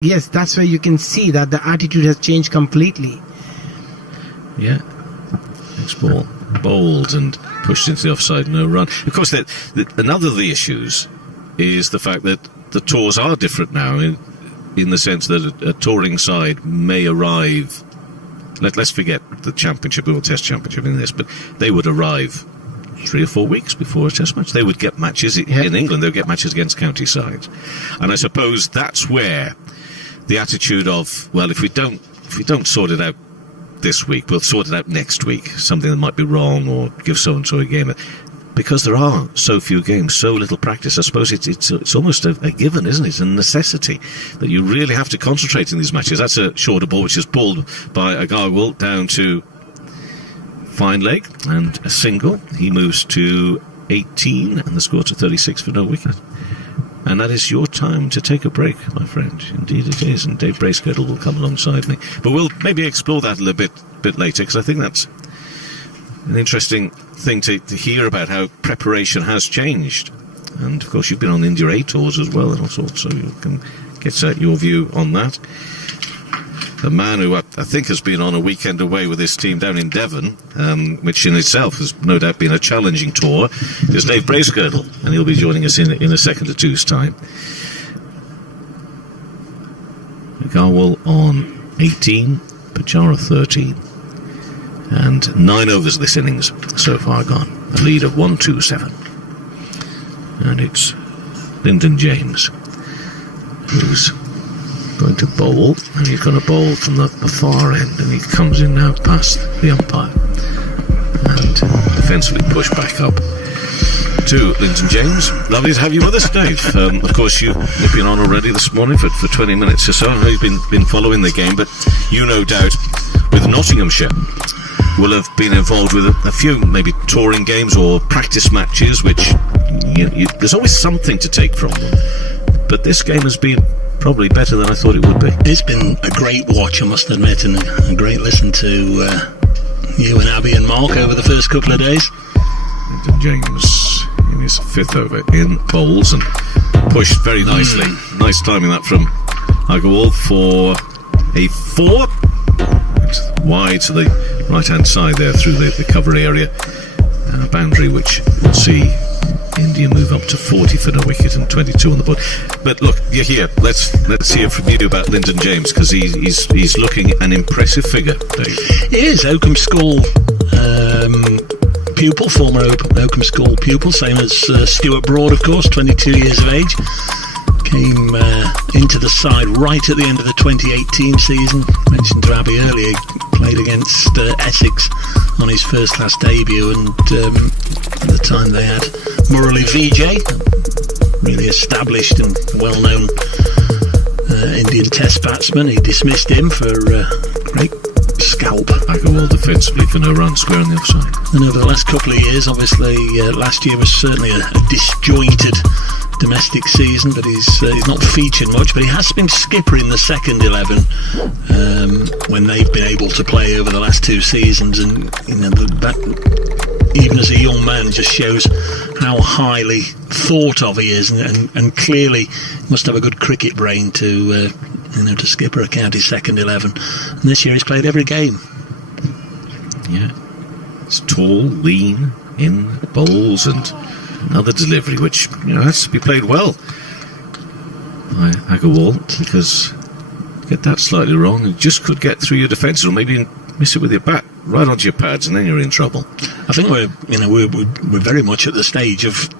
Yes, that's where you can see that the attitude has changed completely. Yeah. Next ball. Bowled and pushed into the offside, no run. Of course, another of the issues is the fact that the tours are different now in the sense that a touring side may arrive. Let's forget the championship, or test championship in this, but they would arrive 3 or 4 weeks before a test match. They would get matches in England. They would get matches against county sides. And I suppose that's where the attitude of, well, if we don't sort it out this week, we'll sort it out next week, something that might be wrong, or give so-and-so a game. Because there are so few games, so little practice, I suppose it's almost a given, isn't it? It's a necessity that you really have to concentrate in these matches. That's a shorter ball which is pulled by Agarwal down to fine leg, and a single. He moves to 18 and the score to 36 for no wicket. And that is your time to take a break, my friend. Indeed it is. And Dave Bracegirdle will come alongside me. But we'll maybe explore that a little bit later, because I think that's an interesting thing to hear about how preparation has changed. And, of course, you've been on India A tours as well and all sorts, so you can get your view on that. A man who I think has been on a weekend away with his team down in Devon, which in itself has no doubt been a challenging tour, is Dave Bracegirdle, and he'll be joining us in a second or two's time. Agarwal on 18, Pujara 13, and 9 overs this innings so far gone. A lead of 127, and it's Lyndon James who's going to bowl, and he's going to bowl from the far end, and he comes in now past the umpire and defensively pushed back up to Lyndon James. Lovely to have you with us, Dave. Of course, you've been on already this morning for 20 minutes or so. I know you've been following the game, but you no doubt with Nottinghamshire will have been involved with a few maybe touring games or practice matches, which there's always something to take from them, but this game has been probably better than I thought it would be. It's been a great watch, I must admit, and a great listen to you and Abby and Mark over the first couple of days. Lyndon James in his 5th over in bowls and pushed very nicely. Nice timing that from Agarwal for a 4. It's wide to the right hand side there through the cover area, and a boundary which will see India move up to 40 for no wicket and 22 on the board. But look, you're here. Let's hear from you about Lyndon James, because he's looking an impressive figure, Dave. He is Oakham School pupil, former Oakham School pupil, same as Stuart Broad, of course, 22 years of age. Came into the side right at the end of the 2018 season. Mentioned to Abby earlier, played against Essex on his first class debut, and at the time they had Murali Vijay, really established and well-known Indian Test batsman. He dismissed him for great scalp. Agarwal defensively for no run, square on the offside. And over the last couple of years, obviously, last year was certainly a disjointed domestic season, but he's not featured much, but he has been skipper in the second 11 when they've been able to play over the last 2 seasons, and that even as a young man just shows how highly thought of he is, and clearly must have a good cricket brain to skipper a county second 11. And this year he's played every game. Yeah, it's tall, lean, in bowls, and another delivery which has to be played well by Agarwal, because get that slightly wrong, you just could get through your defence, or maybe miss it with your bat right onto your pads, and then you're in trouble. I think we're very much at the stage of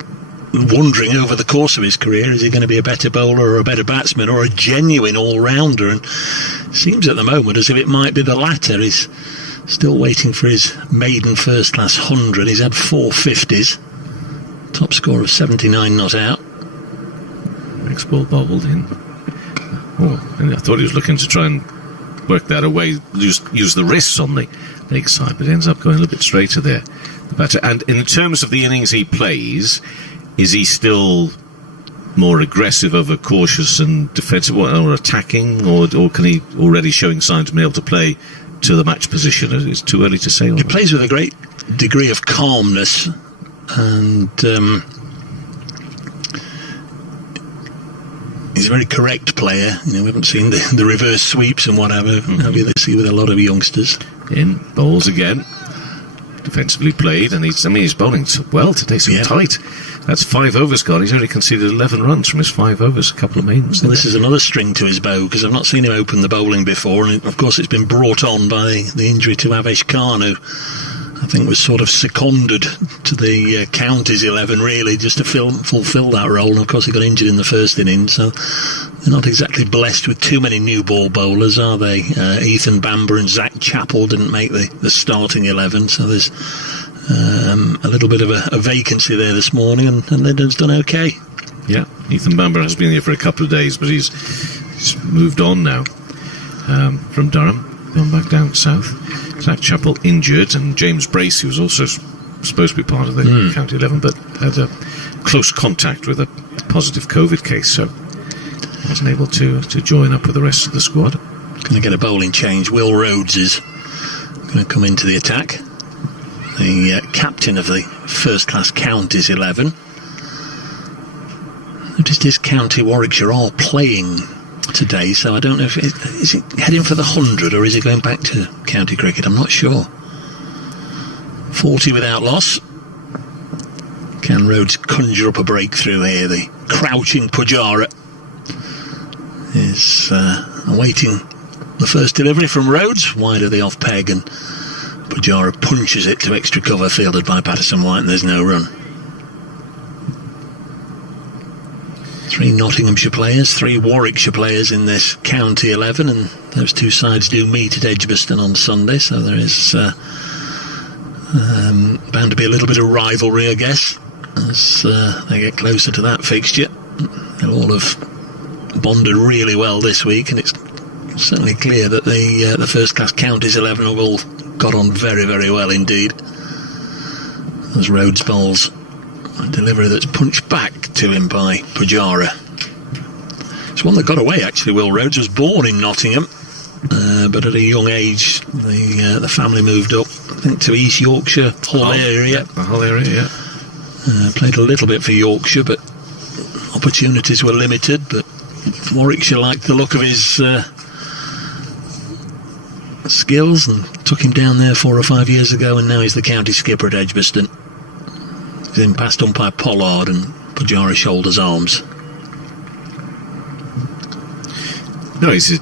wondering over the course of his career, is he going to be a better bowler or a better batsman or a genuine all-rounder? And it seems at the moment as if it might be the latter. He's still waiting for his maiden first-class 100. He's had 4 50s. Top score of 79 not out. Next ball bowled in. And I thought he was looking to try and work that away, use the wrists on the leg side, but ends up going a little bit straighter there. The batter. And in terms of the innings he plays, is he still more aggressive, over cautious and defensive, or attacking, or can he already showing signs of being able to play to the match position? It's too early to say. He plays with a great degree of calmness, and he's a very correct player. We haven't seen the reverse sweeps and whatever have you that see with a lot of youngsters. In bowls again. Defensively played, and he's bowling well today, so tight. That's 5 overs gone. He's only conceded 11 runs from his 5 overs, a couple of maidens. Well, this is another string to his bow, because I've not seen him open the bowling before, and of course it's been brought on by the injury to Avesh Khan, who I think was sort of seconded to the counties 11 really, just to fulfil that role, and of course he got injured in the first innings, so they're not exactly blessed with too many new ball bowlers, are they? Ethan Bamber and Zach Chappell didn't make the starting 11, so there's a little bit of a vacancy there this morning, and Lyndon's done okay. Yeah, Ethan Bamber has been here for a couple of days, but he's moved on now from Durham, gone back down south. Zach Chappell injured, and James Brace, who was also supposed to be part of the County 11, but had a close contact with a positive COVID case, so wasn't able to join up with the rest of the squad. Going to get a bowling change. Will Rhodes is going to come into the attack, the captain of the first class counties 11. Noticed his county Warwickshire are playing today, so I don't know if is he heading for the 100 or is he going back to county cricket. I'm not sure. 40 without loss. Can Rhodes conjure up a breakthrough here? The crouching Pujara is awaiting the first delivery from Rhodes, wide of the off peg, and Pujara punches it to extra cover, fielded by Patterson White, and there's no run. 3 Nottinghamshire players, 3 Warwickshire players in this county 11, and those two sides do meet at Edgbaston on Sunday, so there is bound to be a little bit of rivalry, I guess, as they get closer to that fixture. They'll all have bonded really well this week, and it's certainly clear that the first class counties 11 have all got on very, very well indeed. As Rhodes bowls a delivery that's punched back to him by Pujara. It's one that got away, actually. Will Rhodes was born in Nottingham, but at a young age the family moved up, I think, to East Yorkshire, Hull area. The Hull area, yeah. Played a little bit for Yorkshire, but opportunities were limited. But Warwickshire liked the look of his skills and took him down there 4 or 5 years ago, and now he's the county skipper at Edgbaston. He's in past umpire Pollard, and Pujara shoulders arms. No, he's a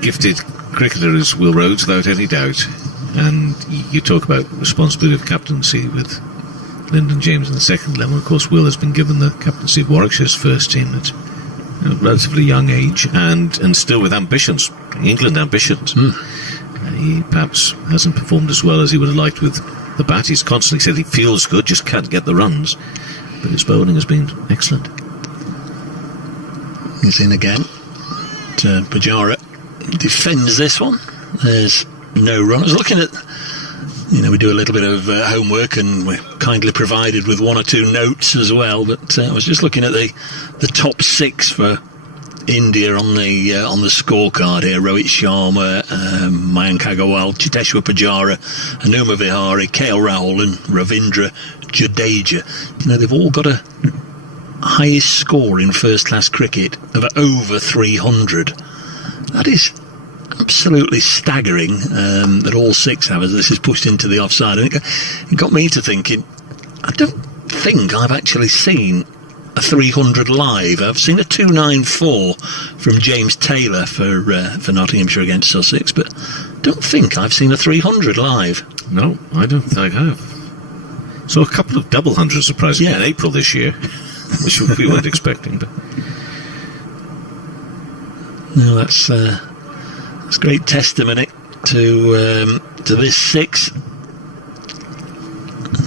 gifted cricketer, is Will Rhodes, without any doubt. And you talk about responsibility of captaincy with Lyndon James in the second level. Of course, Will has been given the captaincy of Warwickshire's first team at a relatively young age, and still with ambitions, England ambitions. He perhaps hasn't performed as well as he would have liked with the bat. He's constantly said he feels good, just can't get the runs. But his bowling has been excellent. He's in again. Pujara defends this one. There's no run. I was looking at, we do a little bit of homework, and we're kindly provided with 1 or 2 notes as well, but I was just looking at the top 6 for India on the scorecard here. Rohit Sharma, Mayank Agarwal, Chiteshwar Pujara, Hanuma Vihari, KL Rahul and Ravindra Jadeja. They've all got a highest score in first class cricket of over 300. That is absolutely staggering, that all 6 have, as this is pushed into the offside. And it got me to thinking, I don't think I've actually seen a 300 live. I've seen a 294 from James Taylor for Nottinghamshire against Sussex, but don't think I've seen a 300 live. No, I don't think I have. So a couple of double hundreds surprisingly in April this year, which we weren't expecting. But no, that's great testimony to this 6. And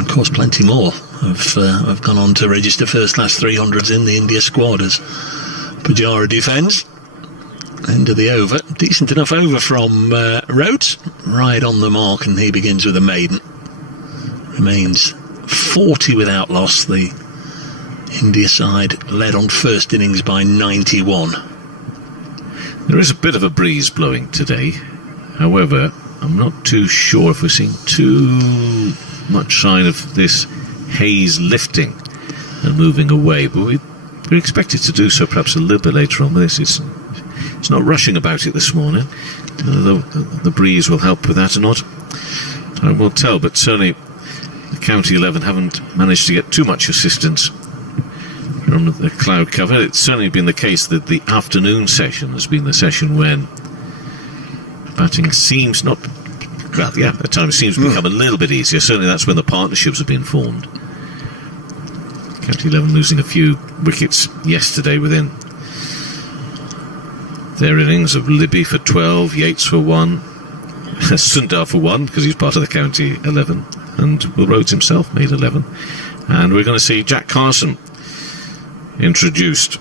of course, plenty more have gone on to register first class 300s in the India squad as Pujara defends. End of the over. Decent enough over from Rhodes. Right on the mark, and he begins with a maiden. Remains 40 without loss. The India side led on first innings by 91. There is a bit of a breeze blowing today. However, I'm not too sure if we're seeing too much sign of this haze lifting and moving away, but we've We expected to do so perhaps a little bit later on, but it's not rushing about it this morning. The breeze will help with that or not, I won't tell, but certainly the County 11 haven't managed to get too much assistance from the cloud cover. It's certainly been the case that the afternoon session has been the session when batting seems not... Well, yeah, at times seems to become a little bit easier. Certainly that's when the partnerships have been formed. County 11 losing a few wickets yesterday within their innings of Libby for 12, Yates for 1, Sundar for 1, because he's part of the County 11, and Will Rhodes himself made 11. And we're going to see Jack Carson introduced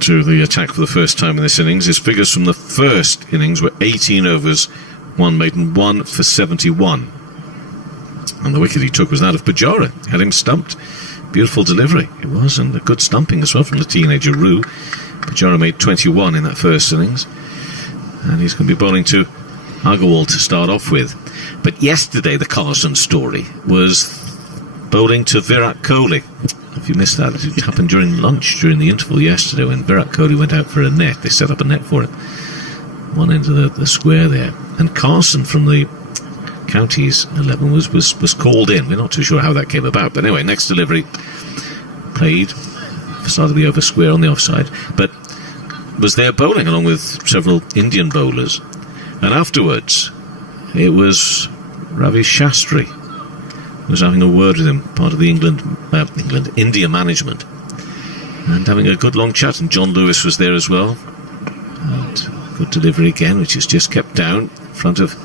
to the attack for the first time in this innings. His figures from the first innings were 18 overs, 1 maiden, 1 for 71. And the wicket he took was that of Pujara. Had him stumped. Beautiful delivery it was, and a good stumping as well from the teenager Roo. Pujara made 21 in that first innings, and he's going to be bowling to Agarwal to start off with. But yesterday the Carson story was bowling to Virat Kohli. If you missed that, it happened during lunch, during the interval yesterday, when Virat Kohli went out for a net. They set up a net for him, one end of the square there, and Carson from the Counties 11 was called in. We're not too sure how that came about, but anyway, next delivery played side of the over square on the offside, but was there bowling along with several Indian bowlers. And afterwards it was Ravi Shastri who was having a word with him, part of the India management, and having a good long chat, and John Lewis was there as well. And good delivery again, which is just kept down in front of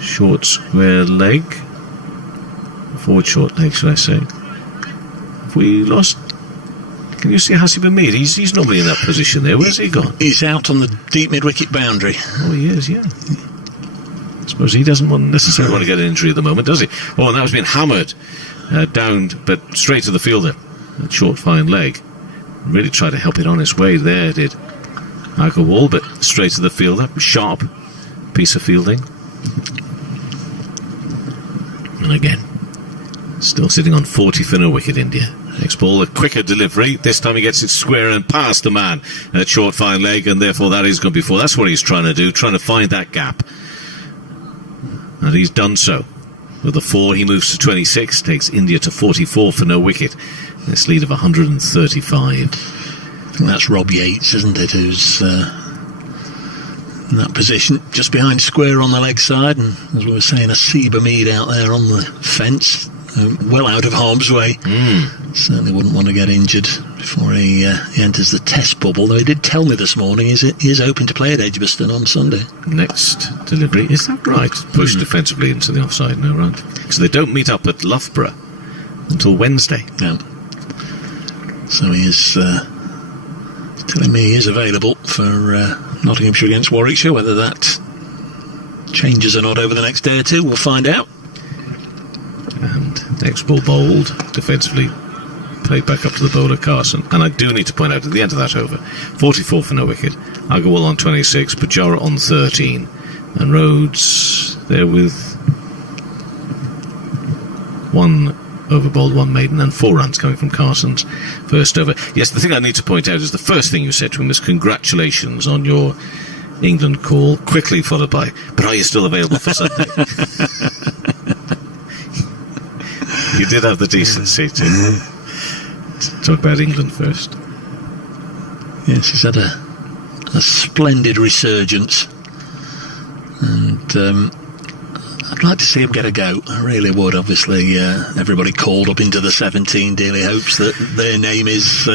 short square leg, forward short leg should I say. We lost. Can you see Hasib Hamid? He's normally in that position there. Where's he gone? He's out on the deep mid-wicket boundary. Oh, he is, yeah. I suppose he doesn't necessarily want to get an injury at the moment, does he? Oh, and that was being hammered down, but straight to the fielder. That short, fine leg. Really tried to help it on its way there, did Agarwal, but straight to the fielder. Sharp piece of fielding. And again, still sitting on 40 for no wicket, India. Next ball, a quicker delivery. This time he gets it square and past the man at short, fine leg, and therefore that is going to be 4. That's what he's trying to do, trying to find that gap. And he's done so. With the 4, he moves to 26, takes India to 44 for no wicket. This lead of 135. I think that's Rob Yates, isn't it, who's in that position, just behind square on the leg side, and as we were saying, Hasib Hamid out there on the fence, well out of harm's way. Certainly wouldn't want to get injured before he enters the test bubble, though he did tell me this morning he is open to play at Edgbaston on Sunday. Next delivery, is that right? Pushed defensively into the offside, no, right? Because they don't meet up at Loughborough until Wednesday. Yeah. So he is telling me he is available for Nottinghamshire against Warwickshire. Whether that changes or not over the next day or two, we'll find out. And next ball bowled defensively, played back up to the bowler Carson. And I do need to point out at the end of that over, 44 for no wicket, Agarwal on 26, Pujara on 13, and Rhodes there with 1 over bowled, 1 maiden, and 4 runs coming from Carson's first over. Yes, the thing I need to point out is the first thing you said to him was congratulations on your England call, quickly followed by, but are you still available for Sunday? You did have the decency to talk about England first. Yes, he's had a splendid resurgence, and I'd like to see him get a go. I really would. Obviously, everybody called up into the 17 dearly hopes that their name is...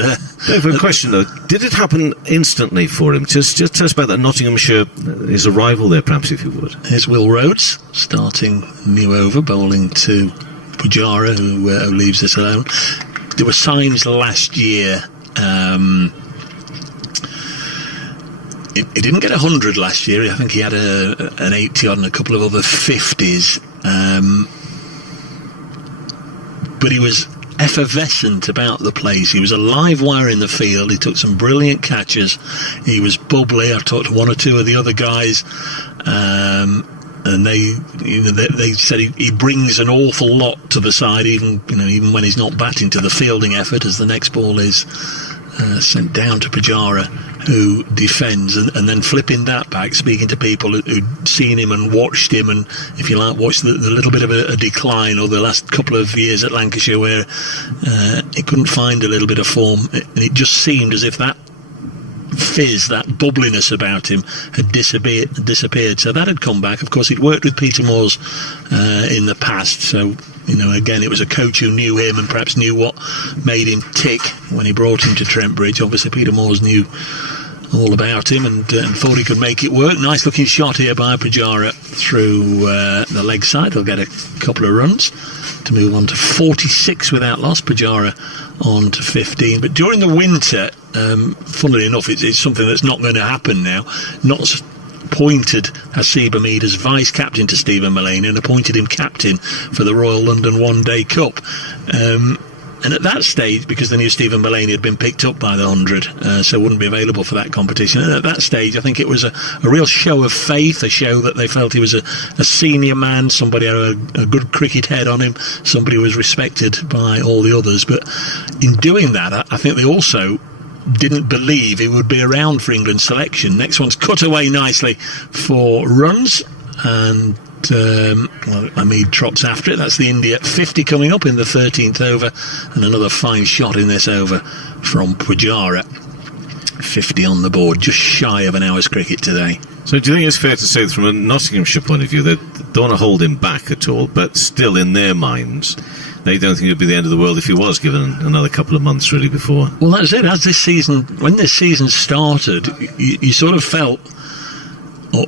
Dave, a question though, did it happen instantly for him? Just tell us about that Nottinghamshire, his arrival there, perhaps, if you would. Here's Will Rhodes starting new over, bowling to Pujara, who leaves us alone. There were signs last year. He didn't get 100 last year. I think he had an 80 odd and a couple of other 50s. But he was effervescent about the place. He was a live wire in the field. He took some brilliant catches. He was bubbly. I've talked to 1 or 2 of the other guys. and they said he brings an awful lot to the side, even when he's not batting, to the fielding effort, as the next ball is sent down to Pujara, who defends, and then flipping that back, speaking to people who'd seen him and watched him, and if you like, watched the little bit of a decline over the last couple of years at Lancashire, where he couldn't find a little bit of form, and it just seemed as if that fizz, that bubbliness about him had disappeared. So that had come back. Of course, he'd worked with Peter Moores in the past, so again, it was a coach who knew him and perhaps knew what made him tick when he brought him to Trent Bridge. Obviously, Peter Moores knew all about him and thought he could make it work. Nice looking shot here by Pujara through the leg side. They'll get a couple of runs to move on to 46 without loss. Pujara on to 15. But during the winter, funnily enough, it's something that's not going to happen now. Not appointed Hasib Hamid as vice-captain to Stephen Mullaney and appointed him captain for the Royal London One Day Cup. And at that stage, because they knew Stephen Mullaney had been picked up by the 100, so wouldn't be available for that competition, and at that stage I think it was a real show of faith, a show that they felt he was a senior man, somebody had a good cricket head on him, somebody who was respected by all the others. But in doing that, I think they also didn't believe he would be around for England's selection. Next one's cut away nicely for runs, and Hamid trots after it. That's the India 50 coming up in the 13th over, and another fine shot in this over from Pujara. 50 on the board, just shy of an hour's cricket today. So do you think it's fair to say that from a Nottinghamshire point of view, they don't want to hold him back at all, but still in their minds they don't think it would be the end of the world if he was given another couple of months really before? Well, that's it. When this season started, you sort of felt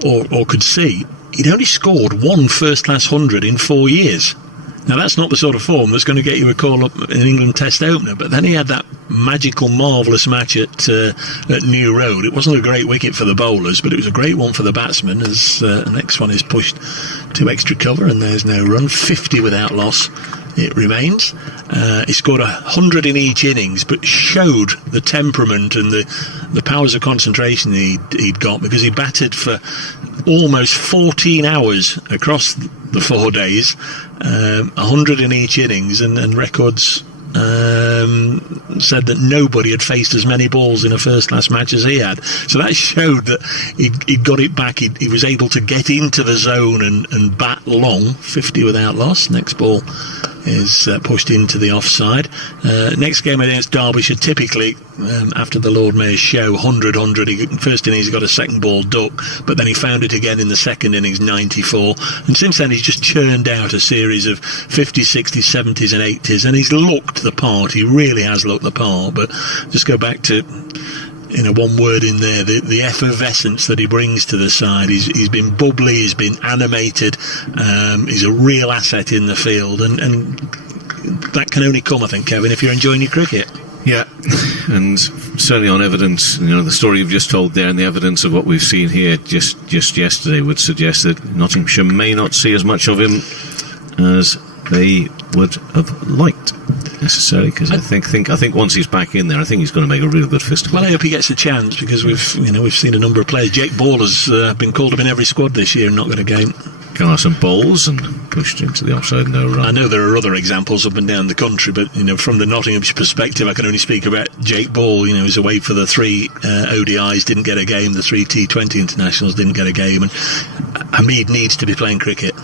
or could see he'd only scored one first-class 100 in 4 years. Now, that's not the sort of form that's going to get you a call-up in an England Test opener, but then he had that magical, marvellous match at New Road. It wasn't a great wicket for the bowlers, but it was a great one for the batsmen, as the next one is pushed to extra cover, and there's no run. 50 without loss. It remains. He scored 100 in each innings, but showed the temperament and the powers of concentration he'd got, because he batted for almost 14 hours across the 4 days, 100 in each innings, and records said that nobody had faced as many balls in a first-class match as he had. So that showed that he'd got it back. He was able to get into the zone and bat long. 50 without loss. Next ball is pushed into the offside. Next game against Derbyshire, typically after the Lord Mayor's show, 100. First innings he got a second ball duck, but then he found it again in the second innings, 94, and since then he's just churned out a series of 50s, 60s, 70s and 80s, and he's looked the part. He really has looked the part. But just go back to one word in there, the effervescence that he brings to the side. He's been bubbly, he's been animated, he's a real asset in the field, and that can only come, I think, Kevin, if you're enjoying your cricket. Yeah, and certainly on evidence, the story you've just told there and the evidence of what we've seen here just yesterday would suggest that Nottinghamshire may not see as much of him as they would have liked necessarily, because I think once he's back in there, I think he's going to make a real good fist. Well, I hope he gets a chance, because we've seen a number of players. Jake Ball has been called up in every squad this year and not got a game. Carson bowls and pushed into the offside, no run. I know there are other examples up and down the country, but from the Nottinghamshire perspective, I can only speak about Jake Ball. He was away for the 3 ODIs, didn't get a game. The 3 T20 internationals didn't get a game, and Hamid needs to be playing cricket.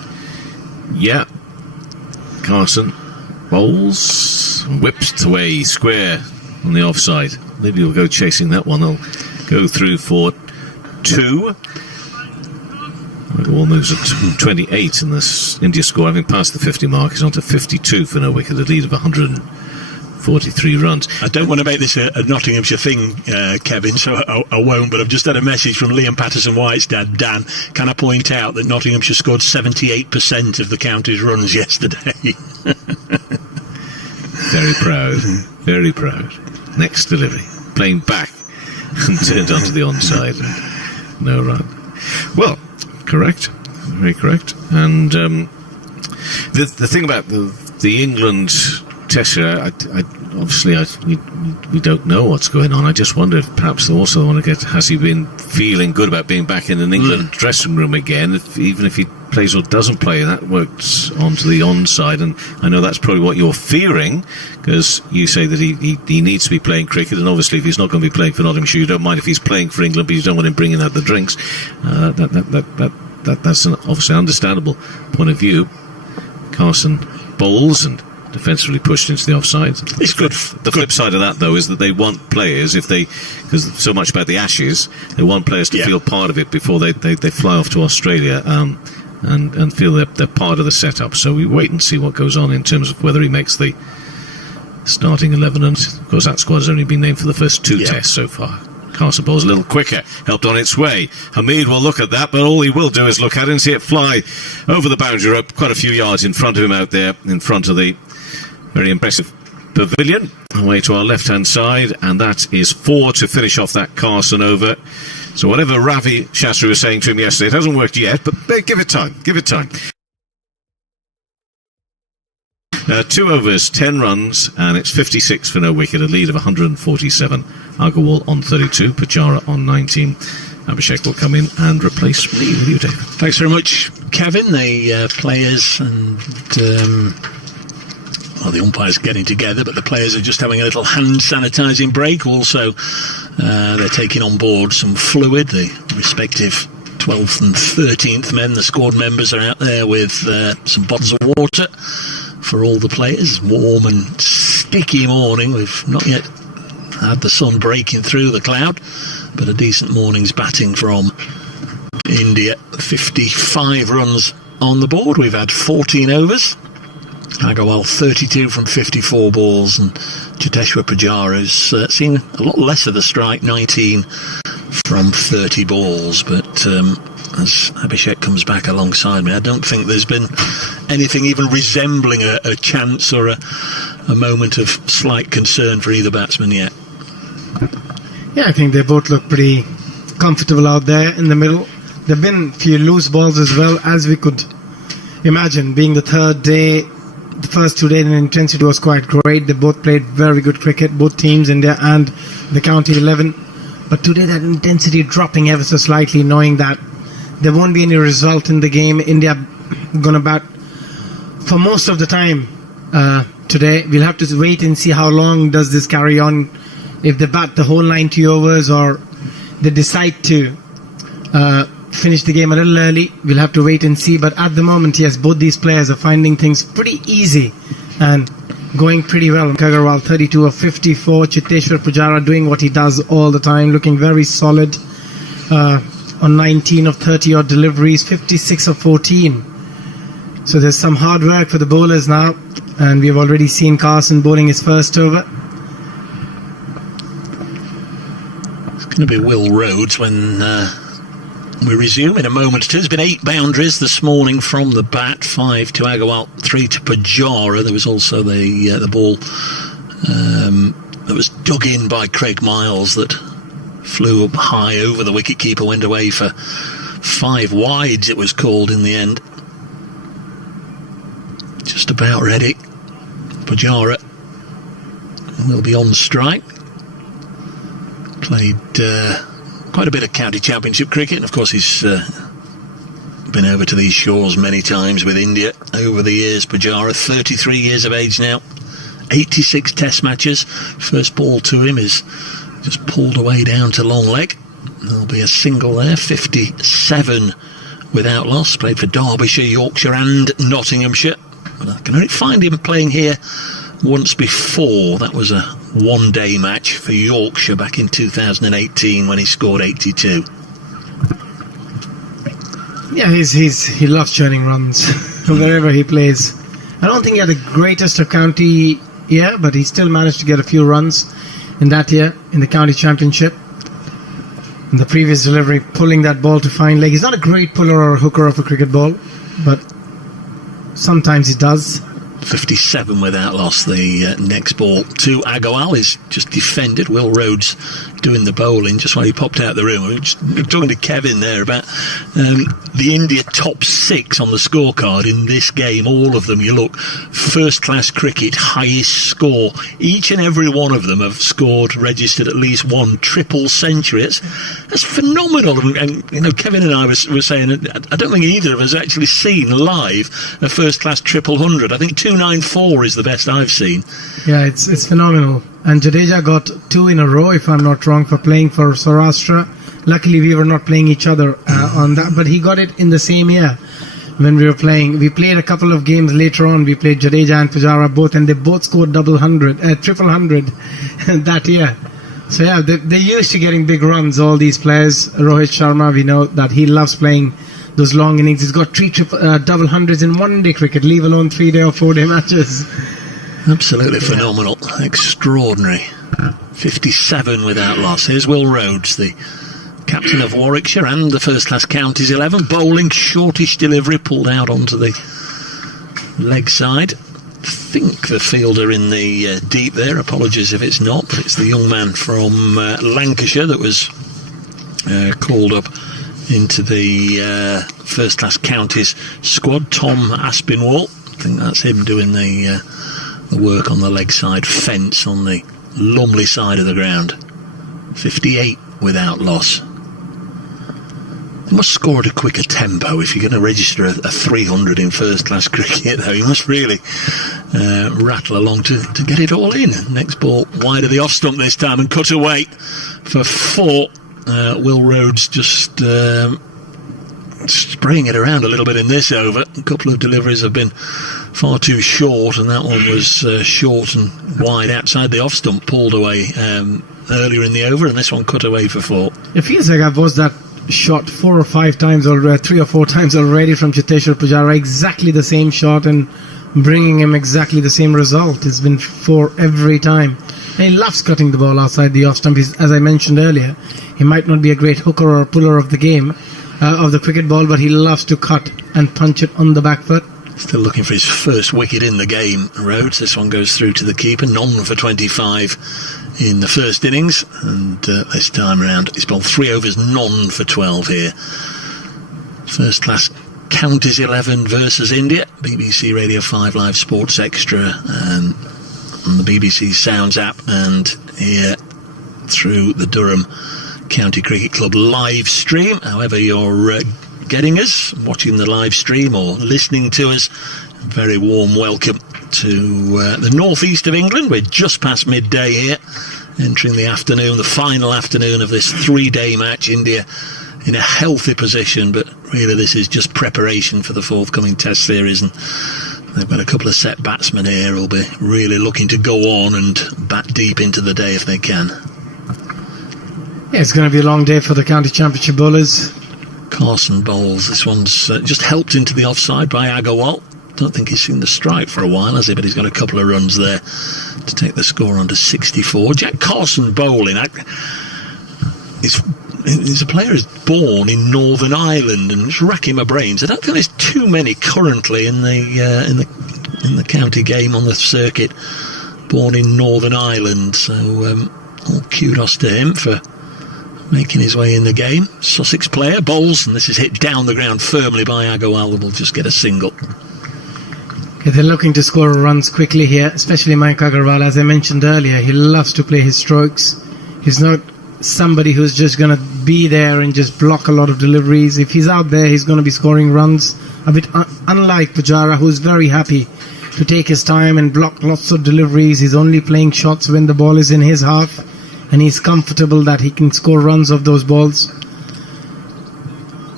Yeah. Carson bowls, whips away square on the offside. Maybe he'll go chasing that one. He'll go through for 2. The ball moves at 28 in this India score, having passed the 50 mark. He's on to 52 for no wicket, a lead of 143 runs. I don't want to make this a Nottinghamshire thing, Kevin, so I won't, but I've just had a message from Liam Patterson-White's dad, Dan. Can I point out that Nottinghamshire scored 78% of the county's runs yesterday? Very proud, very proud. Next delivery, playing back and turned onto the onside. And no run. Well, correct, very correct. And the thing about the England Test, we don't know what's going on. I just wonder if perhaps they also want to has he been feeling good about being back in an England dressing room again, even if he plays or doesn't play, that works onto the onside, and I know that's probably what you're fearing, because you say that he needs to be playing cricket, and obviously if he's not going to be playing for Nottinghamshire, you don't mind if he's playing for England, but you don't want him bringing out the drinks. That's an obviously understandable point of view. Carson bowls and defensively pushed into the offside. It's good. The flip side of that, though, is that they want players, because so much about the Ashes, they want players to feel part of it before they fly off to Australia, and feel they're part of the setup. So we wait and see what goes on in terms of whether he makes the starting 11. And of course, that squad has only been named for the first 2 tests so far. Carson bowls a little quicker, helped on its way. Hamid will look at that, but all he will do is look at it and see it fly over the boundary rope, quite a few yards in front of him out there, in front of the very impressive pavilion. Away to our left-hand side, and that is 4 to finish off that Carson over. So whatever Ravi Shastri was saying to him yesterday, it hasn't worked yet, but give it time, give it time. 2 overs, 10 runs, and it's 56 for no wicket, a lead of 147. Agarwal on 32, Pujara on 19. Abhishek will come in and replace me. With you, David. Thanks very much, Kevin. The players and the umpires getting together, but the players are just having a little hand sanitising break. Also, they're taking on board some fluid. The respective 12th and 13th men, the squad members, are out there with some bottles of water for all the players. Warm and sticky morning. We've not yet had the sun breaking through the cloud, but a decent morning's batting from India. 55 runs on the board. We've had 14 overs. Agarwal 32 from 54 balls, and Cheteshwar Pujara's seen a lot less of the strike, 19 from 30 balls. But as Abhishek comes back alongside me, I don't think there's been anything even resembling a chance or a moment of slight concern for either batsman yet. Yeah, I think they both look pretty comfortable out there in the middle. There have been a few loose balls as well, as we could imagine. Being the third day, the first 2 days, the intensity was quite great. They both played very good cricket, both teams, India and the county 11. But today that intensity dropping ever so slightly, knowing that there won't be any result in the game. India going to bat for most of the time today. We'll have to wait and see how long does this carry on. If they bat the whole 90 overs or they decide to finish the game a little early, we'll have to wait and see. But at the moment, yes, both these players are finding things pretty easy and going pretty well. Agarwal 32 of 54, Cheteshwar Pujara doing what he does all the time, looking very solid on 19 of 30 odd deliveries, 56 of 14. So there's some hard work for the bowlers now, and we've already seen Carson bowling his first over. It's going to be Will Rhodes when we resume in a moment or two. There's been 8 boundaries this morning from the bat, 5 to Agarwal, 3 to Pujara. There was also the ball that was dug in by Craig Miles that flew up high over the wicketkeeper, went away for 5 wides, it was called in the end. Just about ready. Pujara will be on strike. Played quite a bit of county championship cricket, and of course he's been over to these shores many times with India over the years. Pujara, 33 years of age now, 86 test matches. First ball to him is just pulled away down to long leg. There'll be a single there. 57 without loss. Played for Derbyshire, Yorkshire and Nottinghamshire. But I can only find him playing here once before. That was a one-day match for Yorkshire back in 2018 when he scored 82. Yeah, he loves churning runs wherever he plays. I don't think he had the greatest of county year, but he still managed to get a few runs in that year in the county championship. In the previous delivery, pulling that ball to fine leg. He's not a great puller or hooker of a cricket ball, but sometimes he does. 57 without loss. The next ball to Agarwal is just defended. Will Rhodes doing the bowling just while he popped out the room. We were just talking to Kevin there about the India top 6 on the scorecard in this game. All of them, you look, first-class cricket, highest score. Each and every one of them have registered at least one triple century. That's phenomenal. And you know, Kevin and I were saying, I don't think either of us actually seen live a first-class triple hundred. I think 294 is the best I've seen. Yeah, it's phenomenal. And Jadeja got 2 in a row, if I'm not wrong, for playing for Saurashtra. Luckily, we were not playing each other on that, but he got it in the same year when we were playing. We played a couple of games later on. We played Jadeja and Pujara both, and they both scored triple hundred that year. So yeah, they're used to getting big runs, all these players. Rohit Sharma, we know that he loves playing those long innings. He's got 3 double hundreds in one-day cricket, leave alone 3-day or 4-day matches. Absolutely phenomenal. Extraordinary. 57 without loss. Here's Will Rhodes, the captain of Warwickshire and the first-class counties 11. Bowling, shortish delivery, pulled out onto the leg side. I think the fielder in the deep there. Apologies if it's not, but it's the young man from Lancashire that was called up into the first-class counties squad. Tom Aspinwall. I think that's him doing the work on the leg side fence on the Lumley side of the ground. 58 without loss. They must score at a quicker tempo if you're going to register a 300 in first-class cricket, though. You must really rattle along to get it all in. Next ball wide of the off-stump this time and cut away for 4. Will Rhodes just spraying it around a little bit in this over. A couple of deliveries have been far too short, and that one was short and wide outside the off-stump, pulled away earlier in the over, and this one cut away for 4. It feels like I've watched that shot 4 or 5 times already, 3 or 4 times already from Cheteshwar Pujara. Exactly the same shot and bringing him exactly the same result. It's been 4 every time. And he loves cutting the ball outside the off stump. As I mentioned earlier, he might not be a great hooker or puller of the game, of the cricket ball, but he loves to cut and punch it on the back foot. Still looking for his first wicket in the game, Rhodes. This one goes through to the keeper. None for 25 in the first innings, and this time around he's bowled 3 overs, none for 12 here. First class counties 11 versus India. BBC Radio 5 Live Sports Extra on the BBC Sounds app, and here through the Durham County Cricket Club live stream. However you're getting us, watching the live stream or listening to us, a very warm welcome to the northeast of England. We're just past midday here, entering the afternoon, the final afternoon of this 3-day match. India in a healthy position, but really this is just preparation for the forthcoming Test series, and they've got a couple of set batsmen here who'll be really looking to go on and bat deep into the day if they can. Yeah, it's going to be a long day for the county championship bowlers. Carson bowls. This one's just helped into the offside by Agarwal. Don't think he's seen the strike for a while, has he? But he's got a couple of runs there to take the score on to 64. Jack Carson bowling. He's a player who's born in Northern Ireland, and just racking my brains. I don't think there's too many currently in the county game on the circuit born in Northern Ireland. So all kudos to him for making his way in the game. Sussex player bowls, and this is hit down the ground firmly by Agarwal, and will just get a single. Yeah, they're looking to score runs quickly here, especially Mayank Agarwal. As I mentioned earlier, he loves to play his strokes. He's not somebody who's just going to be there and just block a lot of deliveries. If he's out there, he's going to be scoring runs. A bit unlike Pujara, who's very happy to take his time and block lots of deliveries. He's only playing shots when the ball is in his half, and he's comfortable that he can score runs off those balls.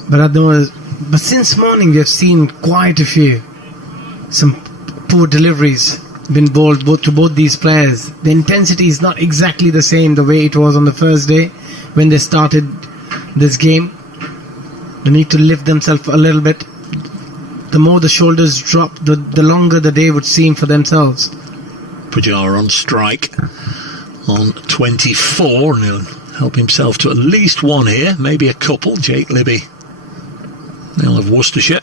But since morning, we have seen quite a few. Some poor deliveries been bowled to both these players. The intensity is not exactly the same the way it was on the first day when they started this game. They need to lift themselves a little bit. The more the shoulders drop, the longer the day would seem for themselves. Pujara on strike on 24, and he'll help himself to at least one here, maybe a couple. Jake Libby, now of Worcestershire,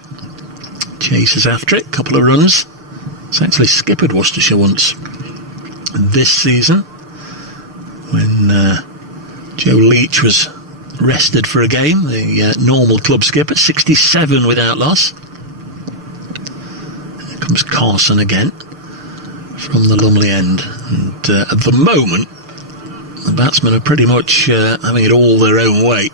chases after it, couple of runs. It's actually skippered Worcestershire once this season when Joe Leach was rested for a game, the normal club skipper, 67 without loss. Here comes Carson again from the Lumley end, and at the moment the batsmen are pretty much having it all their own way.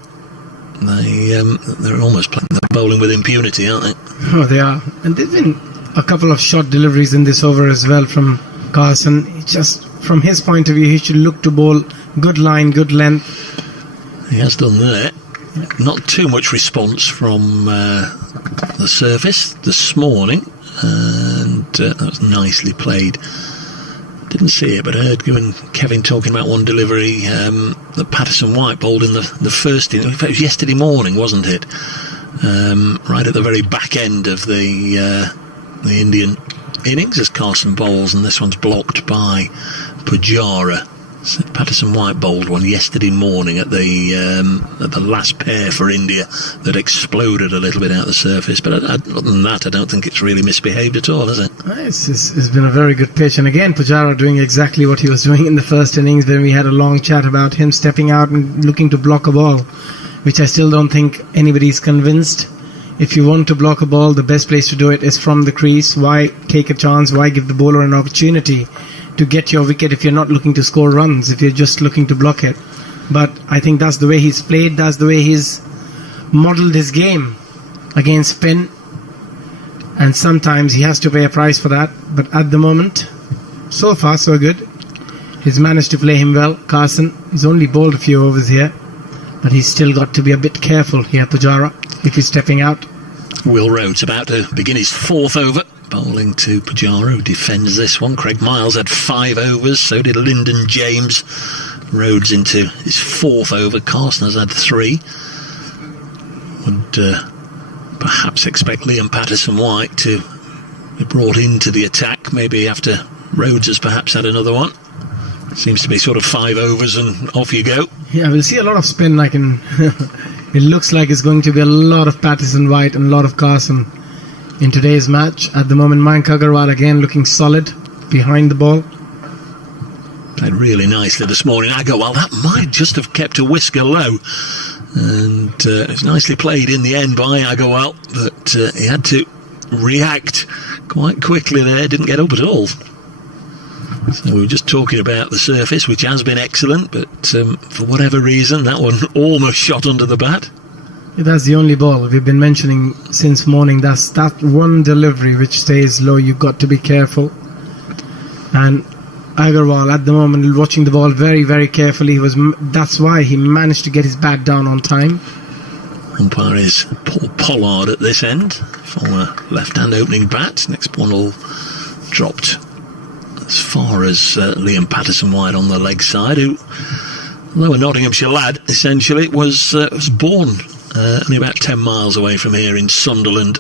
They're almost playing, they're bowling with impunity, aren't they? Oh, they are. And there's been a couple of short deliveries in this over as well from Carson. It's just from his point of view, he should look to bowl good line, good length. He has done there. Not too much response from the surface this morning, and that was nicely played. Didn't see it, but I heard Kevin talking about one delivery that Patterson White bowled in the first inning. In fact, it was yesterday morning, wasn't it? Right at the very back end of the Indian innings as Carson bowls, and this one's blocked by Pujara. So Patterson White bowled one yesterday morning at the last pair for India that exploded a little bit out the surface. But other than that, I don't think it's really misbehaved at all, has it? It's been a very good pitch. And again, Pujara doing exactly what he was doing in the first innings when we had a long chat about him stepping out and looking to block a ball, which I still don't think anybody's convinced. If you want to block a ball, the best place to do it is from the crease. Why take a chance? Why give the bowler an opportunity to get your wicket if you're not looking to score runs, if you're just looking to block it? But I think that's the way he's played, that's the way he's modelled his game against spin, and sometimes he has to pay a price for that. But at the moment, so far so good. He's managed to play him well. Carson, he's only bowled a few overs here, but he's still got to be a bit careful here, Pujara, if he's stepping out. Will Rhodes about to begin his fourth over, bowling to Pujara, who defends this one. Craig Miles had 5 overs, so did Lyndon James. Rhodes into his fourth over. Carson has had 3. Would perhaps expect Liam Patterson White to be brought into the attack, maybe after Rhodes has perhaps had another one. Seems to be sort of 5 overs and off you go. Yeah, we'll see a lot of spin. It looks like it's going to be a lot of Patterson White and a lot of Carson in today's match. At the moment, Mayank Agarwal again looking solid behind the ball. Played really nicely this morning. Agarwal, that might just have kept a whisker low. And it's nicely played in the end by Agarwal, but he had to react quite quickly there, didn't get up at all. So we were just talking about the surface, which has been excellent, but for whatever reason, that one almost shot under the bat. That's the only ball we've been mentioning since morning. That's that one delivery which stays low. You've got to be careful. And Agarwal at the moment watching the ball very, very carefully. That's why he managed to get his bat down on time. Umpire is Paul Pollard at this end, former left-hand opening bat. Next one all dropped as far as Liam Patterson White on the leg side, who, although a Nottinghamshire lad, essentially was born only about 10 miles away from here in Sunderland,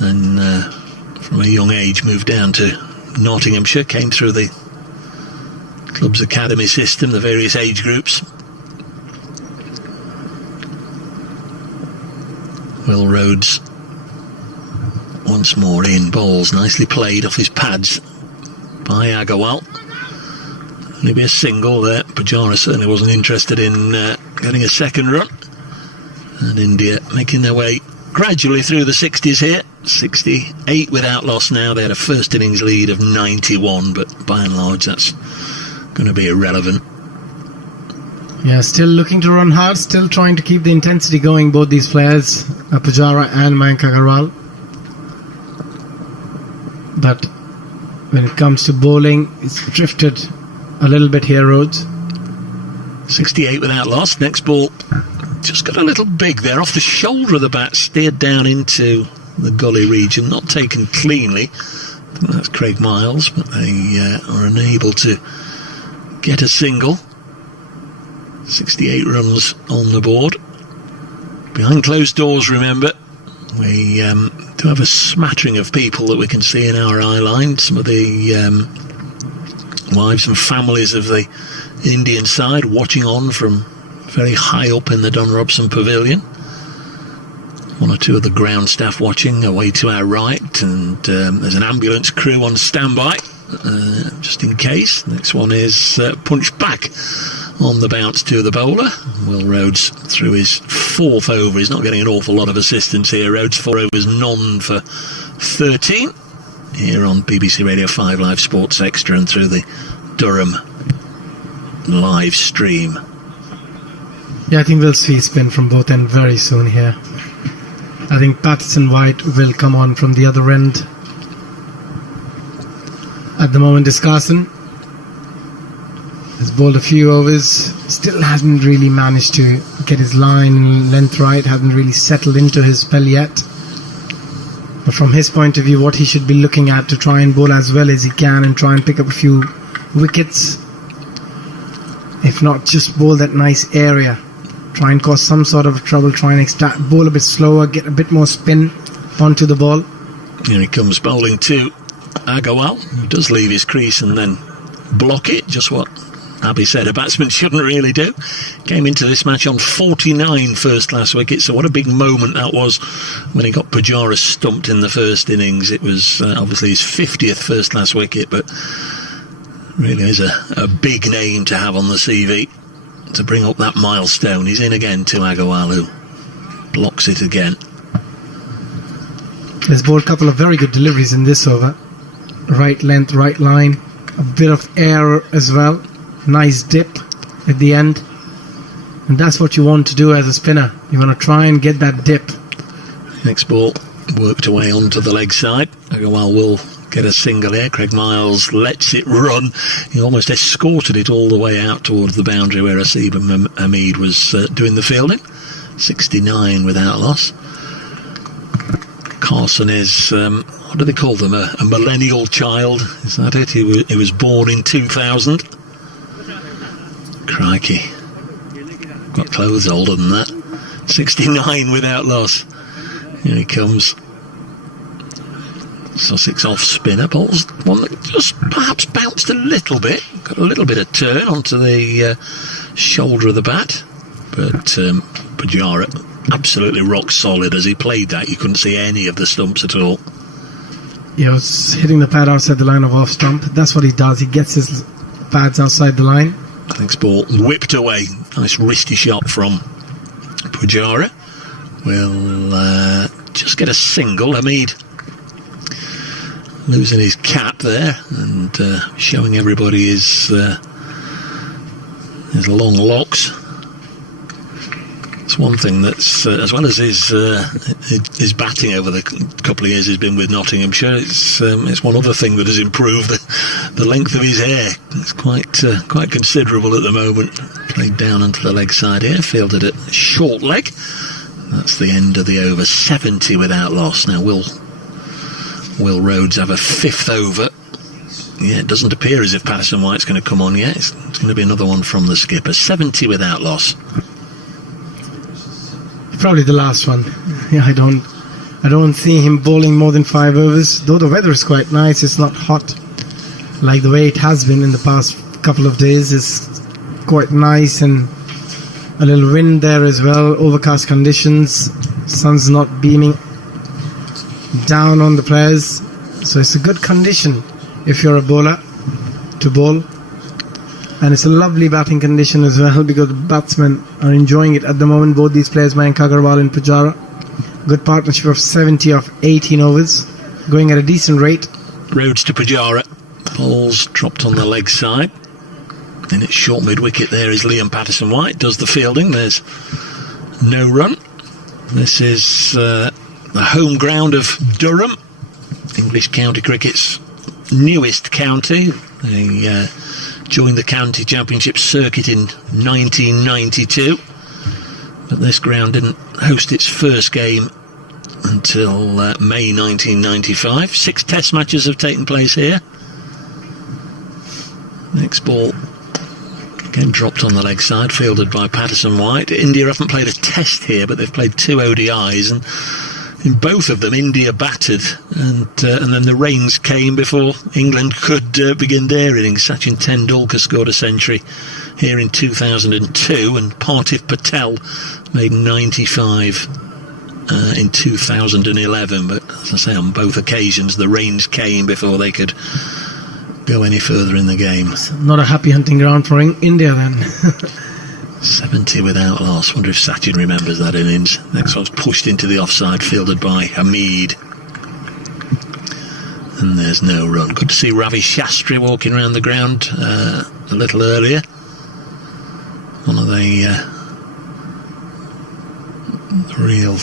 and from a young age moved down to Nottinghamshire, came through the club's academy system, the various age groups. Will Rhodes once more in, bowls nicely played off his pads by Agarwal. Only be a single there. Pujara certainly wasn't interested in getting a second run. And India making their way gradually through the 60s here. 68 without loss now. They had a first innings lead of 91, but by and large that's going to be irrelevant. Yeah, still looking to run hard, still trying to keep the intensity going, both these players, Pujara and Mayank Agarwal. But when it comes to bowling, it's drifted a little bit here, Rhodes. 68 without loss. Next ball just got a little big there, off the shoulder of the bat, steered down into the gully region, not taken cleanly. I think that's Craig Miles, but they are unable to get a single. 68 runs on the board. Behind closed doors, remember, we do have a smattering of people that we can see in our eye line. Some of the wives and families of the Indian side watching on from very high up in the Don Robson Pavilion. One or two of the ground staff watching away to our right, and there's an ambulance crew on standby just in case. Next one is punched back on the bounce to the bowler. Will Rhodes through his 4th over. He's not getting an awful lot of assistance here. Rhodes 4 overs, none for 13. Here on BBC Radio 5 Live Sports Extra and through the Durham live stream. Yeah, I think we'll see spin from both ends very soon here. I think Patterson-White will come on from the other end. At the moment, Discarson has bowled a few overs, still hasn't really managed to get his line and length right, hasn't really settled into his spell yet. But from his point of view, what he should be looking at to try and bowl as well as he can and try and pick up a few wickets. If not, just bowl that nice area. Try and cause some sort of trouble, try and bowl a bit slower, get a bit more spin onto the ball. Here he comes bowling to Agarwal, who does leave his crease and then block it, just what Abby said a batsman shouldn't really do. Came into this match on 49 first-class wickets, so what a big moment that was when he got Pujara stumped in the first innings. It was obviously his 50th first-class wicket, but really is a big name to have on the CV to bring up that milestone. He's in again to Agarwal, who blocks it again. There's bowled a couple of very good deliveries in this over. Right length, right line, a bit of air as well. Nice dip at the end, and that's what you want to do as a spinner. You want to try and get that dip. Next ball worked away onto the leg side. Agarwal will get a single here. Craig Miles lets it run. He almost escorted it all the way out towards the boundary where Asib Hamid was doing the fielding. 69 without loss. Carson is, what do they call them, a millennial child, is that it? He was born in 2000. Crikey, got clothes older than that. 69 without loss. Here he comes. Sussex off spinner, bowls one that just perhaps bounced a little bit, got a little bit of turn onto the shoulder of the bat, but Pujara absolutely rock solid as he played that. You couldn't see any of the stumps at all. Yeah, he was hitting the pad outside the line of off stump. That's what he does. He gets his pads outside the line. Next ball whipped away. Nice wristy shot from Pujara. Will just get a single. Hamid losing his cap there and showing everybody his long locks. It's one thing that's, as well as his batting over the couple of years he's been with Nottinghamshire, it's one other thing that has improved, the length of his hair. It's quite considerable at the moment. Played down onto the leg side here, fielded at short leg. That's the end of the over. 70 without loss. Now Will Rhodes have a 5th over. Yeah, it doesn't appear as if Patterson-White's going to come on yet. It's going to be another one from the skipper. 70 without loss. Probably the last one. Yeah, I don't see him bowling more than 5 overs. Though the weather is quite nice, it's not hot like the way it has been in the past couple of days. It's quite nice and a little wind there as well. Overcast conditions. Sun's not beaming down on the players, so it's a good condition if you're a bowler to bowl. And it's a lovely batting condition as well because the batsmen are enjoying it at the moment. Both these players, Mayank Agarwal and Pujara, good partnership of 70 of 18 overs, going at a decent rate. Rhodes to Pujara. Balls dropped on the leg side. And it's short mid-wicket there is Liam Patterson-White. Does the fielding. There's no run. This is the home ground of Durham, English county cricket's newest county. They joined the county championship circuit in 1992, but this ground didn't host its first game until May 1995. 6 test matches have taken place here. Next ball again dropped on the leg side, fielded by Patterson-White. India haven't played a test here, but they've played 2 ODIs, and in both of them India battered, and then the rains came before England could begin their innings. Sachin Tendulkar scored a century here in 2002, and Parthiv Patel made 95 in 2011, but as I say, on both occasions the rains came before they could go any further in the game. Not a happy hunting ground for India then. 70 without loss. Wonder if Sachin remembers that innings. Next one's pushed into the offside, fielded by Hamid. And there's no run. Good to see Ravi Shastri walking around the ground a little earlier. One of the real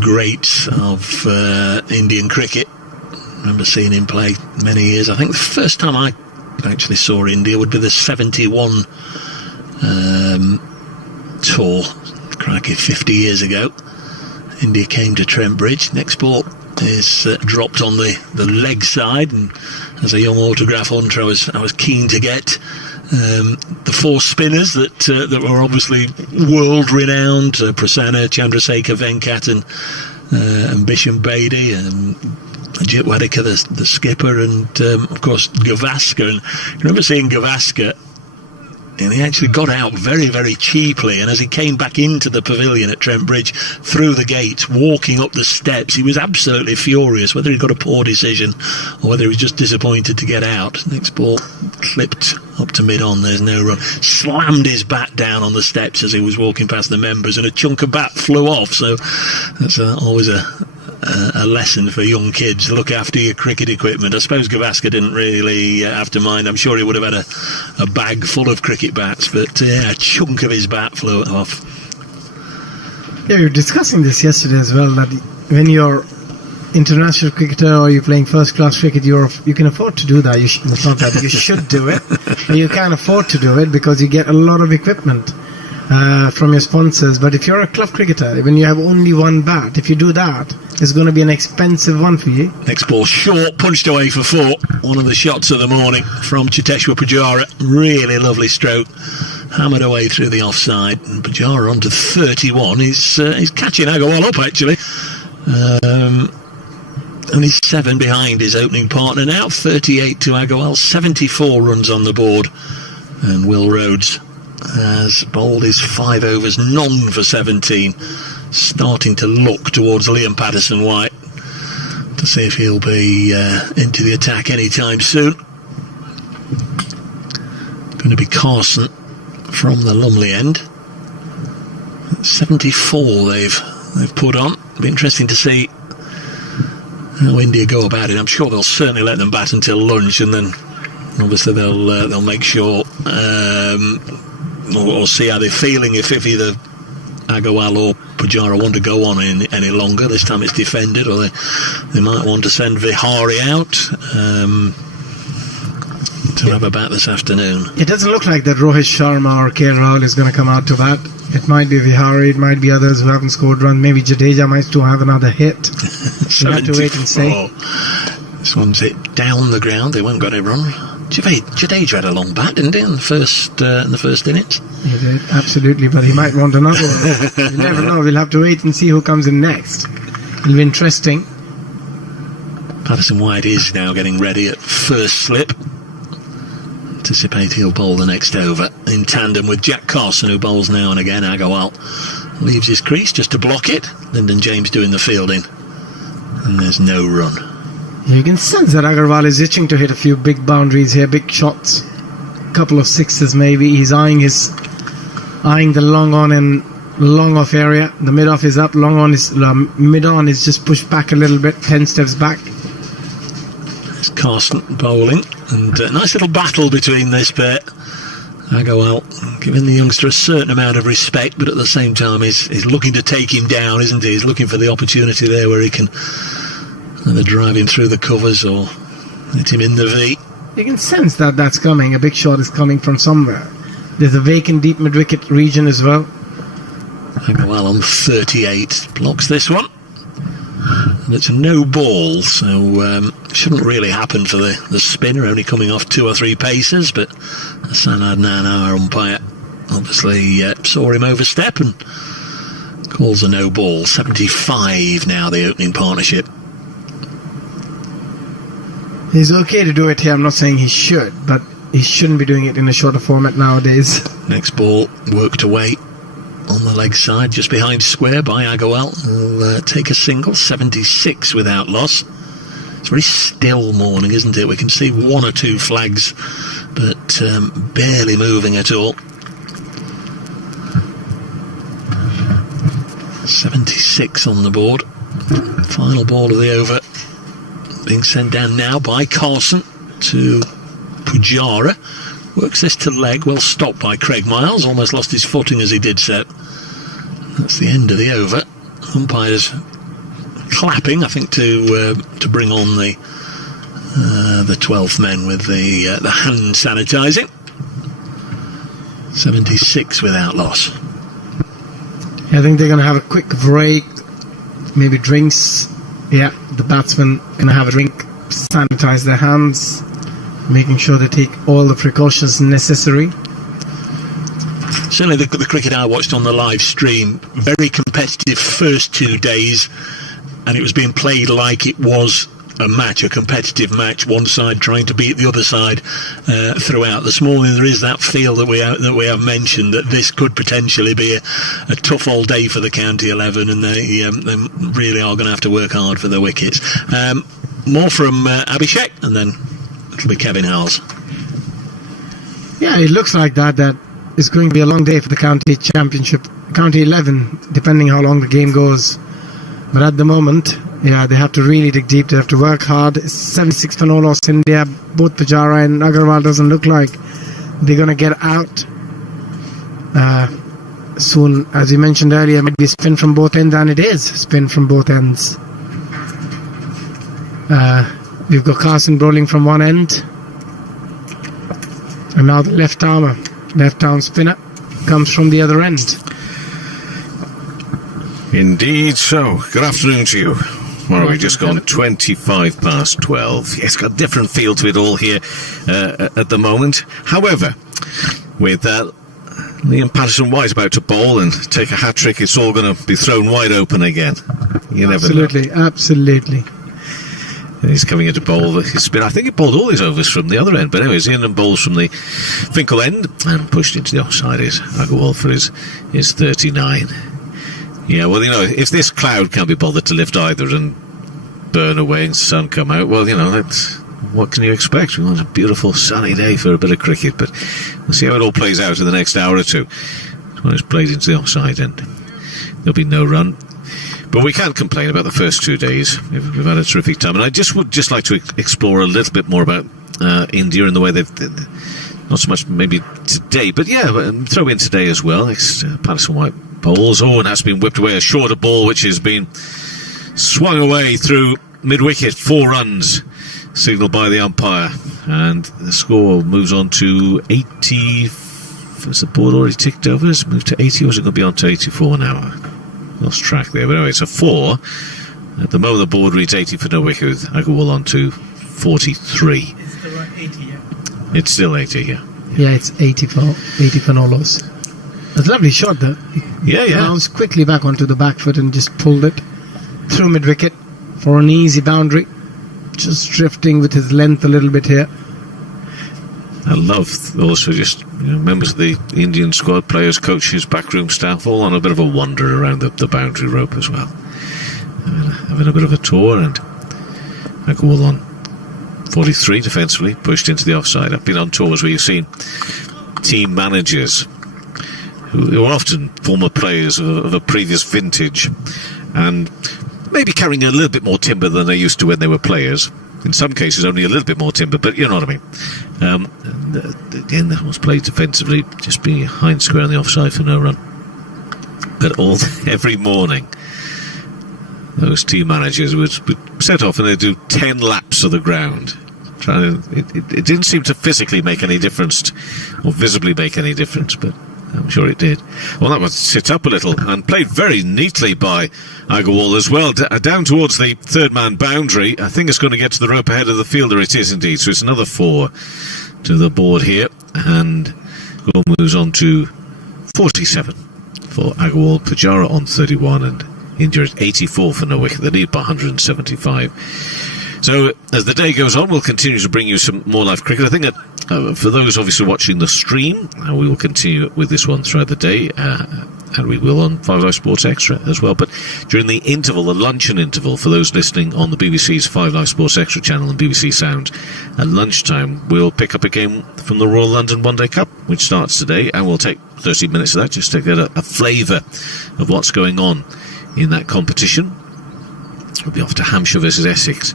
greats of Indian cricket. Remember seeing him play many years. I think the first time I actually saw India would be the 71 tour. Crikey, 50 years ago. India came to Trent Bridge. Next ball is dropped on the leg side, and as a young autograph hunter I was keen to get the four spinners that were obviously world renowned, Prasanna, Chandrasekhar Venkat and Bisham Bedi, and Ajit Wadekar, the skipper, and of course Gavaskar. And I remember seeing Gavaskar, and he actually got out very, very cheaply, and as he came back into the pavilion at Trent Bridge through the gates, walking up the steps, he was absolutely furious, whether he got a poor decision or whether he was just disappointed to get out. Next ball clipped up to mid-on, there's no run. Slammed his bat down on the steps as he was walking past the members, and a chunk of bat flew off. So that's always a lesson for young kids. Look after your cricket equipment. I suppose Gavaskar didn't really have to mind. I'm sure he would have had a bag full of cricket bats, but a chunk of his bat flew off. Yeah, we were discussing this yesterday as well, that when you're international cricketer or you're playing first class cricket, you can afford to do that. It's not that you should do it, but you can afford to do it because you get a lot of equipment from your sponsors. But if you're a club cricketer, when you have only one bat, if you do that, it's going to be an expensive one for you. Next ball short, punched away for 4. One of the shots of the morning from Cheteshwar Pujara. Really lovely stroke, hammered away through the offside, and Pujara on to 31. He's catching Agarwal up actually. Only 7 behind his opening partner now. 38 to Agarwal, 74 runs on the board, and Will Rhodes has bowled his 5 overs, none for 17, starting to look towards Liam Patterson-White to see if he'll be into the attack anytime soon. Going to be Carson from the Lumley end. 74 they've put on. It'll be interesting to see how India go about it. I'm sure they'll certainly let them bat until lunch, and then obviously they'll make sure or see how they're feeling if either Agarwal or Pujara want to go on any longer. This time it's defended, or they might want to send Vihari out to have a bat this afternoon. It doesn't look like that Rohit Sharma or KL Rahul is going to come out to bat. It might be Vihari, it might be others who haven't scored runs. Maybe Jadeja might still have another hit. We'll have to wait and see. This one's hit down the ground. They won't got it run. Jadeja had a long bat, didn't he, in the first innings? He did, absolutely, but he might want another one. You never know. We'll have to wait and see who comes in next. It'll be interesting. Patterson-White is now getting ready at first slip. Anticipate he'll bowl the next over in tandem with Jack Carson, who bowls now and again. Agarwal leaves his crease just to block it. Lyndon James doing the fielding, and there's no run. You can sense that Agarwal is itching to hit a few big boundaries here, big shots, a couple of sixes maybe. He's eyeing the long on and long off area. The mid off is up, long on is mid on is just pushed back a little bit, 10 steps back. It's Carson bowling, and a nice little battle between this pair. Agarwal giving the youngster a certain amount of respect, but at the same time he's looking to take him down, isn't he? He's looking for the opportunity there where he can either drive him through the covers or hit him in the V. You can sense that that's coming. A big shot is coming from somewhere. There's a vacant deep mid-wicket region as well. Agarwal on 38 blocks this one. And it's a no ball, so shouldn't really happen for the spinner, only coming off 2 or 3 paces, but Sanad Nana, our umpire, obviously saw him overstep and calls a no ball. 75 now, the opening partnership. He's okay to do it here. I'm not saying he should, but he shouldn't be doing it in a shorter format nowadays. Next ball worked away on the leg side, just behind square by Agarwal. Will take a single, 76 without loss. It's a very still morning, isn't it? We can see one or two flags, but barely moving at all. 76 on the board. Final ball of the over being sent down now by Carson to Pujara. Works this to leg, well stopped by Craig Miles, almost lost his footing as he did so. That's the end of the over. Umpires clapping, I think, to bring on the 12th men with the hand sanitising. 76 without loss. I think they're going to have a quick break, maybe drinks. Yeah, the batsmen going to have a drink, sanitise their hands, making sure they take all the precautions necessary. Certainly the cricket I watched on the live stream, very competitive first 2 days, and it was being played like it was a match, a competitive match, one side trying to beat the other side throughout. This morning there is that feel that we have mentioned, that this could potentially be a tough all day for the County 11, and they really are going to have to work hard for their wickets. More from Abhishek, and then it'll be Kevin Howells. Yeah, it looks like that it's going to be a long day for the County Championship, County 11, depending how long the game goes. But at the moment, yeah, they have to really dig deep. They have to work hard. It's 76 for no loss India. Both Pujara and Agarwal doesn't look like they're going to get out soon. As you mentioned earlier, it might be spin from both ends, and it is spin from both ends. We've got Carson bowling from one end, and now the left arm spinner comes from the other end. Indeed so. Good afternoon to you. Well, we've just gone 25 past 12. Yeah, it's got a different feel to it all here at the moment. However, with Liam Patterson-White about to bowl and take a hat-trick, it's all going to be thrown wide open again. You never know. Absolutely. And he's coming in to bowl his spin. I think he bowled all his overs from the other end, but anyways, in and bowls from the Finkel end and pushed into the offside is Agarwal for his 39. Yeah, well, if this cloud can't be bothered to lift either and burn away and the sun come out, well, that's, what can you expect? We want a beautiful sunny day for a bit of cricket, but we'll see how it all plays out in the next hour or two. When it's played into the offside end, there'll be no run. But we can't complain about the first 2 days. We've had a terrific time, and I would just like to explore a little bit more about India and the way they've, not so much maybe today, but yeah, throw in today as well. Patterson-White bowls, and that's been whipped away, a shorter ball which has been swung away through mid-wicket, 4 runs, signalled by the umpire, and the score moves on to 80. Has the board already ticked over? Has it moved to 80, or is it going to be on to 84 now? Lost track there, but anyway, it's a 4. At the moment, the board reads 80 for no wicket, with Agarwal on to 43. It's still 80, yeah. It's still 80, yeah. Yeah, it's 80 for no loss. It's a lovely shot, though. Yeah. Bounced quickly back onto the back foot and just pulled it through mid-wicket for an easy boundary. Just drifting with his length a little bit here. I love also just members of the Indian squad, players, coaches, backroom staff, all on a bit of a wander around the boundary rope as well. Having a bit of a tour, and Agarwal on 43 defensively, pushed into the offside. I've been on tours where you've seen team managers who are often former players of a previous vintage and maybe carrying a little bit more timber than they used to when they were players. In some cases, only a little bit more timber, but you know what I mean. And again, that was played defensively, just behind square on the offside for no run. But every morning, those team managers would set off and they'd do 10 laps of the ground. It didn't seem to physically make any difference, or visibly make any difference, but I'm sure it did. Well, that was sit up a little and played very neatly by Agarwal as well, down towards the third man boundary. I think it's going to get to the rope ahead of the fielder. It is indeed. So it's another 4 to the board here, and Agarwal moves on to 47 for Agarwal. Pujara on 31, and India at 84 for no wicket. They lead by 175. So as the day goes on, we'll continue to bring you some more live cricket. I think at For those obviously watching the stream, we will continue with this one throughout the day, and we will on 5 Live Sports Extra as well. But during the interval, the luncheon interval, for those listening on the BBC's 5 Live Sports Extra channel and BBC Sound, at lunchtime, we'll pick up a game from the Royal London One Day Cup, which starts today, and we'll take 30 minutes of that just to get a flavour of what's going on in that competition. We'll be off to Hampshire versus Essex.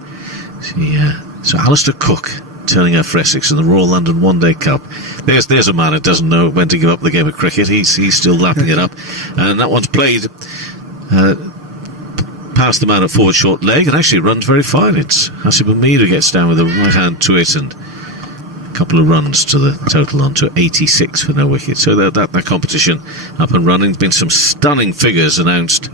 So Alistair Cook turning out for Essex in the Royal London One Day Cup. There's a man that doesn't know when to give up the game of cricket. He's still lapping it up, and that one's played past the man at forward short leg, and actually runs very fine. It's Hasib Hamid who gets down with a right hand to it, and a couple of runs to the total on to 86 for no wicket. So that competition up and running. There's been some stunning figures announced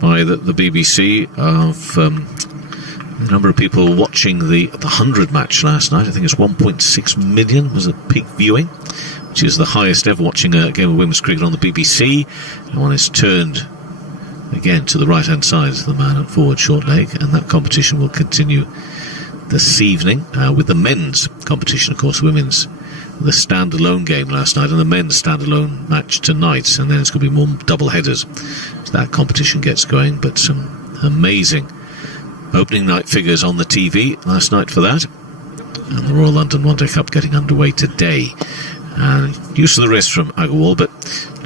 by the BBC of the number of people watching the 100 match last night. I think it's 1.6 million was the peak viewing, which is the highest ever watching a game of women's cricket on the BBC. And one is turned again to the right hand side of the man at forward short leg, and that competition will continue this evening with the men's competition. Of course, women's the standalone game last night and the men's standalone match tonight, and then it's going to be more double headers as that competition gets going. But some amazing opening night figures on the TV last night for that, and the Royal London One Day Cup getting underway today. And use of the wrist from Agarwal, but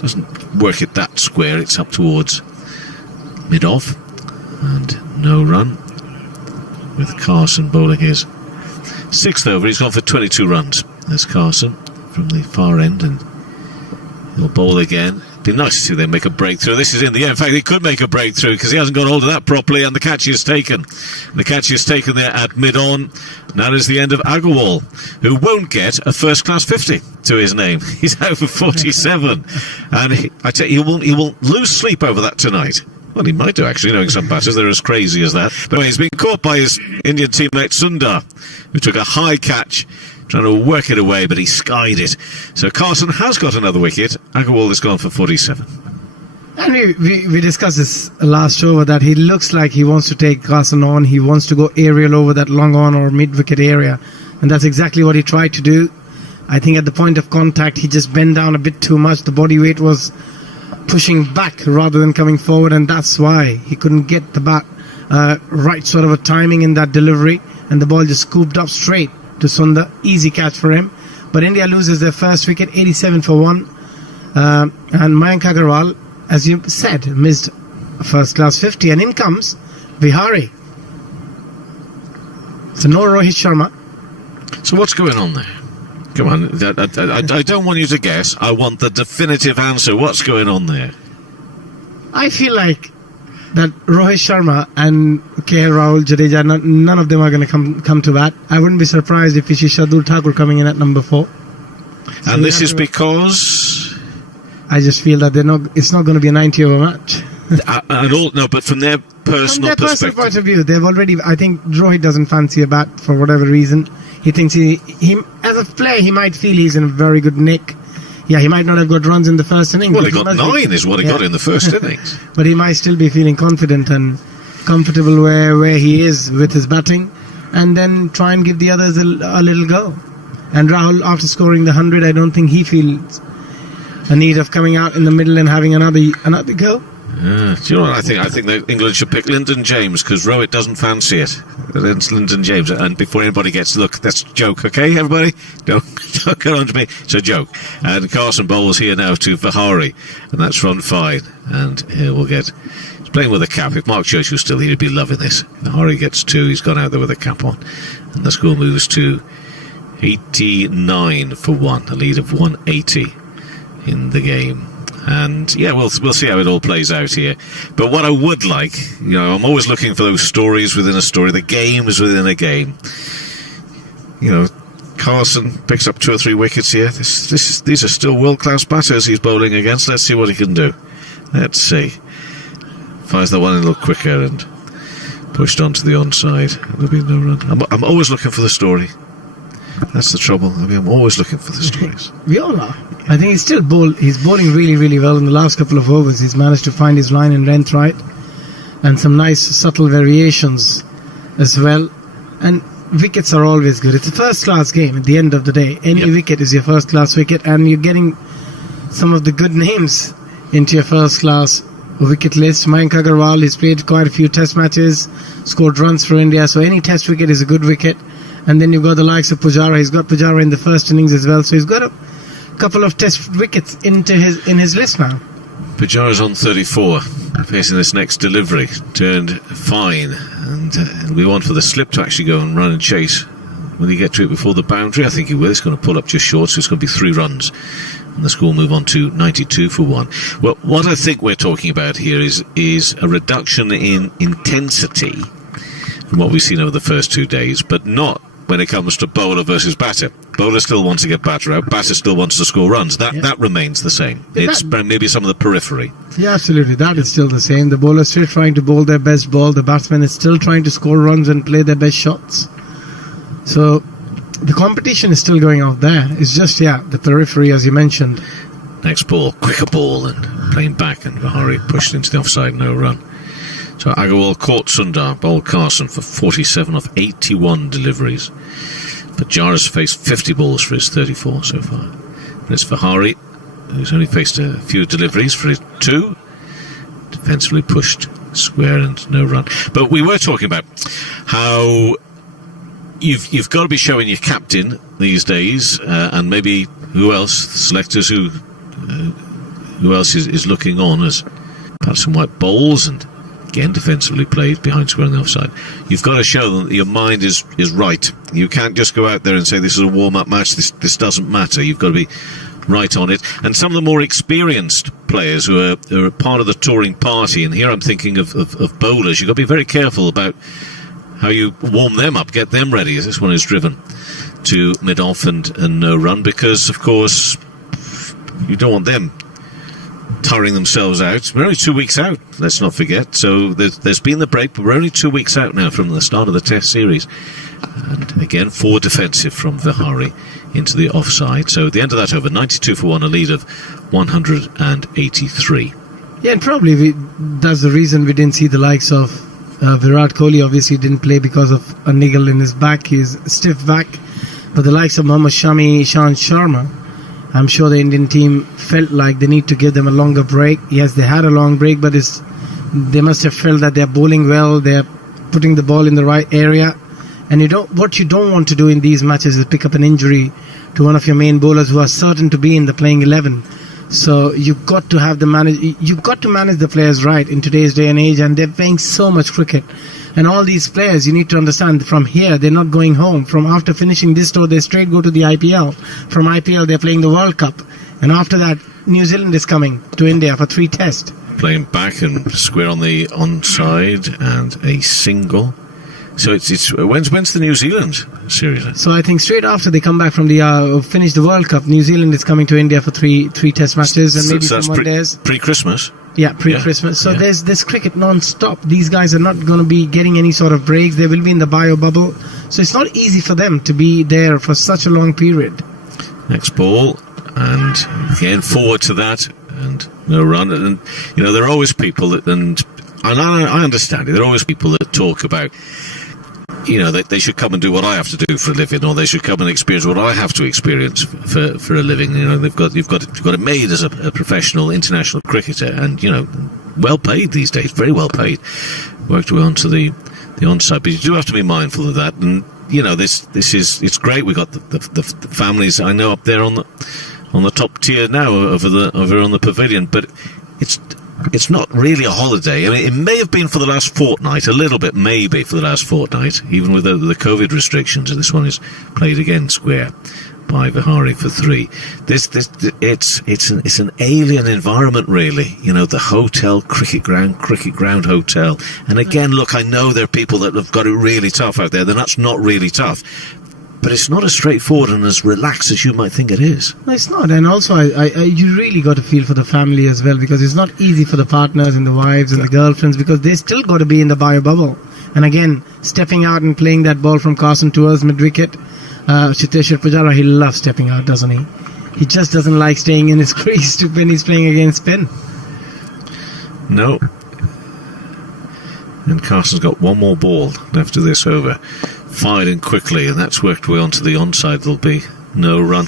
doesn't work it that square. It's up towards mid-off, and no run, with Carson bowling his 6th over. He's gone for 22 runs. There's Carson from the far end, and he'll bowl again. It'd be nice to see them make a breakthrough. This is in the air. In fact, he could make a breakthrough because he hasn't got hold of that properly, and the catch is taken. The catch is taken there at mid-on. That is the end of Agarwal, who won't get a first-class 50 to his name. He's out for 47, and I tell you, he won't lose sleep over that tonight. Well, he might do, actually, knowing some batters. They're as crazy as that. But anyway, he's been caught by his Indian teammate Sundar, who took a high catch, trying to work it away, but he skied it. So Carson has got another wicket. Agarwal has gone for 47. And we discussed this last over, that he looks like he wants to take Carson on. He wants to go aerial over that long on or mid-wicket area. And that's exactly what he tried to do. I think at the point of contact, he just bent down a bit too much. The body weight was pushing back rather than coming forward, and that's why he couldn't get the bat right sort of a timing in that delivery, and the ball just scooped up straight to Sundar. Easy catch for him. But India loses their first wicket, 87 for 1. And Mayank Agarwal, as you said, missed a first-class 50, and in comes Vihari. So no Rohit Sharma. So what's going on there? Come on, I don't want you to guess. I want the definitive answer. What's going on there? I feel like that Rohit Sharma and KL Rahul, Jadeja, none of them are going to come to bat. I wouldn't be surprised if we see Shardul Thakur coming in at number 4. So and this is because I just feel that it's not going to be a 90-over match. But from their personal perspective, point of view, they've already. I think Rohit doesn't fancy a bat for whatever reason. He thinks he as a player, he might feel he's in a very good nick. Yeah, he might not have got runs in the first innings. Well, he got 9 is what he got in the first innings. But he might still be feeling confident and comfortable where he is with his batting, and then try and give the others a little go. And Rahul, after scoring the 100, I don't think he feels a need of coming out in the middle and having another go. Do you know what I think? I think that England should pick Lyndon James, because Rohit doesn't fancy it. It's Lyndon James, and before anybody gets, look, that's a joke, okay, everybody? Don't get on to me. It's a joke. And Carson bowls here now to Vihari, and that's run fine. And here we'll get. He's playing with a cap. If Mark Church was still here, he'd be loving this. Vihari gets 2. He's gone out there with a cap on, and the score moves to 89 for 1, a lead of 180 in the game. And yeah, we'll see how it all plays out here. But what I would like, I'm always looking for those stories within a story, the games within a game. Carson picks up 2 or 3 wickets here. These are still world-class batters he's bowling against. Let's see what he can do. Let's see. Fires the one a little quicker and pushed onto the onside. There'll be no run. I'm always looking for the story. That's the trouble. I'm always looking for the stories. We all are. I think he's bowling really, really well in the last couple of overs. He's managed to find his line and length right, and some nice subtle variations as well. And wickets are always good. It's a first-class game at the end of the day. Any wicket is your first-class wicket, and you're getting some of the good names into your first-class wicket list. Mayank Agarwal, he's played quite a few test matches, scored runs for India, so any test wicket is a good wicket. And then you've got the likes of Pujara. He's got Pujara in the first innings as well, so he's got a couple of test wickets in his list now. Pujara's on 34, facing this next delivery. Turned fine, and it'll be one for the slip to actually go and run and chase. Will he get to it before the boundary? I think he will. It's going to pull up just short, so it's going to be 3 runs. And the score will move on to 92 for 1. Well, what I think we're talking about here is a reduction in intensity from what we've seen over the first 2 days, but not when it comes to bowler versus batter. Bowler still wants to get batter out, batter still wants to score runs. That remains the same. It's maybe some of the periphery. Yeah, absolutely. That is still the same. The bowler's still trying to bowl their best ball. The batsman is still trying to score runs and play their best shots. So the competition is still going out there. It's just, the periphery, as you mentioned. Next ball, quicker ball, and playing back, and Vihari pushed into the offside, no run. So Agarwal caught Sundar, bowled Carson for 47 of 81 deliveries. But Jara's faced 50 balls for his 34 so far. And it's Vihari, who's only faced a few deliveries for his 2. Defensively pushed square and no run. But we were talking about how you've got to be showing your captain these days, and maybe who else, selectors who else is looking on as Patterson White bowls and again defensively played behind square on the offside. You've got to show them that your mind is right. You can't just go out there and say this is a warm-up match, this doesn't matter. You've got to be right on it. And some of the more experienced players who are part of the touring party, and here I'm thinking of bowlers, you've got to be very careful about how you warm them up, get them ready, as this one is driven to mid-off and no run, because of course you don't want them tiring themselves out. We're only 2 weeks out, let's not forget. So there's been the break, but we're only 2 weeks out now from the start of the Test series. And again, 4 defensive from Vihari into the offside. So at the end of that over, 92 for 1, a lead of 183. Yeah, and probably that's the reason we didn't see the likes of Virat Kohli. Obviously didn't play because of a niggle in his back, his stiff back. But the likes of Mohammad Shami, Ishant Sharma, I'm sure the Indian team felt like they need to give them a longer break. Yes, they had a long break, but they must have felt that they're bowling well, they're putting the ball in the right area. And what you don't want to do in these matches is pick up an injury to one of your main bowlers who are certain to be in the playing 11. So you've got to manage the players right in today's day and age, and they're playing so much cricket. And all these players, you need to understand, from here, they're not going home. From after finishing this tour, they straight go to the IPL. From IPL, they're playing the World Cup. And after that, New Zealand is coming to India for 3 tests. Playing back and square on the onside and a single. So when's the New Zealand series? So I think straight after they come back from the finish the World Cup, New Zealand is coming to India for three test matches and maybe some 1 days. Pre-Christmas? Yeah, pre-Christmas. So there's this cricket non-stop. These guys are not going to be getting any sort of breaks. They will be in the bio bubble. So it's not easy for them to be there for such a long period. Next ball, and again forward to that, and no run. And there are always people that, and I understand it, there are always people that talk about, that they should come and do what I have to do for a living, or they should come and experience what I have to experience for a living. You've got it made as a professional international cricketer, and well paid these days, very well paid. Worked way onto the onside, but you do have to be mindful of that. And it's great. We got the families I know up there on the top tier now over on the pavilion, but it's not really a holiday. I mean, it may have been for the last fortnight, a little bit maybe for the last fortnight, even with the COVID restrictions. And this one is played again square by Vihari for 3. It's an alien environment, really. The hotel, cricket ground hotel. And again, look, I know there are people that have got it really tough out there. That's not really tough. But it's not as straightforward and as relaxed as you might think it is. No, it's not. And also, you really got to feel for the family as well, because it's not easy for the partners and the wives and the girlfriends, because they still got to be in the bio bubble. And again, stepping out and playing that ball from Carson towards mid-wicket, Cheteshwar Pujara, he loves stepping out, doesn't he? He just doesn't like staying in his crease when he's playing against spin. No. And Carson's got one more ball after this over. fired in quickly, and that's worked way onto the onside. There'll be no run.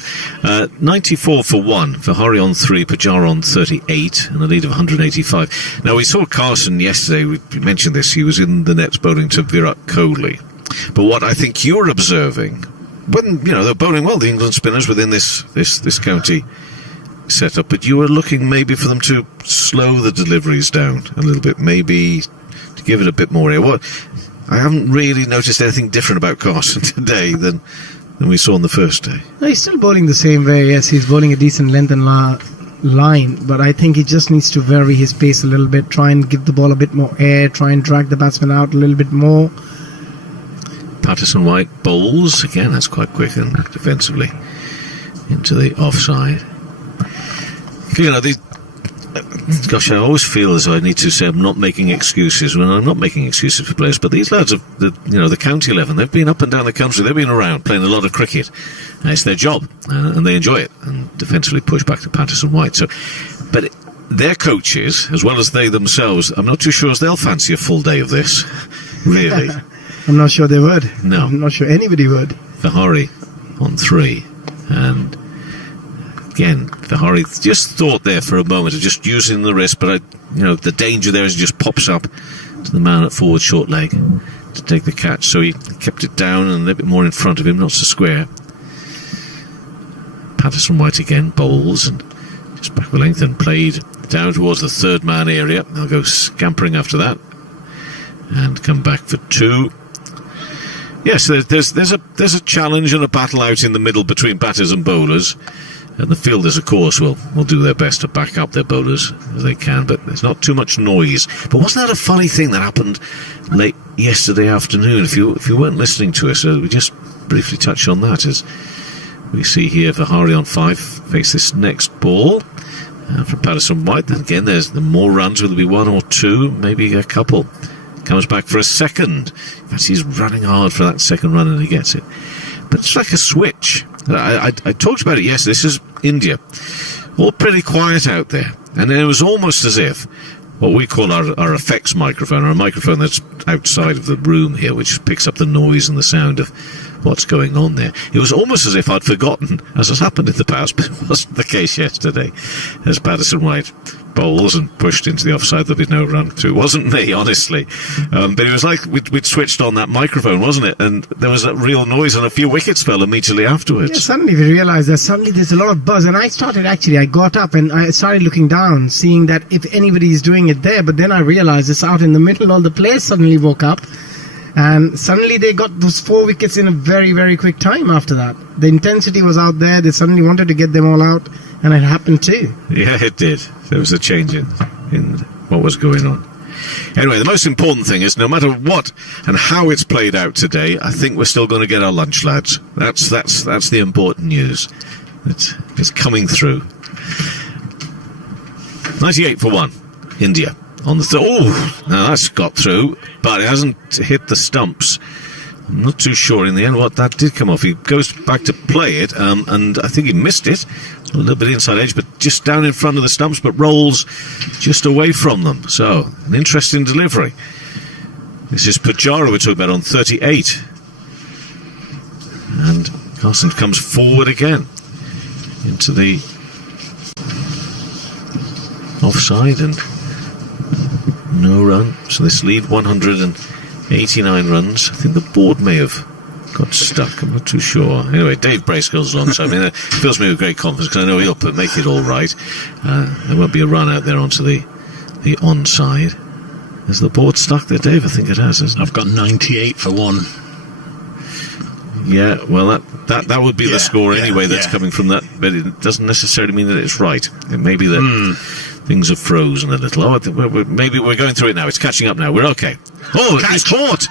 94 for 1. Vihari on 3, Pujara on 38, and a lead of 185. Now, we saw Carson yesterday. We mentioned this. He was in the nets bowling to Virat Kohli. But what I think you're observing, when they're bowling well, the England spinners within this county setup, but you were looking maybe for them to slow the deliveries down a little bit, maybe to give it a bit more air. I haven't really noticed anything different about Carson today than we saw on the first day. No, he's still bowling the same way. Yes, he's bowling a decent length and line, but I think he just needs to vary his pace a little bit, try and give the ball a bit more air, try and drag the batsman out a little bit more. Patterson White bowls. Again, that's quite quick and defensively into the offside. Gosh, I always feel as though I need to say I'm not making excuses when I'm not making excuses for players, but these lads of the county 11, they've been up and down the country, they've been around playing a lot of cricket, and it's their job, and they enjoy it, and defensively push back to Patterson White. But their coaches, as well as they themselves, I'm not too sure as they'll fancy a full day of this, really. I'm not sure they would. No. I'm not sure anybody would. Vihari on 3, and again, Vihari just thought there for a moment of just using the wrist, but the danger there is it just pops up to the man at forward short leg to take the catch. So he kept it down and a little bit more in front of him, not so square. Patterson White again bowls and just back the length and played down towards the third man area. They'll go scampering after that and come back for 2. Yes, there's a challenge and a battle out in the middle between batters and bowlers. And the fielders, of course, will do their best to back up their bowlers as they can, but there's not too much noise. But wasn't that a funny thing that happened late yesterday afternoon? If you weren't listening to us, we just briefly touched on that. As we see here, Vihari on 5 face this next ball from Patterson White. And again, there's the more runs. Will there be 1 or 2, maybe a couple? Comes back for a second. In fact, he's running hard for that second run, and he gets it. But it's like a switch. I talked about it yesterday. This is India. All pretty quiet out there. And then it was almost as if what we call our effects microphone, or a microphone that's outside of the room here, which picks up the noise and the sound of what's going on there. It was almost as if I'd forgotten, as has happened in the past, but it wasn't the case yesterday, as Patterson White bowls and pushed into the offside. There'll be no run through. It wasn't me, honestly. But it was like we'd switched on that microphone, wasn't it? And there was that real noise, and a few wickets fell immediately afterwards. Yeah, suddenly we realized that there's a lot of buzz, and I got up and I started looking down, seeing that if anybody is doing it there, but then I realized it's out in the middle. All the players suddenly woke up, and suddenly they got those 4 wickets in a very, very quick time after that. The intensity was out there. They suddenly wanted to get them all out, and it happened too. Yeah, it did. There was a change in what was going on. Anyway, the most important thing is, no matter what and how it's played out today, I think we're still going to get our lunch, lads. That's the important news. It's coming through. 98 for 1, India. On the now that's got through, but it hasn't hit the stumps. I'm not too sure in the end what that did come off. He goes back to play it, and I think he missed it. A little bit inside edge, but just down in front of the stumps, but rolls just away from them. So, an interesting delivery. This is Pujara we're talking about on 38. And Carson comes forward again into the offside, and no run. So this lead 189 runs. I think the board may have got stuck. I'm not too sure. Anyway, Dave Brace goes along, so I mean, it fills me with great confidence because I know he'll make it all right. There won't be a run out there onto the onside. Is the board stuck there, Dave? I think it has, isn't it? I've got 98 for 1. Yeah, well, that would be the score anyway that's coming from that, but it doesn't necessarily mean that it's right. It may be that things have frozen a little. Maybe we're going through it now. It's catching up now. We're okay. Oh, he's caught!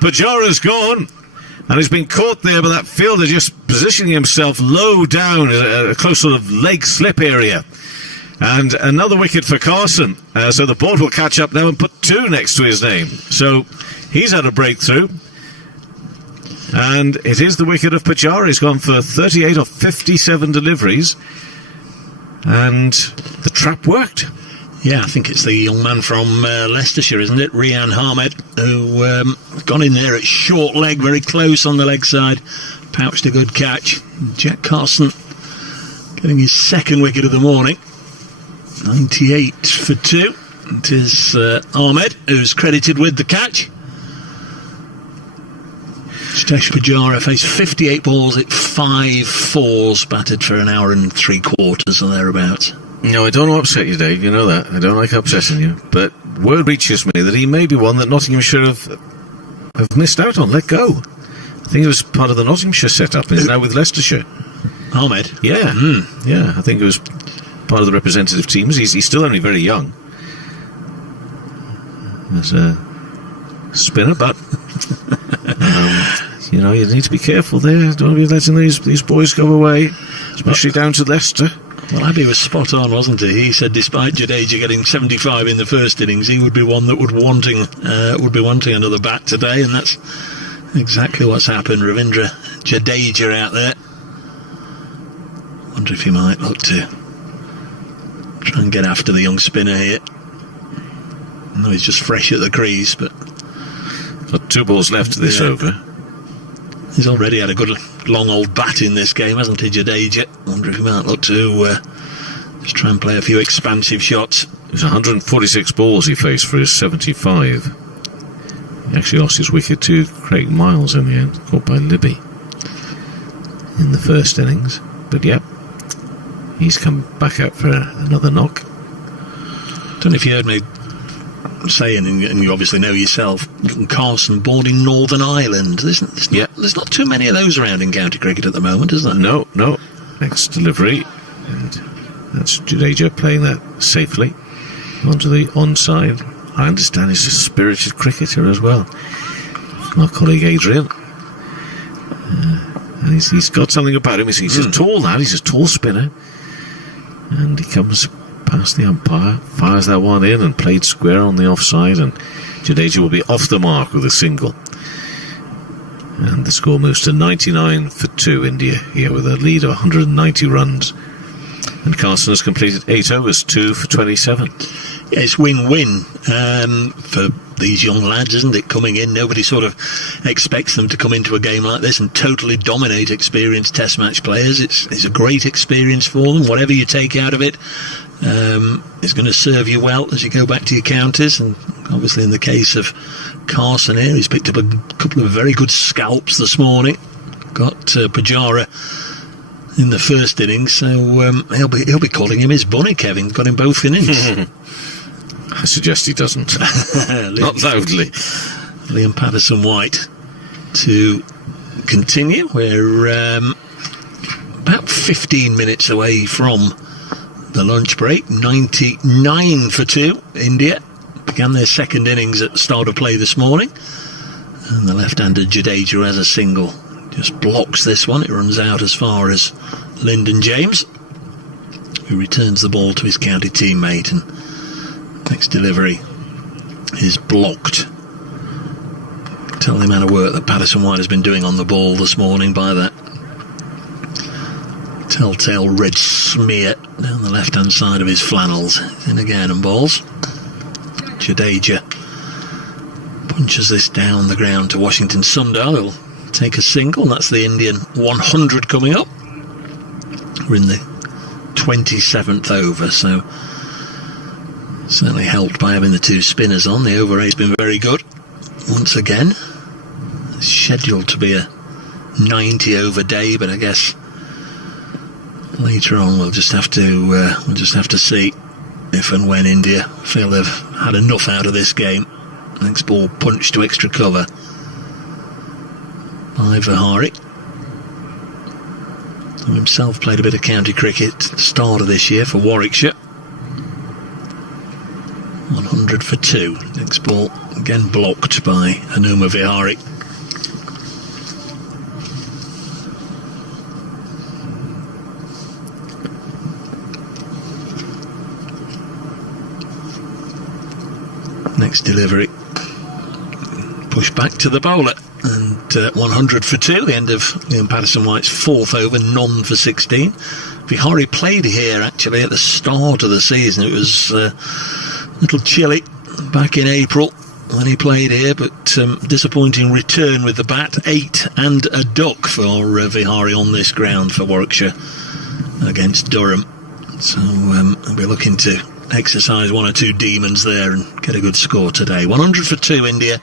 Pujara's gone! And he's been caught there by that fielder just positioning himself low down at a close sort of leg slip area. And another wicket for Carson. So the board will catch up now and put 2 next to his name. So he's had a breakthrough. And it is the wicket of Pujara. He's gone for 38 of 57 deliveries. And the trap worked. Yeah, I think it's the young man from Leicestershire, isn't it? Rian Ahmed. who gone in there at short leg, very close on the leg side, pouched a good catch. Jack Carson getting his second wicket of the morning. 98 for 2. It is Ahmed who's credited with the catch. Jitesh Pujara faced 58 balls at 5 fours, batted for an hour and 3/4 or thereabouts. No, I don't want to upset you, Dave. You know that. I don't like upsetting you. But word reaches me that he may be one that Nottinghamshire have missed out on, let go. I think it was part of the Nottinghamshire setup, and he's now with Leicestershire. Ahmed? Yeah. Yeah, I think it was part of the representative teams. He's still only very young. As a spinner, but you know, you need to be careful there. Don't be letting these boys go away, especially down to Leicester. Well, Abby was spot on, wasn't he? He said despite Jadeja getting 75 in the first innings, he would be one that would be wanting another bat today, and that's exactly what's happened. Ravindra Jadeja out there. Wonder if he might look to try and get after the young spinner here. I know he's just fresh at the crease, but got 2 balls left to this over. He's already had a good long old bat in this game, hasn't he, Jadeja? Wonder if he might look to just try and play a few expansive shots. It was 146 balls he faced for his 75. He actually lost his wicket to Craig Miles in the end, caught by Libby in the first innings. But yep, he's come back out for another knock. Don't know if you heard me saying, and you obviously know yourself, Carson boarding Northern Ireland. There's not too many of those around in county cricket at the moment, is there? No. Next delivery, and that's Jadeja playing that safely onto the onside. I understand he's a spirited cricketer as well. My colleague Adrian. And he's got something about him. He's a tall lad, he's a tall spinner. And he comes past the umpire, fires that one in and played square on the offside, and Jadeja will be off the mark with a single. And the score moves to 99 for 2, India here with a lead of 190 runs. And Carson has completed 8 overs, 2 for 27. Yeah, it's win-win for these young lads, isn't it, coming in? Nobody sort of expects them to come into a game like this and totally dominate experienced test match players. It's a great experience for them. Whatever you take out of it is going to serve you well as you go back to your counties. And obviously in the case of Carson here, he's picked up a couple of very good scalps this morning. Got Pujara in the first innings, so he'll be calling him his bunny, Kevin. Got him both innings. I suggest he doesn't. Not loudly. Liam Patterson-White to continue. We're about 15 minutes away from the lunch break. 99 for 2, India. Began their second innings at the start of play this morning. And the left-hander Jadeja has a single. Just blocks this one. It runs out as far as Lyndon James, who returns the ball to his county teammate, and next delivery is blocked. Tell the amount of work that Patterson-White has been doing on the ball this morning by that telltale red smear down the left-hand side of his flannels. In again and balls. Jadeja punches this down the ground to Washington Sundar. He'll take a single, and that's the Indian 100 coming up. We're in the 27th over, so certainly helped by having the 2 spinners on. The over rate's been very good. Once again, it's scheduled to be a 90 over day, but I guess later on we'll just have to see if and when India feel they've had enough out of this game. Next ball punched to extra cover by Vihari, who himself played a bit of county cricket at the start of this year for Warwickshire. 100 for 2. Next ball again blocked by Hanuma Vihari. Next delivery pushed back to the bowler, and 100 for 2, the end of Liam Patterson-White's 4th over, none for 16. Vihari played here actually at the start of the season. It was a little chilly back in April, when he played here, but disappointing return with the bat. 8 and a duck for Vihari on this ground for Warwickshire against Durham. So I'll be looking to exercise one or two demons there and get a good score today. 100 for 2 India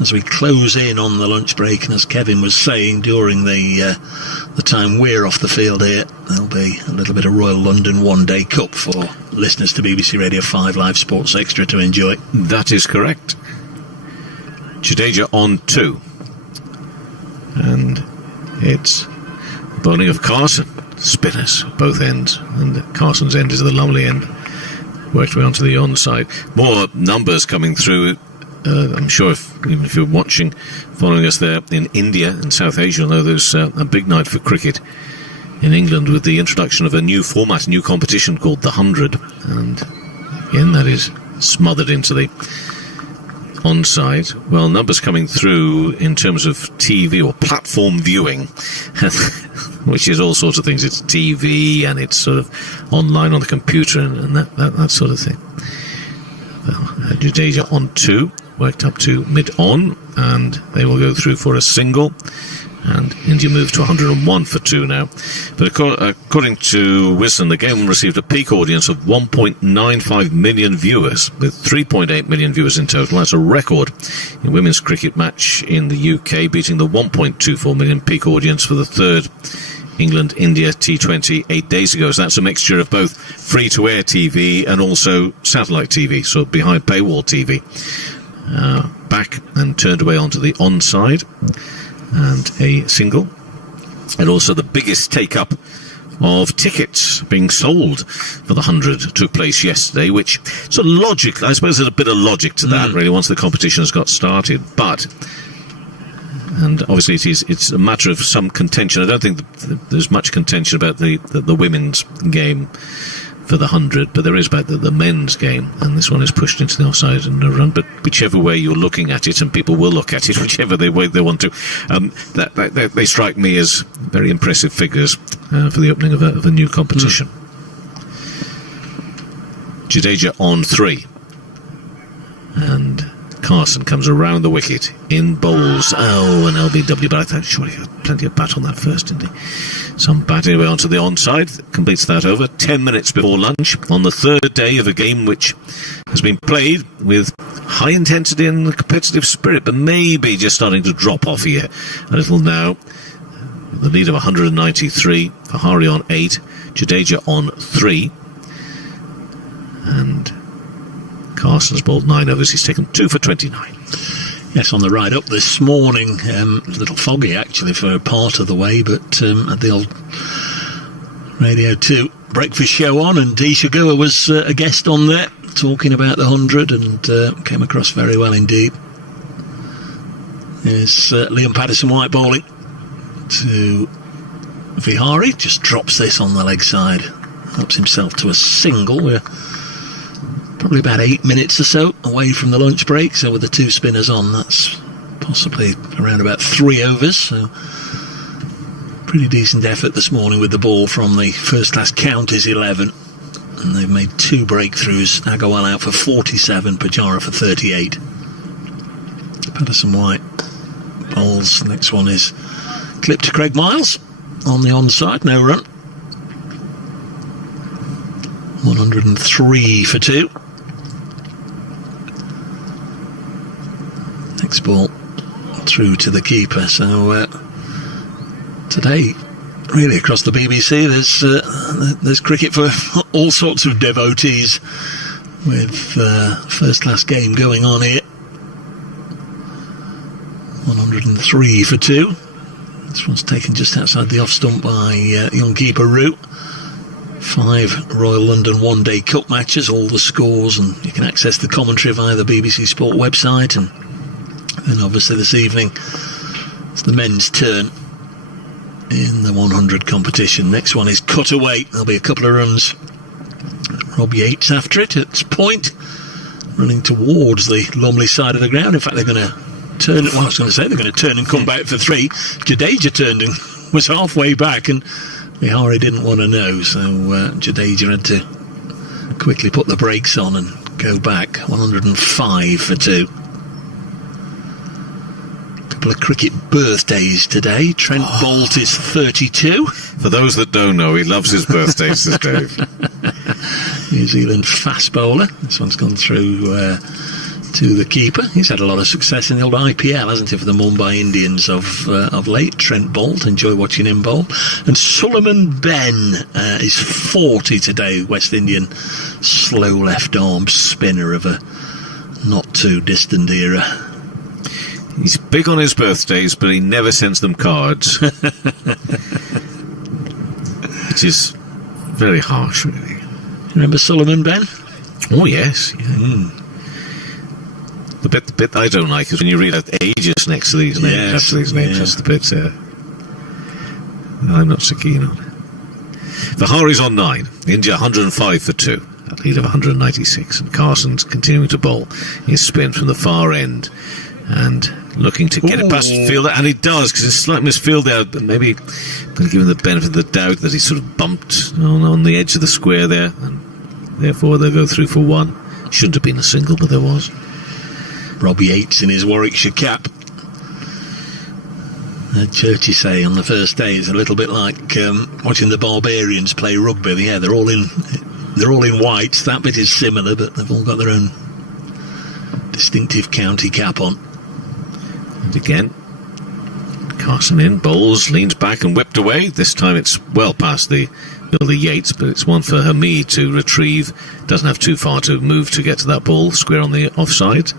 as we close in on the lunch break, and as Kevin was saying during the time we're off the field here, there'll be a little bit of Royal London One Day Cup for listeners to BBC Radio 5 Live Sports Extra to enjoy. That is correct. Jadeja on 2, and it's bowling of Carson. Spinners both ends, and Carson's end is the lovely end. Worked way onto the onside. More numbers coming through. I'm sure even if you're watching, following us there in India and South Asia, you'll know there's a big night for cricket in England with the introduction of a new format, a new competition called the 100. And again, that is smothered into the onside. Well, numbers coming through in terms of TV or platform viewing, which is all sorts of things. It's TV and it's sort of online on the computer and that sort of thing. Well, Jadeja on 2, worked up to mid-on, and they will go through for a single. And India moved to 101 for 2 now. But according to Wisden, the game received a peak audience of 1.95 million viewers, with 3.8 million viewers in total. That's a record in women's cricket match in the UK, beating the 1.24 million peak audience for the third England-India T20 8 days ago. So that's a mixture of both free-to-air TV and also satellite TV, so behind paywall TV. Back and turned away onto the onside, and a single. And also the biggest take-up of tickets being sold for the 100 took place yesterday, which sort of logic, I suppose there's a bit of logic to that really once the competition has got started, but and obviously it's a matter of some contention. I don't think there's much contention about the women's game for the 100, but there is about the men's game, and this one is pushed into the offside and no run. But whichever way you're looking at it, and people will look at it whichever way they want to, they strike me as very impressive figures for the opening of a new competition. Jadeja on 3, and Carson comes around the wicket in bowls. Oh, an LBW, but I thought surely he had plenty of bat on that first, didn't he? Some bat anyway onto the onside, completes that over 10 minutes before lunch on the third day of a game which has been played with high intensity and competitive spirit, but maybe just starting to drop off here a little now. The lead of 193, Vihari on 8, Jadeja on 3, and Carson's bowled 9 overs. He's taken 2 for 29. Yes, on the ride up this morning, a little foggy actually for part of the way, but at the old Radio 2 breakfast show on, and Disha Goa was a guest on there talking about the 100 and came across very well indeed. There's Liam Patterson-White bowling to Vihari, just drops this on the leg side, helps himself to a single. We're probably about 8 minutes or so away from the lunch break, so with the 2 spinners on, that's possibly around about 3 overs, so pretty decent effort this morning with the ball from the first class counties 11, and they've made 2 breakthroughs. Agarwal out for 47, Pujara for 38. Patterson-White bowls. Next one is clipped to Craig Miles on the onside, no run. 103 for 2. Next ball through to the keeper. So today, really across the BBC, there's cricket for all sorts of devotees, with first class game going on here. 103 for 2. This one's taken just outside the off stump by young keeper Root. 5 Royal London One Day Cup matches, all the scores, and you can access the commentary via the BBC Sport website. And then obviously this evening it's the men's turn in the 100 competition. Next one is cut away. There'll be a couple of runs. Rob Yates after it at point, running towards the Lumley side of the ground. In fact, they're going to turn. Well, I was going to say they're going to turn and come back for 3. Jadeja turned and was halfway back, and Vihari didn't want to know, so Jadeja had to quickly put the brakes on and go back. 105 for 2. couple of cricket birthdays today. Trent Boult is 32. For those that don't know, he loves his birthdays, says Dave. New Zealand fast bowler. This one's gone through to the keeper. He's had a lot of success in the old IPL, hasn't he, for the Mumbai Indians of late. Trent Boult, enjoy watching him bowl. And Suleiman Ben is 40 today, West Indian slow left arm spinner of a not too distant era. He's big on his birthdays, but he never sends them cards. Which is very harsh, really. Remember Suleiman Ben? Oh, yes. Yeah. The bit I don't like is when you read out ages next to these names. Yes, After these names, that's the bit I'm not so keen on. Vihari's on 9. India 105 for 2. A lead of 196. And Carson's continuing to bowl. His spin from the far end. And looking to get it past the fielder, and he does, because it's a slight misfield there, but maybe going to give him the benefit of the doubt that he sort of bumped on the edge of the square there, and therefore they'll go through for 1. Shouldn't have been a single, but there was. Robbie Yates in his Warwickshire cap. Churchy say on the first day it's a little bit like watching the Barbarians play rugby. Yeah, they're all in whites. That bit is similar, but they've all got their own distinctive county cap on. And again, Carson in, bowls, leans back and whipped away. This time it's well past the Yates, but it's one for Hamid to retrieve. Doesn't have too far to move to get to that ball, square on the offside.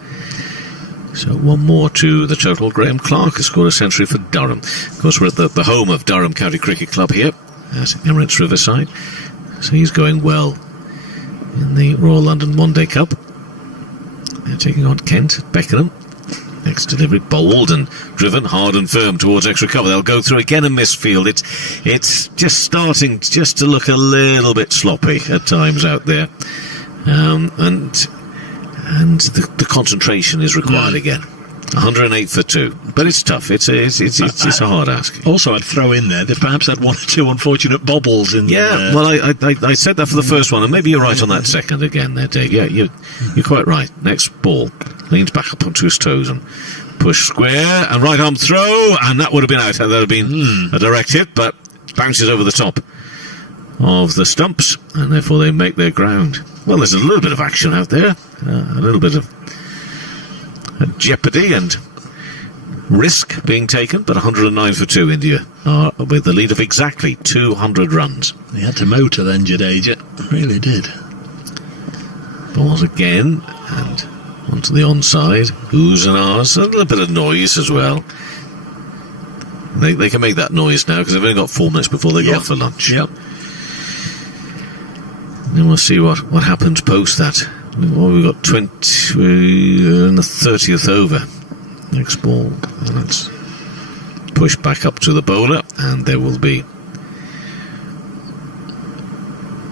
So 1 more to the total. Graham Clark has scored a century for Durham. Of course, we're at the home of Durham County Cricket Club here, at Emirates Riverside. So he's going well in the Royal London One Day Cup. They're taking on Kent at Beckenham. Next delivery, bowled and driven hard and firm towards extra cover. They'll go through again and misfield. It's just starting just to look a little bit sloppy at times out there. And the concentration is required again. 108 for 2, but it's tough. It's a hard ask. Also, I'd throw in there they've perhaps had 1 or 2 unfortunate bobbles in. Yeah, well, I said that for the first one, and maybe you're right on that second again there, Dave. Yeah, you're quite right. Next ball, leans back up onto his toes and push square and right arm throw, and that would have been out. That would have been a direct hit, but bounces over the top of the stumps, and therefore they make their ground. Well, there's a little bit of action out there, a little bit of jeopardy and risk being taken, but 109 for 2 India are with the lead of exactly 200 runs. He had to motor then, Jadeja. Really did. Balls again, and onto the onside. Oohs and ahs, a little bit of noise as well. They can make that noise now because they've only got 4 minutes before they go off for lunch. Yep. Then we'll see what happens post that. Well, we've got 20 in the 30th over. Next ball, and that's pushed back up to the bowler, and there will be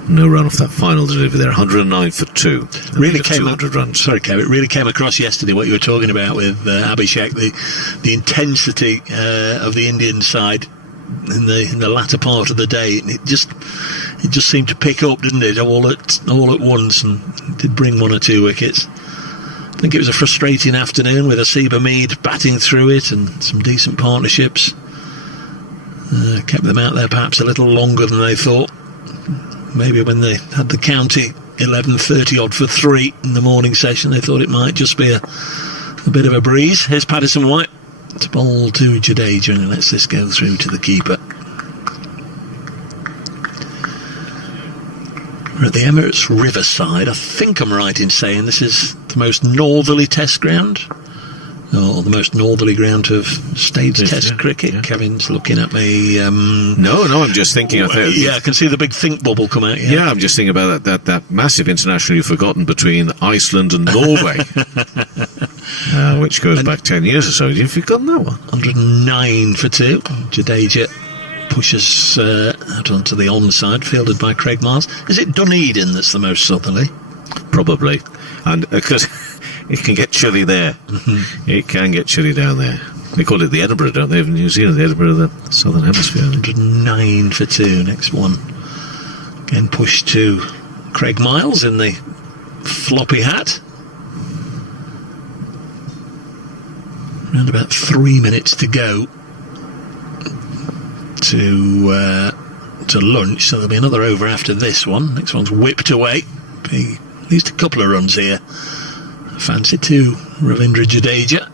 no run off that final delivery there. 109 for 2. Really came 200 runs. Sorry, Kev. It really came across yesterday what you were talking about with Abhishek, the intensity of the Indian side in the latter part of the day. It just seemed to pick up, didn't it, all at once, and did bring 1 or 2 wickets. I think it was a frustrating afternoon with Asib Hamid batting through it and some decent partnerships. Kept them out there perhaps a little longer than they thought. Maybe when they had the county 11:30 odd for 3 in the morning session, they thought it might just be a bit of a breeze. Here's Paddison White to bowl to Jadeja, and lets this go through to the keeper. We're at the Emirates Riverside. I think I'm right in saying this is the most northerly test ground, or the most northerly ground to have staged test cricket. Yeah. Kevin's looking at me. No, I'm just thinking. I can see the big think bubble come out. Yeah, I'm just thinking about that massive international you've forgotten between Iceland and Norway, which goes back 10 years or so. You've forgotten that one. 109 for 2. Jadeja pushes out onto the onside, fielded by Craig Miles. Is it Dunedin that's the most southerly? Probably, and because it can get chilly there. It can get chilly down there. They call it the Edinburgh, don't they, in New Zealand? The Edinburgh of the Southern Hemisphere. 109 for 2. Next one, again pushed to Craig Miles in the floppy hat. Around about 3 minutes to go to lunch, so there'll be another over after this one. Next one's whipped away. Be at least a couple of runs here. Fancy to Ravindra Jadeja.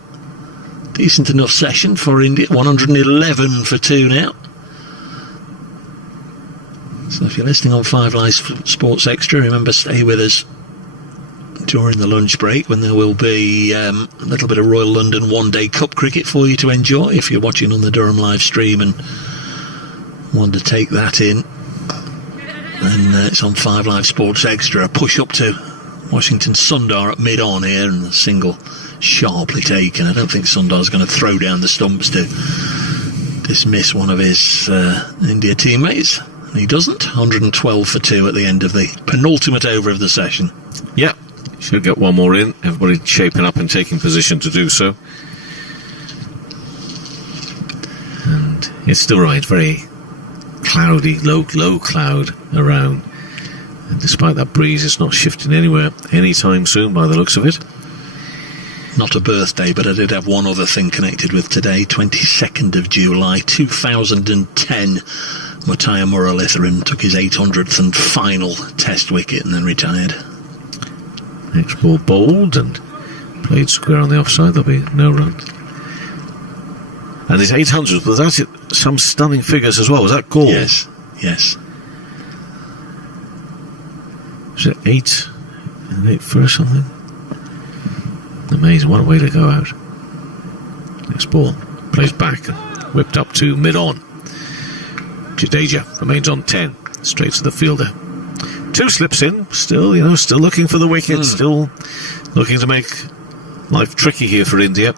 Decent enough session for India. 111 for 2 now. So if you're listening on 5 Live Sports Extra, remember, stay with us during the lunch break, when there will be a little bit of Royal London One-Day Cup cricket for you to enjoy if you're watching on the Durham live stream and want to take that in. And it's on 5 Live Sports Extra. A push up to Washington Sundar at mid-on here, and a single sharply taken. I don't think Sundar's going to throw down the stumps to dismiss one of his India teammates. And he doesn't. 112 for 2 at the end of the penultimate over of the session. Yeah, should get one more in. Everybody shaping up and taking position to do so. And it still remains very cloudy, low cloud around. And despite that breeze, it's not shifting anywhere anytime soon by the looks of it. Not a birthday, but I did have one other thing connected with today. 22nd of July 2010, Muttiah Muralitharan took his 800th and final test wicket and then retired. Next ball bowled and played square on the offside. There'll be no run. And his 800, was that it? Some stunning figures as well. Was that goal? Yes. Was it 8 for or something? Amazing. What a way to go out. Next ball plays back and whipped up to mid-on. Jadeja remains on 10, straight to the fielder. 2 slips in, still looking for the wicket, still looking to make life tricky here for India.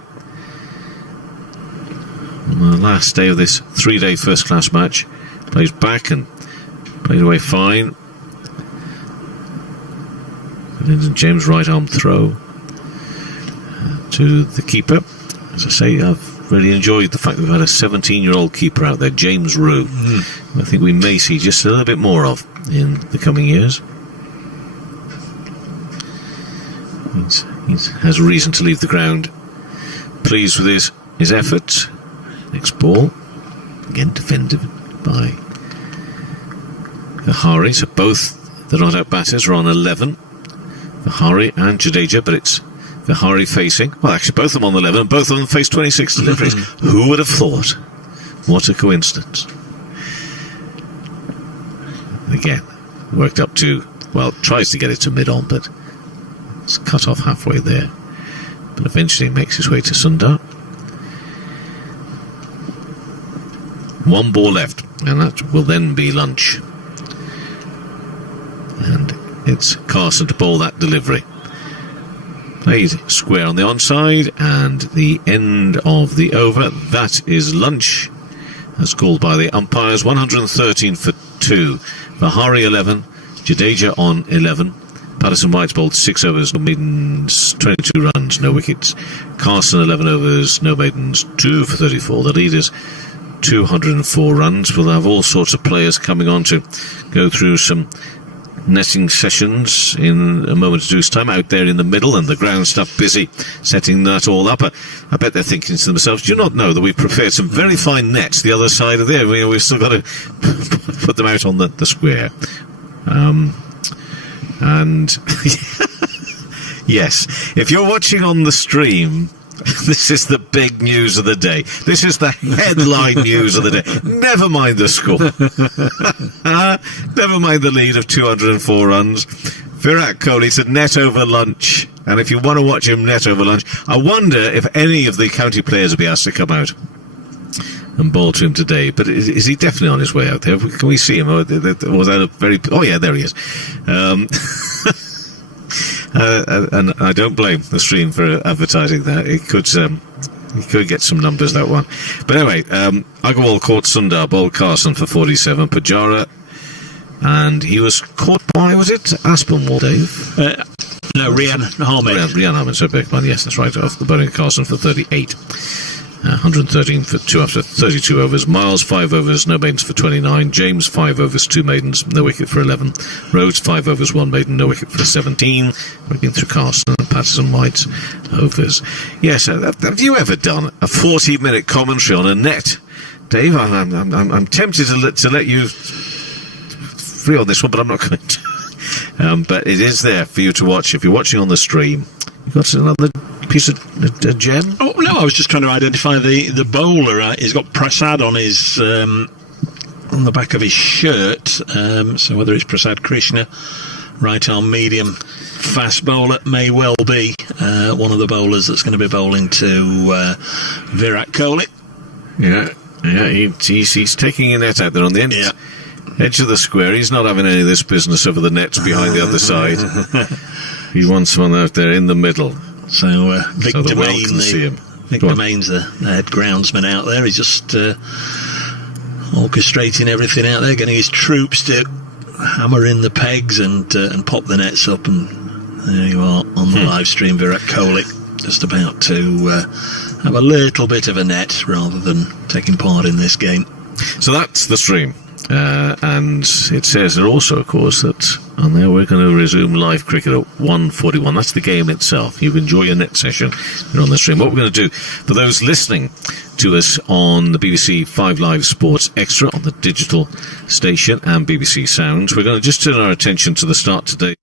On the last day of this 3-day first-class match, plays back and played away fine. Lyndon James right arm throw to the keeper. As I say, I've really enjoyed the fact that we've had a 17-year-old keeper out there, James Rew. I think we may see just a little bit more of in the coming years. He has reason to leave the ground pleased with his efforts. Next ball, again defended by Vihari. So both the not-out batters are on 11. Vihari and Jadeja, but it's Vihari facing. Well, actually, both of them on the 11, and both of them face 26 deliveries. Who would have thought? What a coincidence. Again, worked up to, well, tries to get it to mid-on, but it's cut off halfway there. But eventually makes his way to Sundar. 1 ball left, and that will then be lunch. And it's Carson to bowl that delivery. Played square on the onside, and the end of the over. That is lunch, as called by the umpires. 113 for 2. Vihari 11, Jadeja on 11. Patterson White's bowled 6 overs, no maidens, 22 runs, no wickets. Carson 11 overs, no maidens, 2 for 34. The leaders 204 runs. We'll have all sorts of players coming on to go through some netting sessions in a moment's due time out there in the middle, and the ground staff busy setting that all up. I bet they're thinking to themselves, do you not know that we've prepared some very fine nets the other side of there? We've still got to put them out on the square. And yes, if you're watching on the stream, this is the big news of the day. This is the headline news of the day. Never mind the score. Never mind the lead of 204 runs. Virat Kohli to net over lunch. And if you want to watch him net over lunch, I wonder if any of the county players will be asked to come out and bowl to him today. But is he definitely on his way out there? Can we see him? Was that a very... Oh, yeah, there he is. And I don't blame the stream for advertising that. It could get some numbers, that one. But anyway, Agarwal caught Sundar, bowled Carson for 47. Pujara, and he was caught by, was it Aspinwall, Dave? No, Rian Ahmed. Rian Ahmed, so big man. Yes, that's right. Off the bowling Carson for 38. 113 for 2 after 32 overs. Miles, 5 overs, no maidens for 29. James, 5 overs, 2 maidens, no wicket for 11. Rhodes, 5 overs, 1 maiden, no wicket for 17. Working through Carson and Patterson White's overs. Yes, have you ever done a 40-minute commentary on a net? Dave, I'm tempted to let you free on this one, but I'm not going to. But it is there for you to watch. If you're watching on the stream, you've got another piece of a gem? Oh, no, I was just trying to identify the bowler. He's got Prasad on his on the back of his shirt. So whether it's Prasad Krishna, right arm medium fast bowler, may well be one of the bowlers that's going to be bowling to Virat Kohli. Yeah, he's taking a net out there on the edge of the square. He's not having any of this business over the nets behind the other side. He wants one out there in the middle. So Vic so the world Domain, can see him. Vic Domain's the head groundsman out there. He's just orchestrating everything out there, getting his troops to hammer in the pegs and pop the nets up. And there you are on the live stream. Virat Kohli just about to have a little bit of a net rather than taking part in this game. So that's the stream. And it says there also, of course, that on there we're going to resume live cricket at 1:41. That's the game itself. You enjoy your net session. You're on the stream. What we're going to do, for those listening to us on the BBC 5 Live Sports Extra on the digital station and BBC Sounds, we're going to just turn our attention to the start today.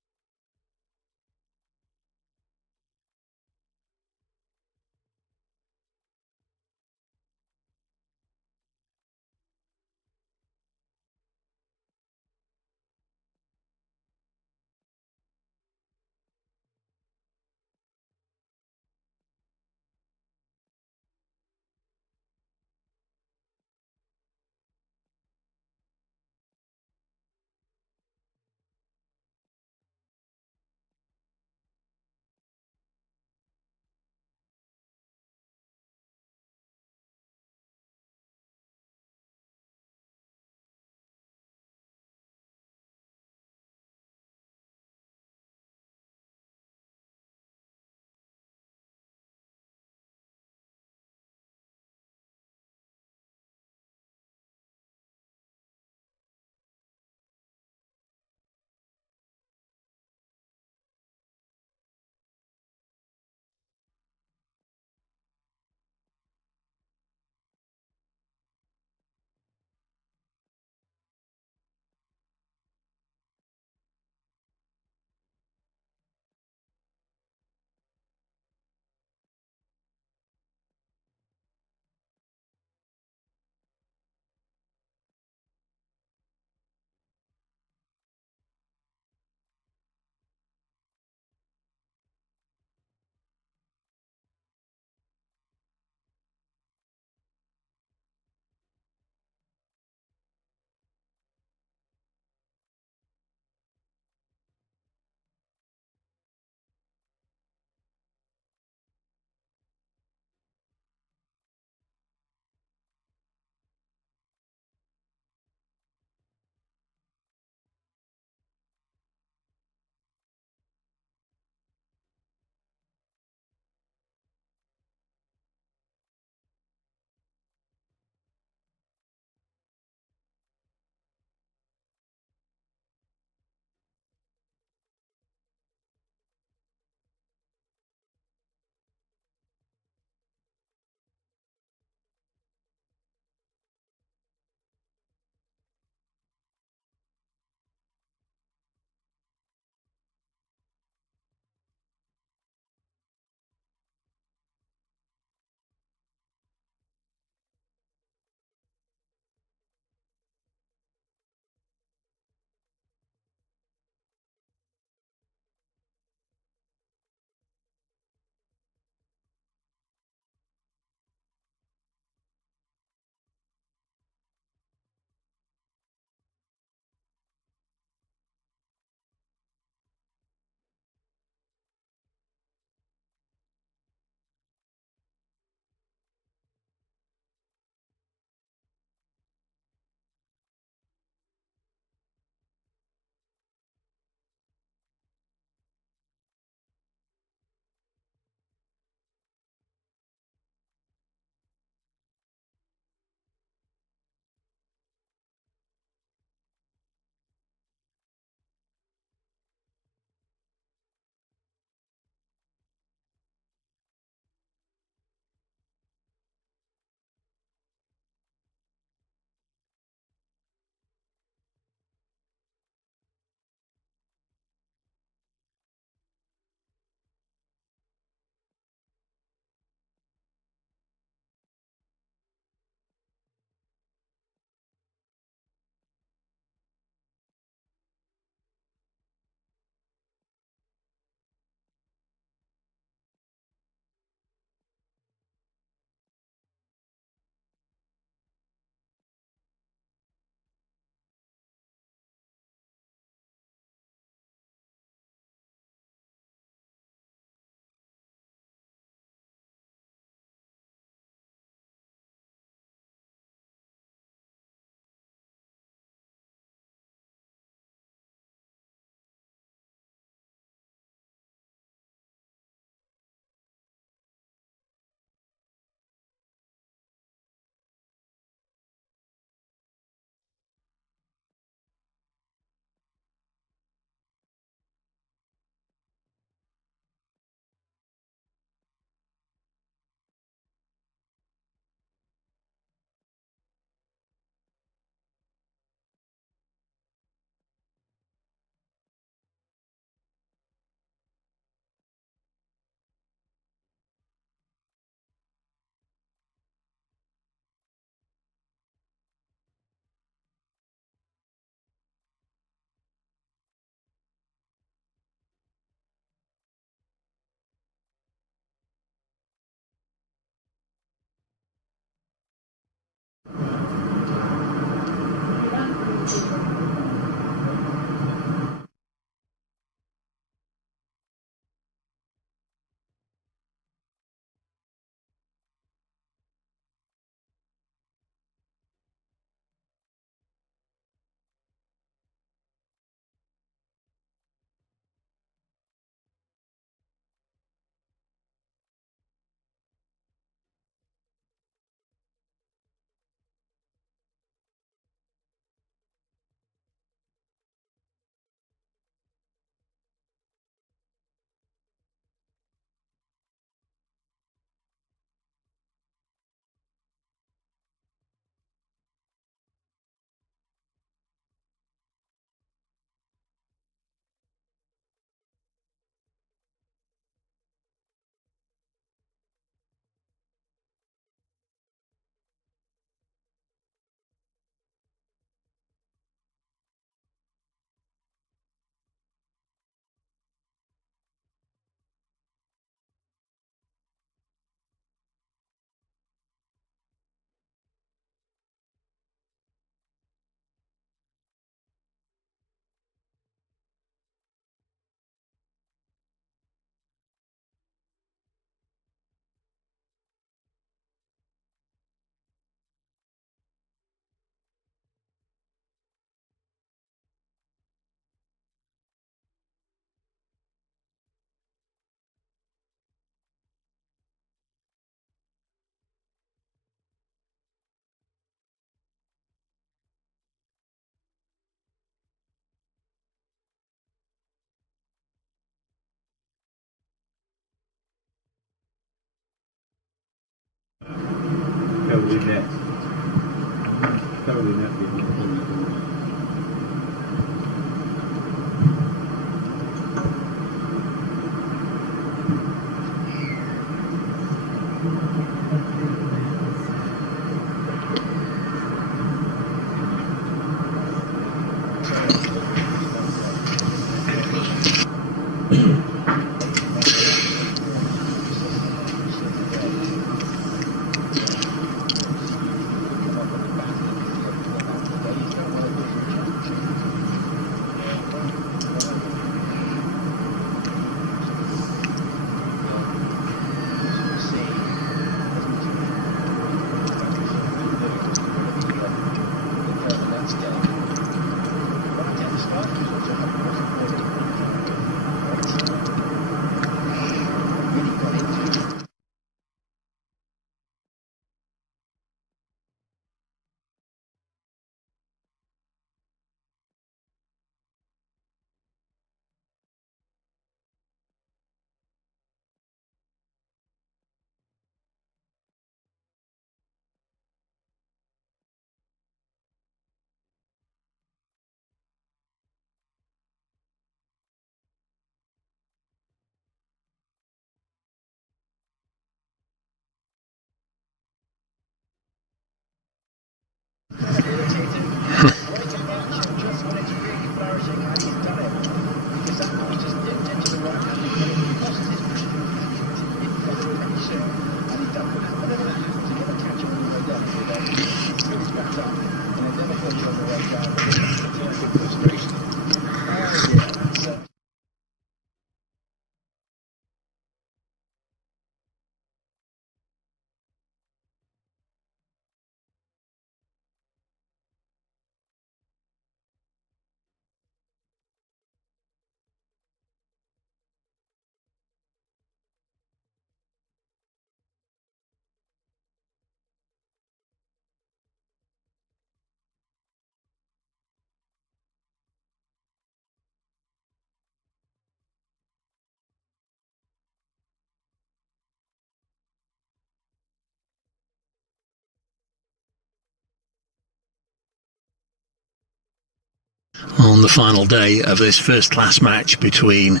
On the final day of this first-class match between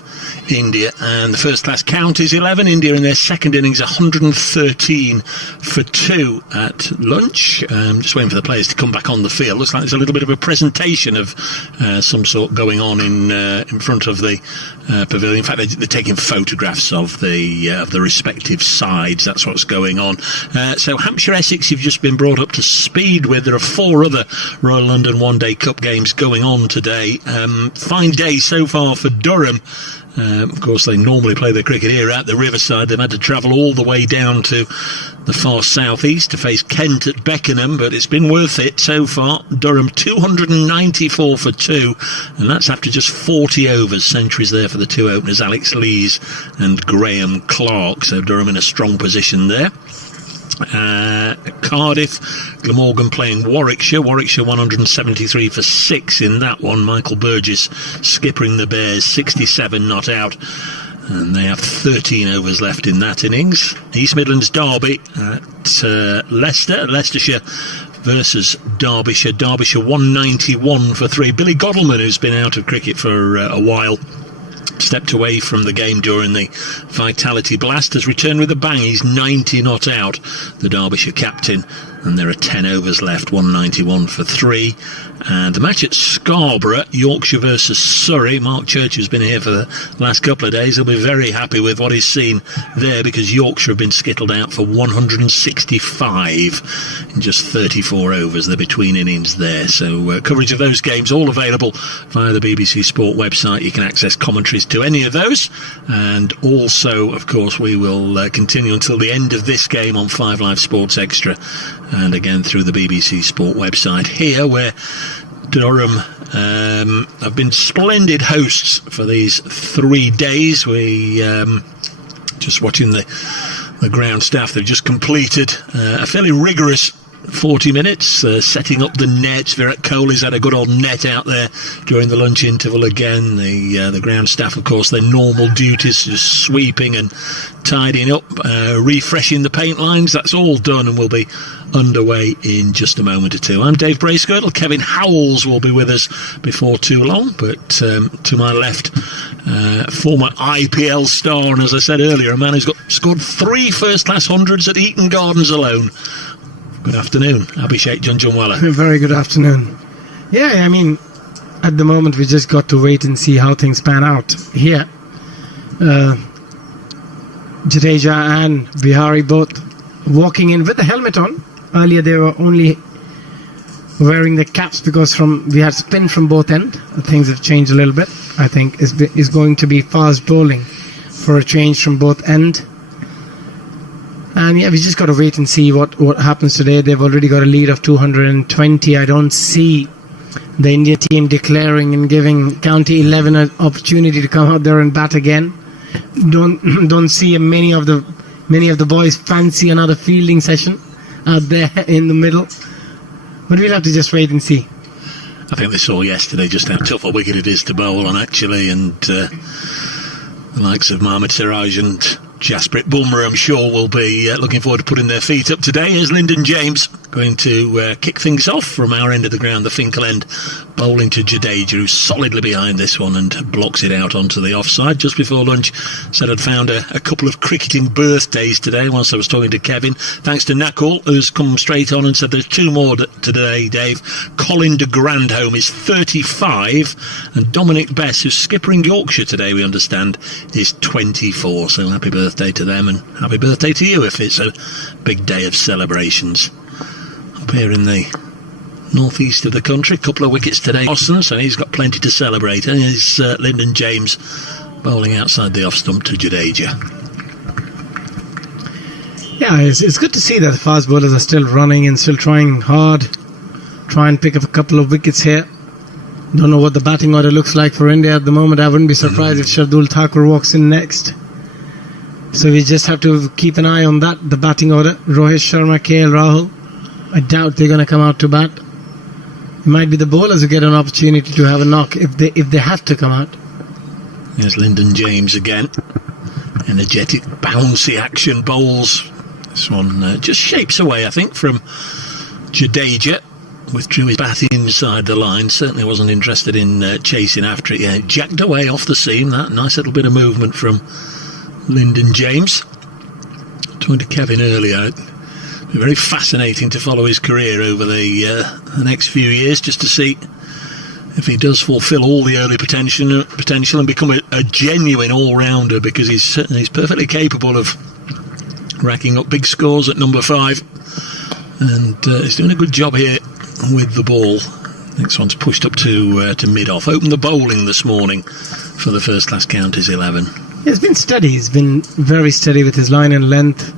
India and the first-class counties 11. India in their second innings 113 for 2 at lunch. Just waiting for the players to come back on the field. Looks like there's a little bit of a presentation of some sort going on in front of the pavilion. In fact, they're taking photographs of the respective sides. That's what's going on. So Hampshire Essex, you've just been brought up to speed with. There are 4 other Royal London One Day Cup games going on today. Fine day so far for Durham. Of course, they normally play their cricket here at the Riverside. They've had to travel all the way down to the far southeast to face Kent at Beckenham, but it's been worth it so far. Durham 294 for 2, and that's after just 40 overs. Centuries there for the 2 openers, Alex Lees and Graham Clark. So Durham in a strong position there. Cardiff, Glamorgan playing Warwickshire 173 for 6 in that one. Michael Burgess skippering the Bears, 67 not out, and they have 13 overs left in that innings. East Midlands Derby at Leicestershire versus Derbyshire 191 for 3. Billy Godalming, who's been out of cricket for a while, stepped away from the game during the Vitality Blast, has returned with a bang. He's 90 not out, the Derbyshire captain, and there are 10 overs left, 191 for 3. And the match at Scarborough, Yorkshire versus Surrey. Mark Church has been here for the last couple of days. He'll be very happy with what he's seen there, because Yorkshire have been skittled out for 165 in just 34 overs. They're between innings there. So coverage of those games all available via the BBC Sport website. You can access commentaries to any of those, and also, of course, we will continue until the end of this game on 5 Live Sports Extra, and again through the BBC Sport website here, where Durham have been splendid hosts for these 3 days. We just watching the ground staff. They've just completed a fairly rigorous 40 minutes, setting up the nets. Virat Kohli's had a good old net out there during the lunch interval again. The ground staff, of course, their normal duties, just sweeping and tidying up, refreshing the paint lines. That's all done and will be underway in just a moment or two. I'm Dave Bracegirdle. Kevin Howells will be with us before too long, but to my left, former IPL star, and as I said earlier, a man who's scored 3 first-class hundreds at Eton Gardens alone. Good afternoon, Abhishek Janjanwala. Very good afternoon. Yeah, I mean, at the moment we just got to wait and see how things pan out here. Jadeja and Bihari both walking in with the helmet on. Earlier they were only wearing the caps because we had spin from both ends. Things have changed a little bit. I think is going to be fast bowling for a change from both end. And yeah, we just got to wait and see what happens today. They've already got a lead of 220. I don't see the India team declaring and giving County 11 an opportunity to come out there and bat again. Don't see many of the boys fancy another fielding session out there in the middle. But we'll have to just wait and see. I think they saw yesterday just how tough a wicket it is to bowl on, actually, and the likes of Mohammad Siraj and Jasprit Bumrah, I'm sure, will be looking forward to putting their feet up today. Here's Lyndon James going to kick things off from our end of the ground, the Finkel end, bowling to Jadeja, who's solidly behind this one and blocks it out onto the offside. Just before lunch, said I'd found a couple of cricketing birthdays today whilst I was talking to Kevin. Thanks to Nakul, who's come straight on and said there's 2 more today, Dave. Colin de Grandhome is 35, and Dominic Bess, who's skippering Yorkshire today, we understand, is 24. So happy birthday to them, and happy birthday to you if it's a big day of celebrations. Up here in the northeast of the country, a couple of wickets today, Austin, so he's got plenty to celebrate. And here's Lyndon James bowling outside the off stump to Jadeja. Yeah, it's good to see that the fast bowlers are still running and still trying hard, try and pick up a couple of wickets here. Don't know what the batting order looks like for India at the moment. I wouldn't be surprised if Shardul Thakur walks in next. So we just have to keep an eye on that, the batting order. Rohit Sharma, KL Rahul. I doubt they're going to come out to bat. It might be the bowlers who get an opportunity to have a knock if they have to come out. There's Lyndon James again. Energetic, bouncy action bowls. This one just shapes away, I think, from Jadeja. Withdrew his bat inside the line. Certainly wasn't interested in chasing after it. Yeah, jacked away off the seam. That nice little bit of movement from Lyndon James. Talking to Kevin earlier, it'd be very fascinating to follow his career over the next few years, just to see if he does fulfil all the early potential and become a genuine all-rounder, because he's perfectly capable of racking up big scores at number 5, and he's doing a good job here with the ball. Next one's pushed up to mid-off. Opened the bowling this morning for the first-class Counties 11. He's been steady. He's been very steady with his line and length.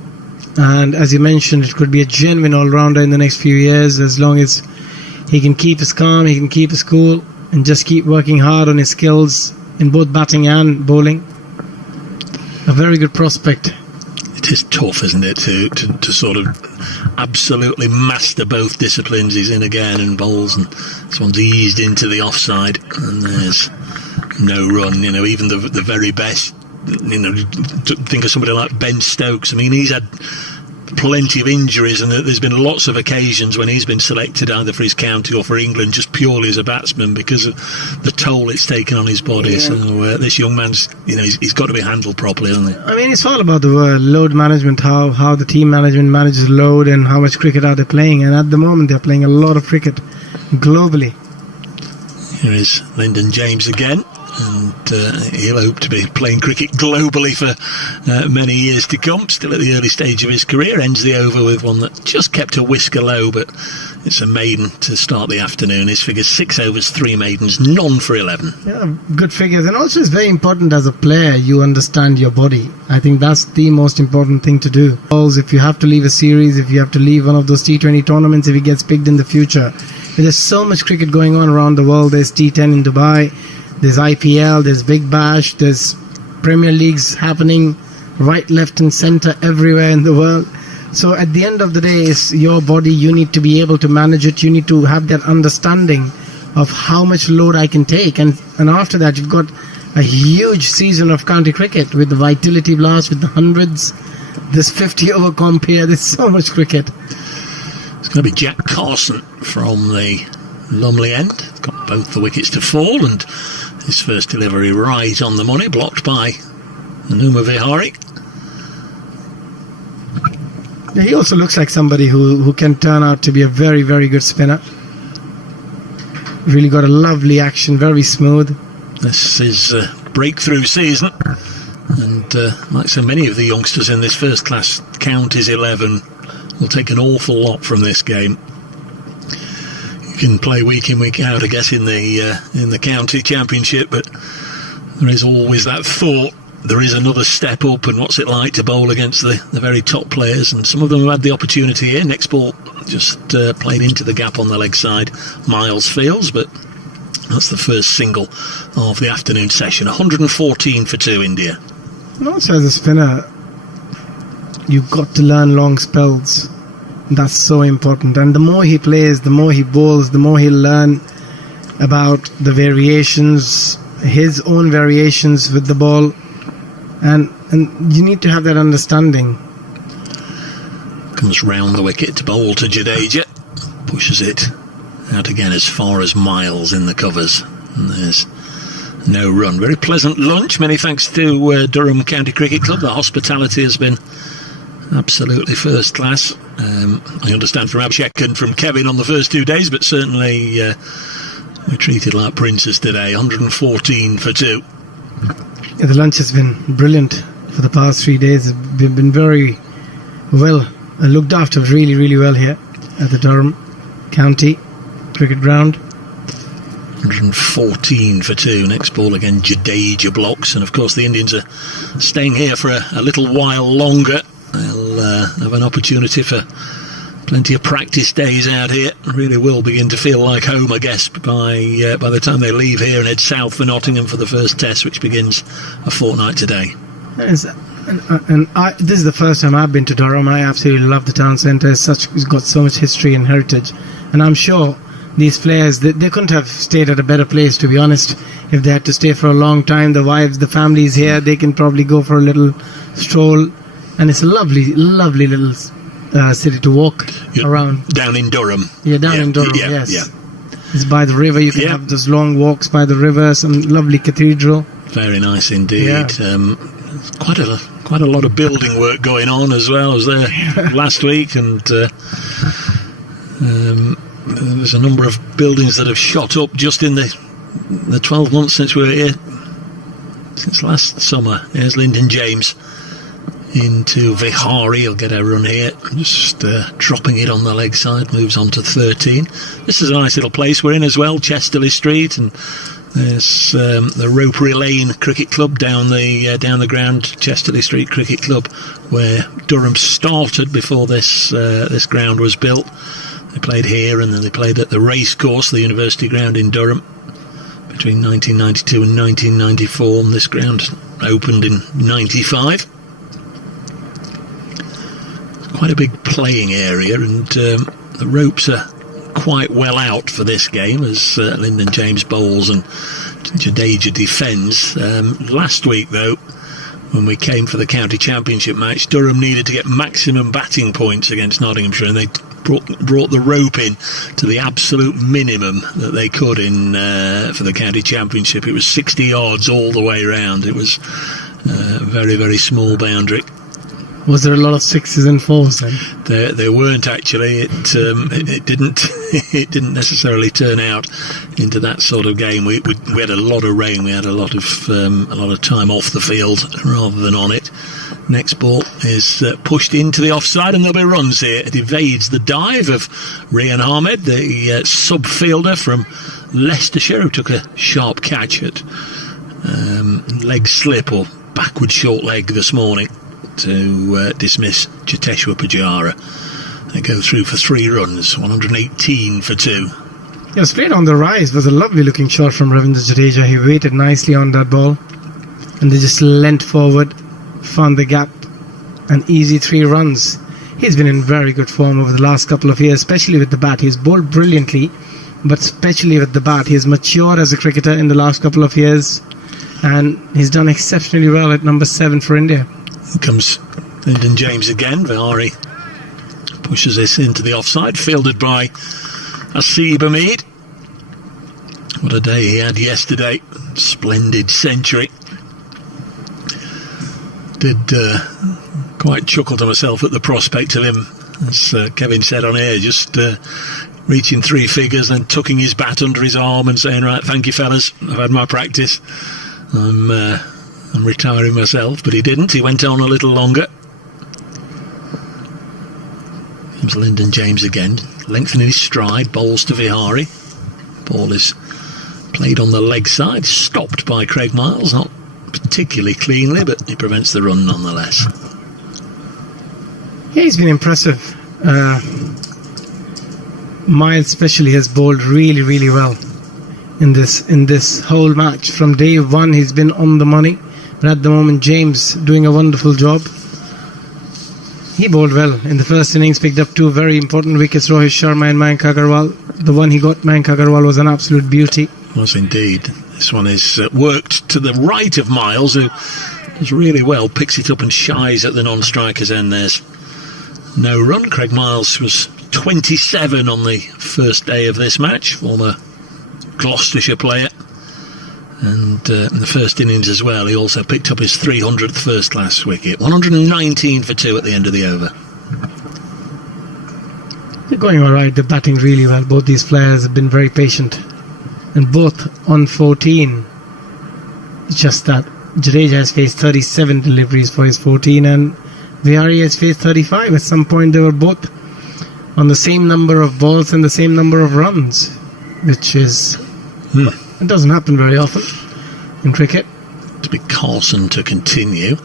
And as you mentioned, it could be a genuine all-rounder in the next few years, as long as he can keep his calm, he can keep his cool, and just keep working hard on his skills in both batting and bowling. A very good prospect. It is tough, isn't it, to sort of absolutely master both disciplines. He's in again and bowls, and this one's eased into the offside, and there's no run. You know, even the very best, you know, think of somebody like Ben Stokes. I mean, he's had plenty of injuries, and there's been lots of occasions when he's been selected either for his county or for England just purely as a batsman because of the toll it's taken on his body. Yeah. So this young man's, you know, he's got to be handled properly, hasn't he? I mean, it's all about the load management, how the team management manages load and how much cricket are they playing. And at the moment they're playing a lot of cricket globally. Here is Lyndon James again, and he'll hope to be playing cricket globally for many years to come. Still at the early stage of his career. Ends the over with one that just kept a whisker low, but it's a maiden to start the afternoon. His figures 6 overs, 3 maidens, none for 11. Yeah, good figures. And also it's very important as a player you understand your body. I think that's the most important thing to do. If you have to leave a series, if you have to leave one of those T20 tournaments, if he gets picked in the future, there's so much cricket going on around the world. There's T10 in Dubai, there's IPL, there's Big Bash, there's Premier Leagues happening right, left and centre everywhere in the world. So at the end of the day, it's your body. You need to be able to manage it. You need to have that understanding of how much load I can take. And after that, you've got a huge season of county cricket with the Vitality Blast, with the hundreds, this 50-over comp here. There's so much cricket. It's going to be Jack Carson from the Lumley end. Got both the wickets to fall, and his first delivery right on the money, blocked by Numa Vihari. Yeah, he also looks like somebody who can turn out to be a very, very good spinner. Really got a lovely action, very smooth. This is a breakthrough season, and like so many of the youngsters in this first-class Counties 11, will take an awful lot from this game. You can play week in, week out, I guess, in the county championship, but there is always that thought. There is another step up, and what's it like to bowl against the very top players? And some of them have had the opportunity here. Next ball just played into the gap on the leg side. Miles Fields, but that's the first single of the afternoon session. 114 for 2, India. And also as a spinner, you've got to learn long spells. That's so important. And the more he plays, the more he bowls, the more he'll learn about the variations, his own variations with the ball. And you need to have that understanding. Comes round the wicket to bowl to Jadeja. Pushes it out again as far as Miles in the covers. And there's no run. Very pleasant lunch. Many thanks to Durham County Cricket Club. The hospitality has been absolutely first class. I understand from Abhishek and from Kevin on the first 2 days, but certainly we're treated like princes today. 114 for 2. Yeah, the lunch has been brilliant for the past 3 days. We've been very well looked after, really, really well here at the Durham County Cricket Ground. 114 for 2. Next ball again, Jadeja blocks, and of course the Indians are staying here for a little while longer. They'll have an opportunity for plenty of practice days out here. Really will begin to feel like home, I guess, by the time they leave here and head south for Nottingham for the first test, which begins a fortnight today. This is the first time I've been to Durham. I absolutely love the town centre. It's got so much history and heritage, and I'm sure these players, they couldn't have stayed at a better place, to be honest. If they had to stay for a long time, the wives, the families here, they can probably go for a little stroll, and it's a lovely, lovely little city to walk around. Down in Durham. Yeah, in Durham, yes. Yeah. It's by the river. You can have those long walks by the river, some lovely cathedral. Very nice indeed. Yeah. Quite a lot of building work going on as well. I was there last week, and there's a number of buildings that have shot up just in the 12 months since we were here. Since last summer. Here's Lyndon James into Vihari. He'll get a run here, just dropping it on the leg side, moves on to 13. This is a nice little place we're in as well, Chesterley Street, and there's the Ropery Lane Cricket Club down the ground, Chesterley Street Cricket Club, where Durham started before this ground was built. They played here, and then they played at the racecourse, the University Ground in Durham, between 1992 and 1994, and this ground opened in 95. Quite a big playing area, and the ropes are quite well out for this game as Lyndon James bowls and Jadeja defends. Last week, though, when we came for the county championship match, Durham needed to get maximum batting points against Nottinghamshire, and they brought the rope in to the absolute minimum that they could in for the county championship. It was 60 yards all the way around. It was a very, very small boundary. Was there a lot of 6s and 4s then? There weren't actually. It didn't necessarily turn out into that sort of game. We had a lot of rain. We had a lot of time off the field rather than on it. Next ball is pushed into the offside, and there'll be runs here. It evades the dive of Rian Ahmed, the sub fielder from Leicestershire, who took a sharp catch at leg slip or backward short leg this morning to dismiss Cheteshwar Pujara. They go through for 3 runs, 118 for 2. It was played on the rise. It was a lovely looking shot from Ravindra Jadeja. He waited nicely on that ball, and they just leant forward, found the gap, and easy 3 runs. He's been in very good form over the last couple of years, especially with the bat. He's bowled brilliantly, but especially with the bat. He's matured as a cricketer in the last couple of years, and he's done exceptionally well at number 7 for India. Here comes Lyndon James again. Vihari pushes this into the offside, fielded by Asib Hamid. What a day he had yesterday. Splendid century. Did quite chuckle to myself at the prospect of him, as Kevin said on air, just reaching 3 figures and tucking his bat under his arm and saying, right, thank you fellas, I've had my practice, I'm retiring myself. But he didn't. He went on a little longer. Comes Lyndon James again, lengthening his stride, bowls to Vihari. Ball is played on the leg side, stopped by Craig Miles, not particularly cleanly, but he prevents the run nonetheless. Yeah, he's been impressive. Miles especially has bowled really, really well in this whole match. From day one he's been on the money, but at the moment James doing a wonderful job. He bowled well in the first innings, picked up 2 very important wickets, Rohit Sharma and Mayank Agarwal. The one he got, Mayank Agarwal, was an absolute beauty. Was indeed. This one is worked to the right of Miles, who does really well, picks it up and shies at the non-striker's end. There's no run. Craig Miles was 27 on the first day of this match, former Gloucestershire player, and in the first innings as well he also picked up his 300th first class wicket. 119 for 2 at the end of the over. They're going alright, they're batting really well. Both these players have been very patient, and both on 14. It's just that Jadeja has faced 37 deliveries for his 14 and Vihari has faced 35. At some point they were both on the same number of balls and the same number of runs, which is it doesn't happen very often in cricket. To be Carson to continue.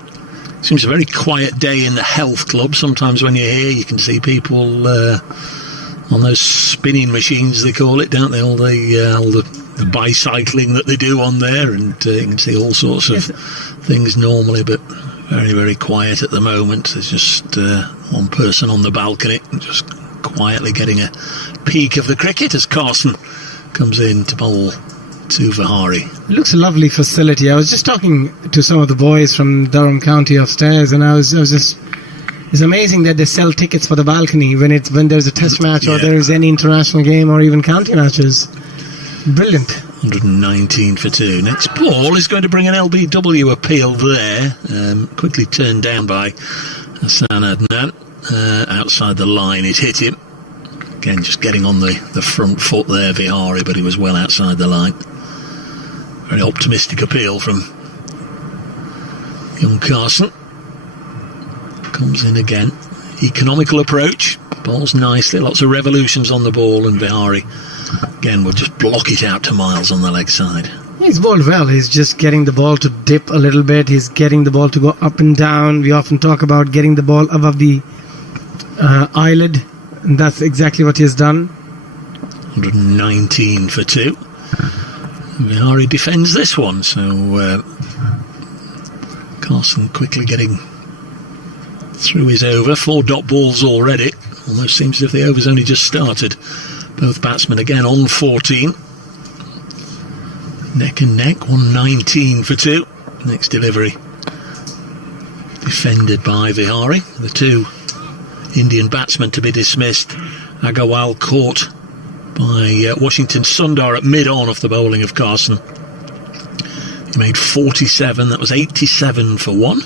Seems a very quiet day in the health club. Sometimes when you're here you can see people on those spinning machines, they call it, don't they? All the bicycling that they do on there, and you can see all sorts of things normally, but very, very quiet at the moment. There's just one person on the balcony just quietly getting a peek of the cricket as Carson comes in to bowl to Vihari. It looks a lovely facility. I was just talking to some of the boys from Durham County upstairs, and I was just, it's amazing that they sell tickets for the balcony when there's a test match or there is any international game or even county matches. Brilliant. 119 for 2. Next ball is going to bring an LBW appeal there. Quickly turned down by Hassan Adnan. Outside the line, it hit him. Again, just getting on the front foot there, Vihari, but he was well outside the line. Very optimistic appeal from young Carson. Comes in again. Economical approach. Bowls nicely. Lots of revolutions on the ball, and Vihari again will just block it out to Miles on the leg side. He's bowled well. He's just getting the ball to dip a little bit. He's getting the ball to go up and down. We often talk about getting the ball above the eyelid, and that's exactly what he has done. 119 for 2. Vihari defends this one, so Carson quickly getting through his over. 4 dot balls already. Almost seems as if the over's only just started. Both batsmen again on 14. Neck and neck. 119 for 2. Next delivery defended by Vihari. The 2 Indian batsmen to be dismissed. Agarwal caught by Washington Sundar at mid-on off the bowling of Carson. He made 47. That was 87 for 1.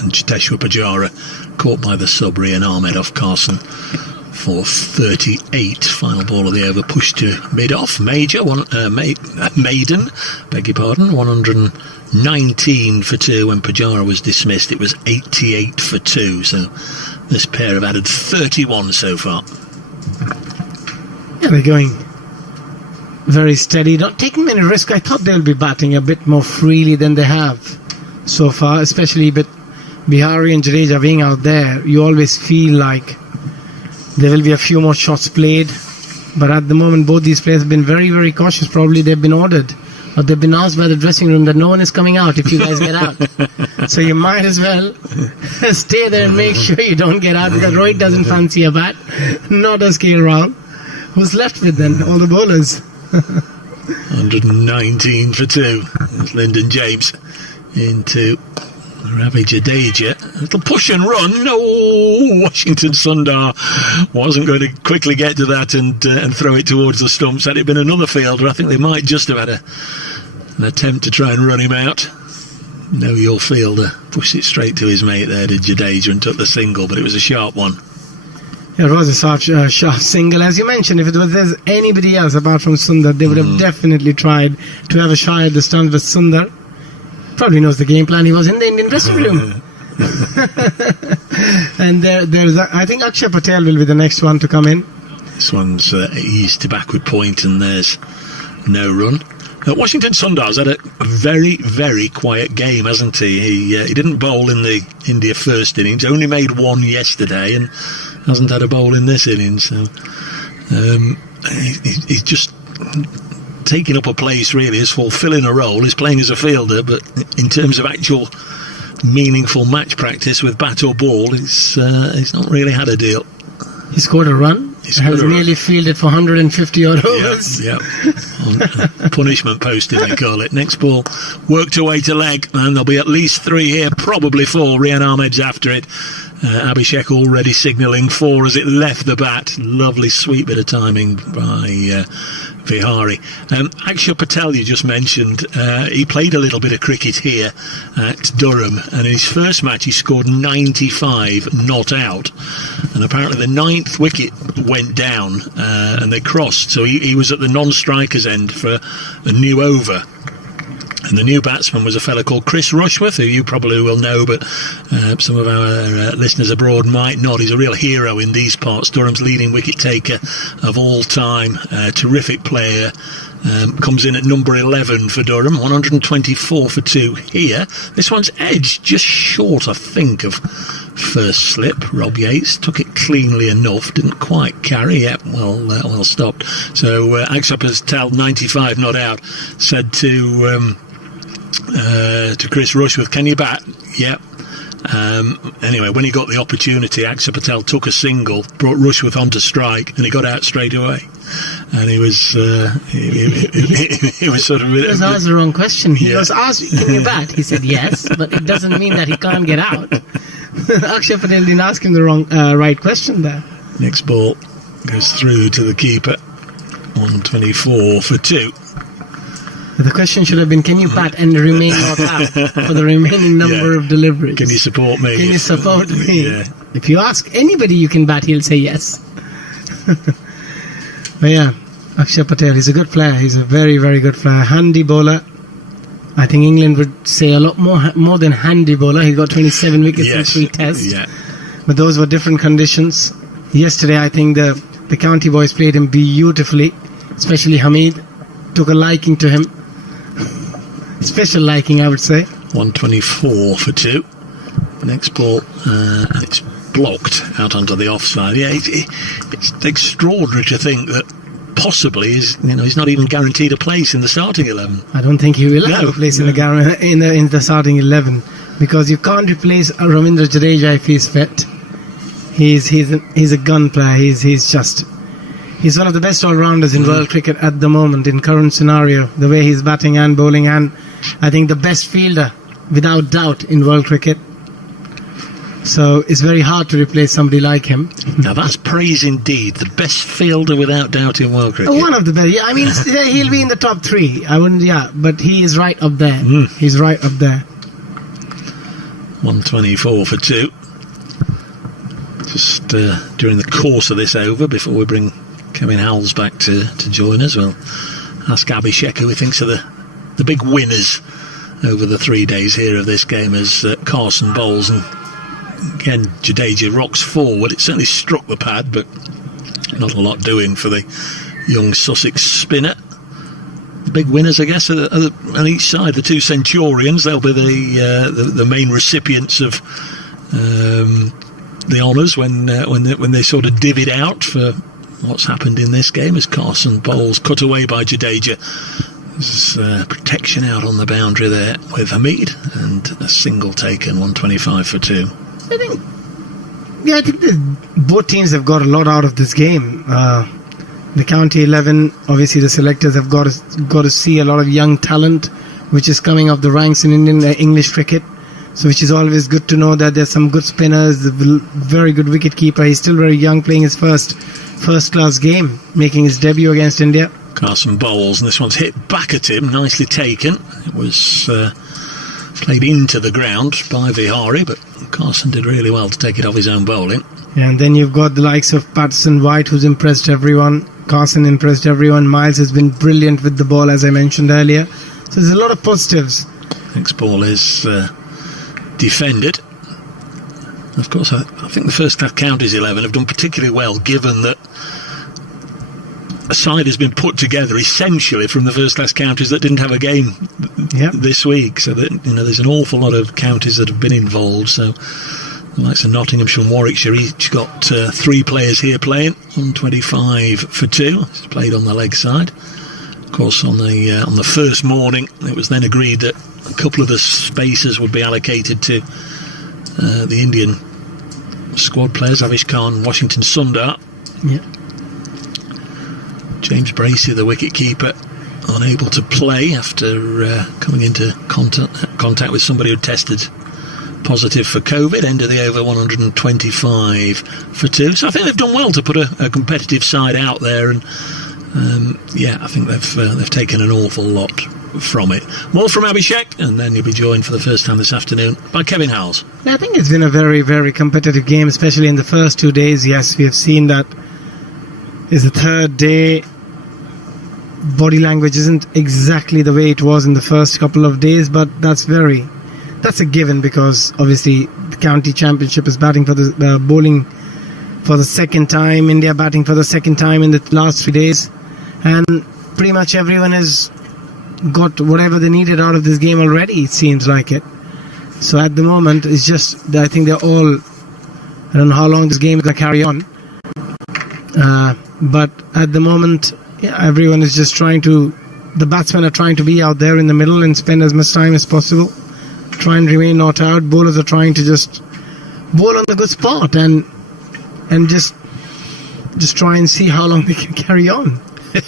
And Cheteshwar Pujara caught by the Subri and Ahmed off Carson for 38. Final ball of the over pushed to mid-off. Maiden, beg your pardon, 119 for 2. When Pujara was dismissed, it was 88 for 2. So this pair have added 31 so far. Yeah, they're going very steady, not taking any risk. I thought they'll be batting a bit more freely than they have so far, especially with Vihari and Jadeja being out there. You always feel like there will be a few more shots played, but at the moment both these players have been very, very cautious. Probably they've been ordered or they've been asked by the dressing room that no one is coming out if you guys get out. So you might as well stay there and make sure you don't get out, because Rohit doesn't fancy a bat, nor does KL Rahul. Who's left with then? All the bowlers. 119 for 2. That's Lyndon James into Ravi Jadeja. A little push and run. No, Washington Sundar wasn't going to quickly get to that and throw it towards the stumps. Had it been another fielder, I think they might just have had an attempt to try and run him out. No, your fielder pushed it straight to his mate there, did Jadeja, and took the single, but it was a sharp one. Yeah, it was a sharp single. As you mentioned, if there's anybody else apart from Sundar, they would have definitely tried to have a shot at the stumps, but Sundar probably knows the game plan. He was in the Indian dressing room. And I think Akshay Patel will be the next one to come in. This one's eased to backward point, and there's no run. Washington Sundar's had a very, very quiet game, hasn't he? He didn't bowl in the India first innings, only made one yesterday, and hasn't had a bowl in this innings. So he's just taking up a place, really, is fulfilling a role. He's playing as a fielder, but in terms of actual meaningful match practice with bat or ball, he's not really had a deal. He scored a run. He has nearly fielded for 150 odd overs. Yeah. Punishment posting, they call it. Next ball worked away to leg, and there'll be at least 3 here, probably 4. Rian Ahmed's after it. Abhishek already signalling 4 as it left the bat. Lovely sweet bit of timing by Vihari. Akshay Patel, you just mentioned, he played a little bit of cricket here at Durham, and in his first match he scored 95 not out, and apparently the 9th wicket went down and they crossed, so he was at the non-strikers end for a new over. And the new batsman was a fellow called Chris Rushworth, who you probably will know, but some of our listeners abroad might not. He's a real hero in these parts. Durham's leading wicket taker of all time. Terrific player. Comes in at number 11 for Durham. 124 for 2 here. This one's edged just short, I think, of first slip. Rob Yates took it cleanly enough. Didn't quite carry. Yeah, well stopped. So Akshay Patel, 95 not out, said to Chris Rushworth, "Can you bat?" Yeah. Anyway, when he got the opportunity, Akshay Patel took a single, brought Rushworth onto strike, and he got out straight away. And he was he was sort of... He was asked the wrong question. He was asked, "Can you bat?" He said yes, but it doesn't mean that he can't get out. Akshay Patel didn't ask him the right question there. Next ball goes through to the keeper. 124 for 2. The question should have been, can you bat and remain not out for the remaining number of deliveries? Can you support me? Can you support me? Yeah. If you ask anybody you can bat, he'll say yes. But yeah, Akshay Patel, he's a good player. He's a very, very good player. Handy bowler. I think England would say a lot more than handy bowler. He got 27 wickets in 3 tests. Yeah. But those were different conditions. Yesterday, I think the county boys played him beautifully, especially Hamid. Took a liking to him. Special liking, I would say. 124 for 2. Next ball, and it's blocked out onto the offside. Yeah, it's extraordinary to think that possibly he's not even guaranteed a place in the starting 11. I don't think he will have a place in the starting 11, because you can't replace Ravindra Jadeja if he's fit. He's a gun player. He's one of the best all-rounders in world cricket at the moment, in current scenario, the way he's batting and bowling, and I think the best fielder, without doubt, in world cricket. So it's very hard to replace somebody like him. Now that's praise indeed. The best fielder, without doubt, in world cricket. One of the best. Yeah, I mean, he'll be in the top 3. I wouldn't, but he is right up there. He's right up there. 124 for 2. Just during the course of this over, before we bring Kevin Howells back to join us, we'll ask Abhishek who he thinks are the big winners over the 3 days here of this game as Carson bowls, and again Jadeja rocks forward. It certainly struck the pad, but not a lot doing for the young Sussex spinner. The big winners, I guess, are on each side. The 2 Centurions, they'll be the main recipients of the honours when they sort of divvied out for what's happened in this game, as Carson bowls cut away by Jadeja. There's protection out on the boundary there with Hamid, and a single taken, 125 for 2. I think both teams have got a lot out of this game. The County 11, obviously the selectors have got to see a lot of young talent, which is coming up the ranks in Indian English cricket. So which is always good to know that there's some good spinners, a very good wicket keeper. He's still very young, playing his first class game, making his debut against India. Carson bowls, and this one's hit back at him, nicely taken. It was played into the ground by Vihari, but Carson did really well to take it off his own bowling. Yeah, and then you've got the likes of Patterson White, who's impressed everyone. Carson impressed everyone. Miles has been brilliant with the ball, as I mentioned earlier. So there's a lot of positives. Next ball is defended. Of course, I think the first class counties 11 have done particularly well, given that a side has been put together essentially from the first class counties that didn't have a game this week. So that, there's an awful lot of counties that have been involved. So the likes of Nottinghamshire and Warwickshire each got 3 players here playing, 125 for 2. It's played on the leg side. Of course, on the first morning, it was then agreed that a couple of the spaces would be allocated to the Indian squad players, Avish Khan, Washington Sundar. Yeah. James Bracey, the wicket-keeper, unable to play after coming into contact with somebody who tested positive for COVID. End of the over, 125 for 2. So I think they've done well to put a competitive side out there, and I think they've taken an awful lot from it. More from Abhishek, and then you'll be joined for the first time this afternoon by Kevin Howells. I think it's been a very, very competitive game, especially in the first 2 days. Yes, we have seen that is the third day. Body language isn't exactly the way it was in the first couple of days, but that's a given, because obviously the county championship is batting for the bowling for the second time, India batting for the second time in the last 3 days, and pretty much everyone has got whatever they needed out of this game already, it seems like it. So at the moment, it's just, I think they're all, I don't know how long this game is going to carry on, but at the moment, everyone is just the batsmen are trying to be out there in the middle and spend as much time as possible, try and remain not out. Bowlers are trying to just bowl on the good spot and just try and see how long they can carry on.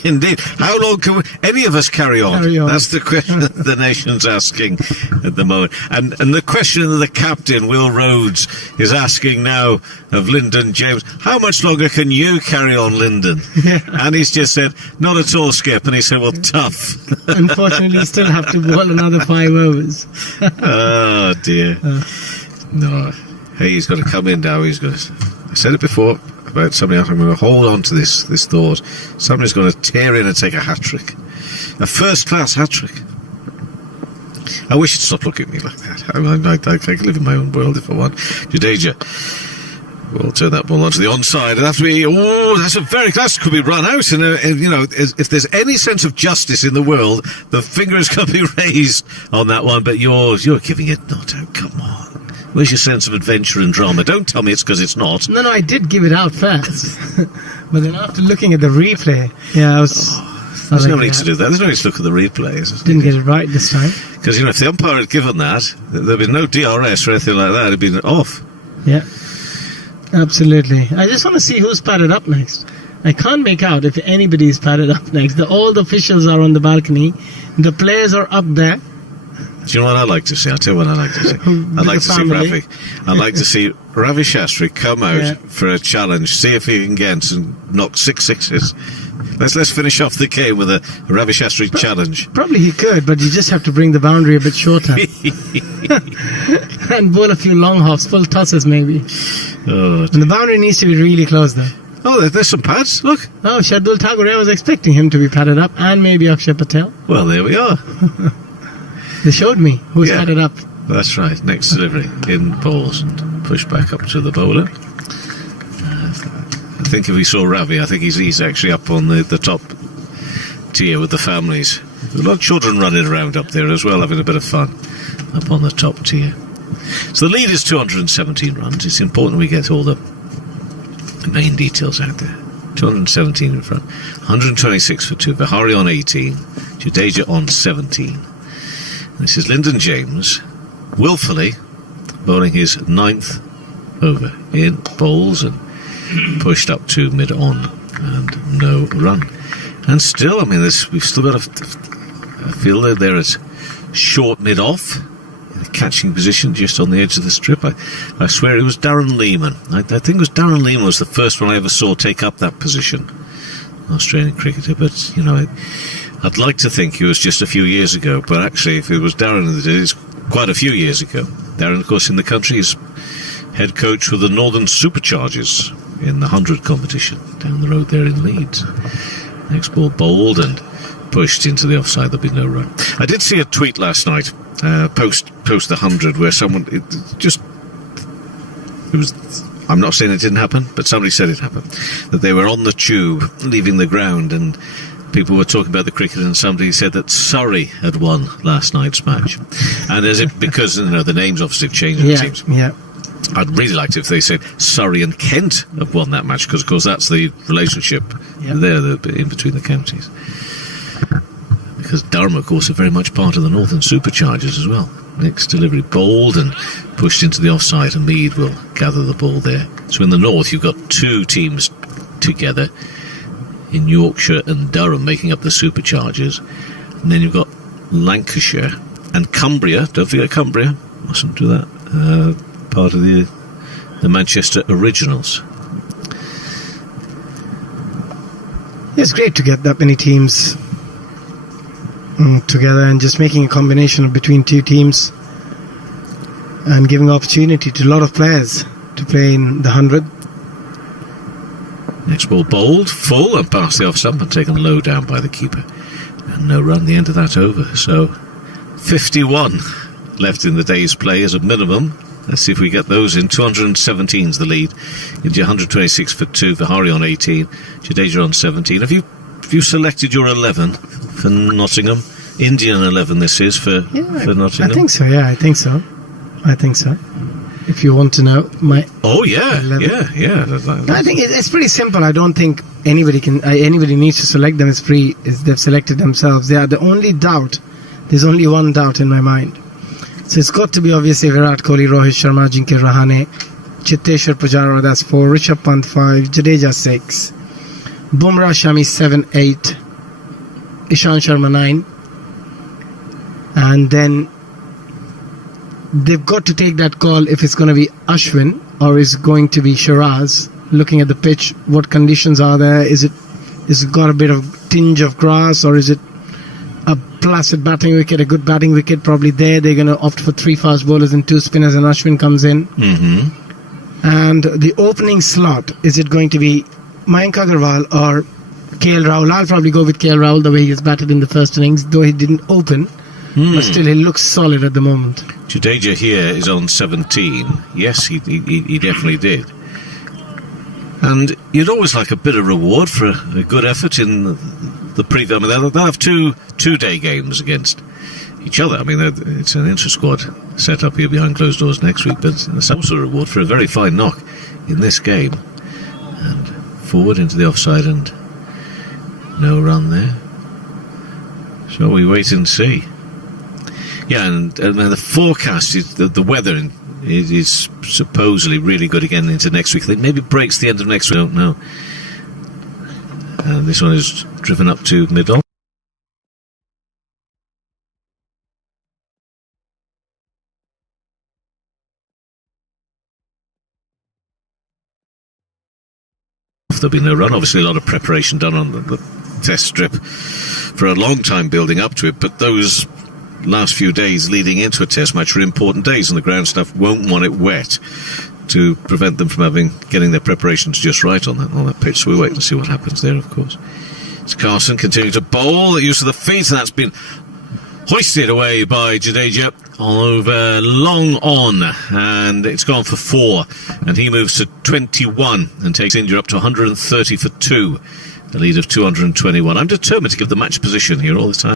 Indeed. How long can any of us carry on? That's the question that the nation's asking at the moment. And the question that the captain, Will Rhodes, is asking now of Lyndon James, how much longer can you carry on, Lyndon? Yeah. And he's just said, not at all, Skip. And he said, well, tough. Unfortunately, you still have to bowl another 5 overs. Oh, dear. No. Hey, he's got to come in now. I said it before about somebody else. I'm going to hold on to this thought. Somebody's going to tear in and take a hat-trick. A first-class hat-trick. I wish you'd stop looking at me like that. I can live in my own world if I want. Jadeja will turn that ball onto the onside. That could be run out. And if there's any sense of justice in the world, the finger is going to be raised on that one. But you're giving it not out. Come on. Where's your sense of adventure and drama? Don't tell me it's because it's not. No, I did give it out first. But then after looking at the replay, I was... There's no need to do that. There's no need to look at the replays. Didn't get it right this time. Because, if the umpire had given that, there'd be no DRS or anything like that. It'd been off. Yeah, absolutely. I just want to see who's padded up next. I can't make out if anybody's padded up next. All the officials are on the balcony. The players are up there. Do you know what I like to see? I'll tell you what I like to see. I'd like to see Ravi. I'd like to see Ravi Shastri come out for a challenge, see if he can get and knock 6 sixes. Let's finish off the game with a Ravi Shastri challenge. Probably he could, but you just have to bring the boundary a bit shorter. And bowl a few long hops, full tosses maybe. Oh, and the boundary needs to be really close though. Oh, there's some pads, look. Oh, Shardul Tagore, I was expecting him to be padded up, and maybe Akshay Patel. Well, there we are. They showed me who's padded up. That's right. Next delivery in balls and push back up to the bowler. I think if we saw Ravi, I think he's actually up on the top tier with the families. There's a lot of children running around up there as well, having a bit of fun up on the top tier. So the lead is 217 runs. It's important we get all the main details out there. 217 in front. 126 for 2. Vihari on 18. Jadeja on 17. This is Lyndon James, willfully bowling his 9th over. In, bowls and pushed up to mid-on, and no run. And still, I mean, we've still got I feel that they're at short mid-off, in a catching position just on the edge of the strip. I swear it was Darren Lehman. I think it was Darren Lehman was the first one I ever saw take up that position. Australian cricketer, but, you know, I'd like to think it was just a few years ago, but actually, if it was Darren, it's quite a few years ago. Darren, of course, in the country is head coach with the Northern Superchargers in the 100 competition down the road there in Leeds. Next ball bowled and pushed into the offside. There'll be no run. I did see a tweet last night, post the 100, where someone I'm not saying it didn't happen, but somebody said it happened. That they were on the tube leaving the ground, and people were talking about the cricket, and somebody said that Surrey had won last night's match, and because the names obviously have changed. Yeah, teams. yeah. I'd really liked it if they said Surrey and Kent have won that match, because of course that's the relationship there in between the counties. Because Durham, of course, are very much part of the Northern Superchargers as well. Next delivery bowled and pushed into the offside, and Mead will gather the ball there. So in the north, you've got two teams together in Yorkshire and Durham making up the Superchargers, and then you've got Lancashire and Cumbria. Don't forget Cumbria. Mustn't do that. Part of the Manchester Originals. It's great to get that many teams together and just making a combination between two teams and giving opportunity to a lot of players to play in the 100. Next ball bowled, full and past the off stump and taken low down by the keeper. And no run, the end of that over. So 51 left in the day's play as a minimum. Let's see if we get those in. 217's the lead. India 126 for 2, Vihari on 18, Jadeja on 17. Have you selected your 11 for Nottingham? Indian 11 this is for Nottingham? I think so, I think so. If you want to know my 11. Yeah. I think it's pretty simple. I don't think anybody needs to select them. They've selected themselves. They are the only doubt. There's only one doubt in my mind. So it's got to be obviously Virat Kohli, Rohit Sharma, Ajinkya Rahane, Chiteshwar Pujara, that's 4, Rishabh Pant 5, Jadeja 6, Bumrah Shami 7, 8, Ishan Sharma 9, and then they've got to take that call if it's going to be Ashwin or is going to be Shiraz. Looking at the pitch, what conditions are there? Is it got a bit of tinge of grass, or is it a placid batting wicket, a good batting wicket? Probably there they're going to opt for 3 fast bowlers and 2 spinners, and Ashwin comes in. And the opening slot, is it going to be Mayank Agarwal or KL Rahul? I'll probably go with KL Rahul, the way he has batted in the first innings, though he didn't open, but still he looks solid at the moment. Jadeja here is on 17. Yes, he definitely did. And you'd always like a bit of reward for a good effort in the preview. I mean, they'll have two-day games against each other. I mean, it's an inter-squad set up here behind closed doors next week, but there's also a reward for a very fine knock in this game. And forward into the offside, and no run there. Shall we wait and see? Yeah, and the forecast is the weather is supposedly really good again into next week. It maybe breaks the end of next week, I don't know. And this one is driven up to mid-on. There'll be no run. Obviously, a lot of preparation done on the test strip for a long time building up to it, but those last few days leading into a test match are important days, and the ground staff won't want it wet to prevent them from getting their preparations just right on that pitch. So we wait and see what happens there, of course. It's Carson continuing to bowl, the use of the feet, and that's been hoisted away by Jadeja over long on, and it's gone for 4, and he moves to 21 and takes India up to 130 for 2. A lead of 221. I'm determined to give the match position here all the time,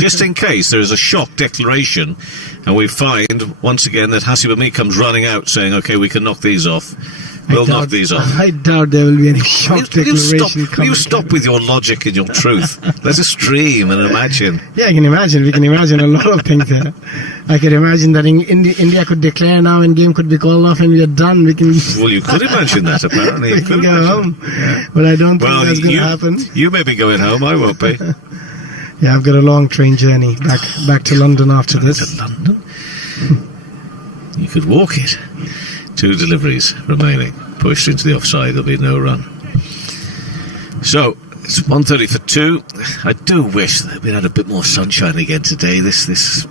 just in case there is a shock declaration and we find once again that Hasib Ami comes running out saying, okay, we can knock these off, We'll knock these off. I doubt there will be any shock declaration Will you stop with your logic and your truth? Let us dream and imagine. Yeah, I can imagine. We can imagine a lot of things there. I can imagine that India could declare now and game could be called off and we are done. We can. Well, you could imagine that, apparently. We can go home. Yeah. But I don't think that's going to happen. You may be going home, I won't be. Yeah, I've got a long train journey back to London after this. To London? You could walk it. 2 deliveries remaining. Pushed into the offside, there'll be no run. So, it's 1:30 for 2. I do wish that we had a bit more sunshine again today. This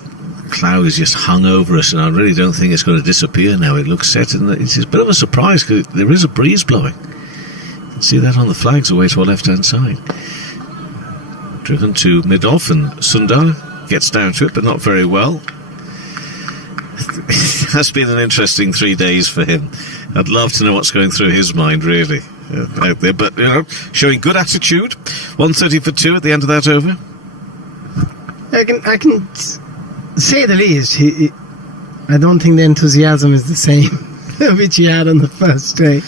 cloud is just hung over us, and I really don't think it's going to disappear now. It looks set, and it's a bit of a surprise because there is a breeze blowing. You can see that on the flags away to our left-hand side. Driven to mid-off, and Sundar gets down to it, but not very well. It has been an interesting 3 days for him. I'd love to know what's going through his mind, really, out there. But, showing good attitude. 1:30 for 2 at the end of that over. I can say the least. I don't think the enthusiasm is the same which he had on the first day.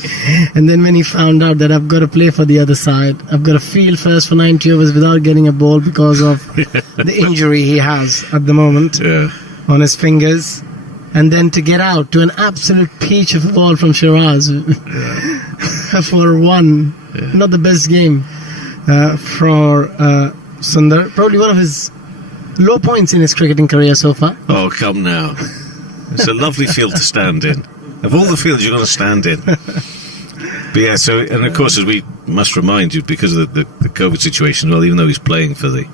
And then when he found out that I've got to play for the other side, I've got to field first for 90 overs without getting a ball because of the injury he has at the moment on his fingers. And then to get out to an absolute peach of a ball from Shiraz for one. Yeah. Not the best game for Sundar. Probably one of his low points in his cricketing career so far. Oh, come now. It's a lovely field to stand in. Of all the fields you're going to stand in. But yeah, so, and of course, as we must remind you, because of the COVID situation, well, even though he's playing for the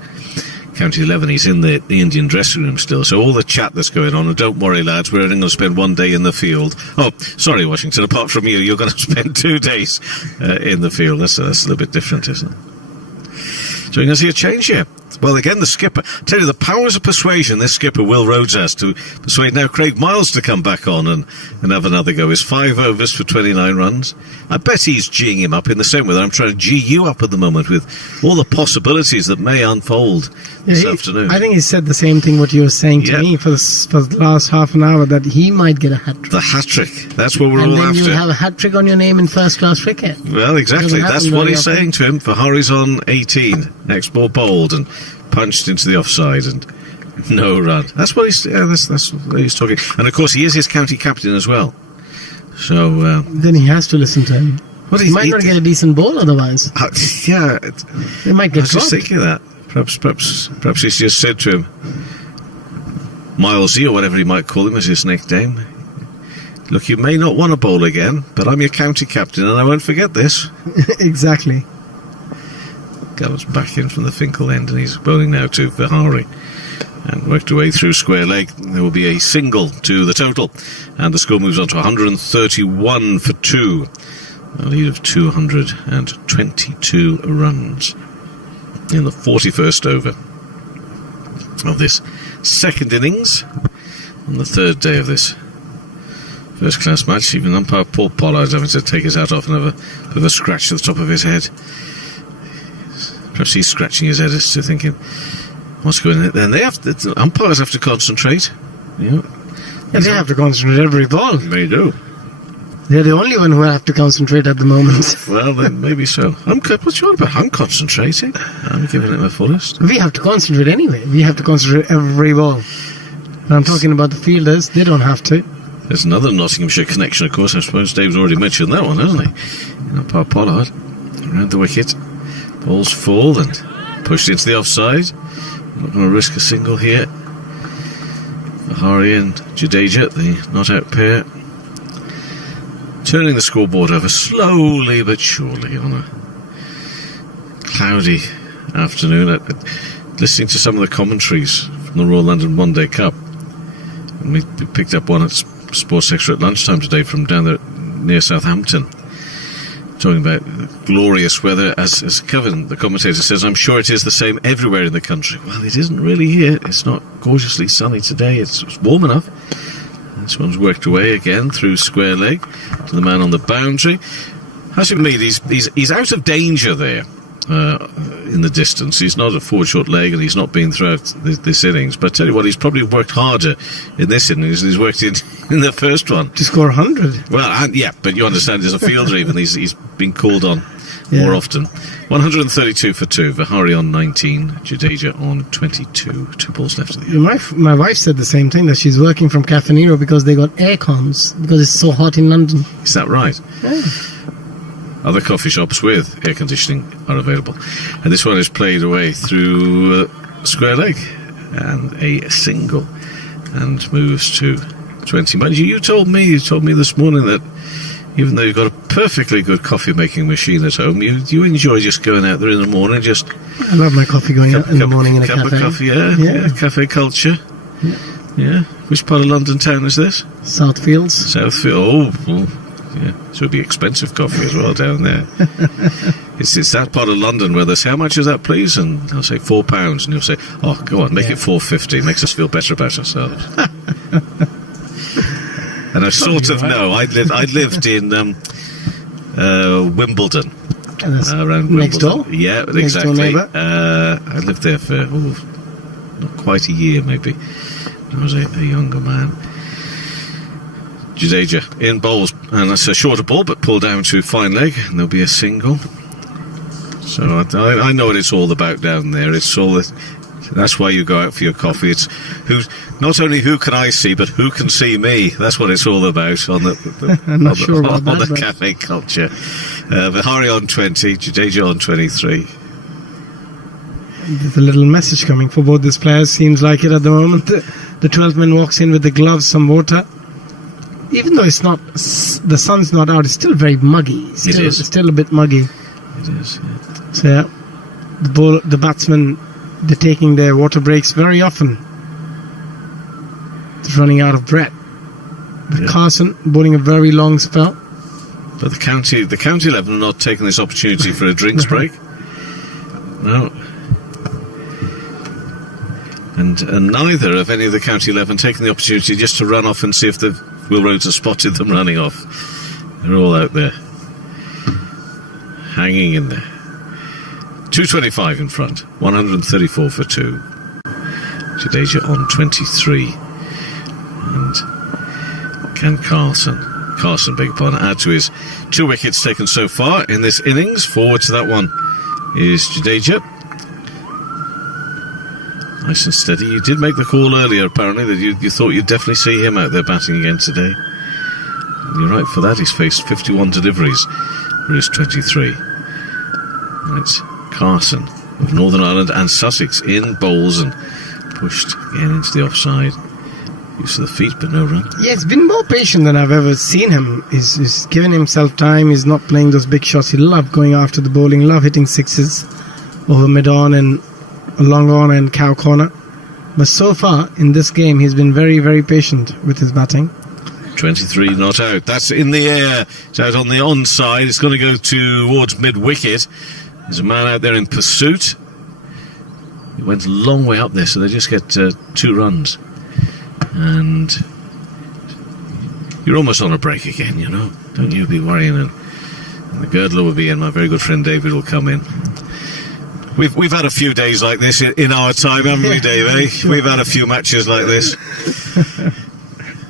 County 11, he's in the Indian dressing room still. So all the chat that's going on, and don't worry, lads, we're only going to spend 1 day in the field. Oh, sorry, Washington, apart from you, you're going to spend 2 days in the field. That's a little bit different, isn't it? So you're going to see a change here. Well, again, the skipper. I tell you, the powers of persuasion this skipper, Will Rhodes, has to persuade now Craig Miles to come back on and have another go. His 5 overs for 29 runs. I bet he's G'ing him up in the same way that I'm trying to G you up at the moment with all the possibilities that may unfold this afternoon. I think he said the same thing what you were saying to me for the last half an hour, that he might get a hat-trick. The hat-trick. That's what we're all after. And then you have a hat-trick on your name in first-class cricket. Well, exactly. That's what he's saying to him. For Hari's on 18. Next ball bowled and punched into the offside and no run. That's what he's. That's what he's talking. And of course, he is his county captain as well. So then he has to listen to him. Well, he might not get a decent ball otherwise. Yeah, they might get. I was just thinking that. Perhaps he's just said to him, Milesy, or whatever he might call him as his nickname. Look, you may not want to bowl again, but I'm your county captain, and I won't forget this. Exactly. Comes back in from the Finkel end, and he's bowling now to Vihari, and worked away through square leg. There will be a single to the total, and the score moves on to 131 for 2, a lead of 222 runs in the 41st over of this second innings on the third day of this first class match. Even umpire Paul Pollard having to take his hat off and have a bit of a scratch to the top of his head. Perhaps he's scratching his head as to thinking, what's going on? Then the umpires have to concentrate. Yeah, they have to concentrate every ball. They do. They're the only one who have to concentrate at the moment. Well, then maybe so. What's your about? I'm concentrating. I'm giving it my fullest. We have to concentrate anyway. We have to concentrate every ball. And I'm talking about the fielders. They don't have to. There's another Nottinghamshire connection, of course. I suppose Dave's already mentioned that one, hasn't he? Paul Pollard around the wicket. Ball's full and pushed into the offside. Not going to risk a single here. Vihari and Jadeja, the not-out pair, turning the scoreboard over slowly but surely on a cloudy afternoon. Listening to some of the commentaries from the Royal London One Day Cup, and we picked up one at Sports Extra at lunchtime today from down there near Southampton, talking about glorious weather. As Kevin, the commentator, says, I'm sure it is the same everywhere in the country. Well, it isn't really here. It's not gorgeously sunny today. It's warm enough. This one's worked away again through square leg to the man on the boundary. Hashim Mead, he's out of danger there. in the distance. He's not a forward short leg, and he's not been throughout this innings. But I tell you what, he's probably worked harder in this innings than he's worked in the first one. To score 100. Well, yeah, but you understand, as a fielder even, he's been called on Yeah. more often. 132 for 2. Vihari on 19. Jadeja on 22. 2 balls left of the over. My wife said the same thing, that she's working from Cafe Nero because they got air cons because it's so hot in London. Is that right? Yeah. Other coffee shops with air conditioning are available. And this one is played away through square leg and a single, and moves to 20. Mind you, you told me this morning that even though you've got a perfectly good coffee making machine at home, you enjoy just going out there in the morning, just I love my coffee going out in the morning in a cup cafe. of coffee, yeah, cafe culture. Yeah. Which part of London town is this? Southfields. Southfield. Oh, yeah. So it'd be expensive coffee as well down there. It's that part of London where they say, how much is that, please? And I'll say £4, and you'll say, oh, go on, make it $4.50. Makes us feel better about ourselves. And I sort of know. I'd lived in Wimbledon. Around next Wimbledon. door? Yeah, Next door exactly. neighbour? I lived there for not quite a year, maybe. I was a younger man. Jadeja in bowls, and that's a shorter ball, but pulled down to fine leg, and there'll be a single. So I know what it's all about down there. It's all that's why you go out for your coffee. It's not only who can I see, but who can see me. That's what it's all about on the I'm not sure about that, the but- cafe culture. Vihari on 20, Jadeja on 23. There's a little message coming for both these players. Seems like it at the moment. The 12th man walks in with the gloves, some water. Even though it's not, the sun's not out, it's still very muggy. It's still a bit muggy. It is. Yeah. So yeah, the batsmen, they're taking their water breaks very often. They're running out of breath. But Yeah. Carson bowling a very long spell. But the county 11 are not taking this opportunity for a drinks break. No. And neither of any of the county 11 taking the opportunity just to run off and see if the Will Rhodes has spotted them running off. They're all out there, hanging in there. 225 in front, 134 for 2. Jadeja on 23. And can Carson, beg your pardon, add to his 2 wickets taken so far in this innings? Forward to that one is Jadeja. Nice and steady. You did make the call earlier, apparently, that you thought you'd definitely see him out there batting again today. And you're right for that. He's faced 51 deliveries for his 23. Right, Carson of Northern Ireland and Sussex in bowls and pushed again into the offside. Use of the feet, but no run. Yeah, he's been more patient than I've ever seen him. He's given himself time. He's not playing those big shots. He loved going after the bowling, love hitting sixes over mid-on and long on and cow corner. But so far in this game, he's been very, very patient with his batting. 23 not out. That's in the air. It's out on the onside. It's going to go towards mid-wicket. There's a man out there in pursuit. He went a long way up there, so they just get 2 runs. And you're almost on a break again, you know. Don't you be worrying. And the girdler will be in. My very good friend David will come in. We've had a few days like this in our time, haven't we, Dave? Eh? Sure. We've had a few matches like this.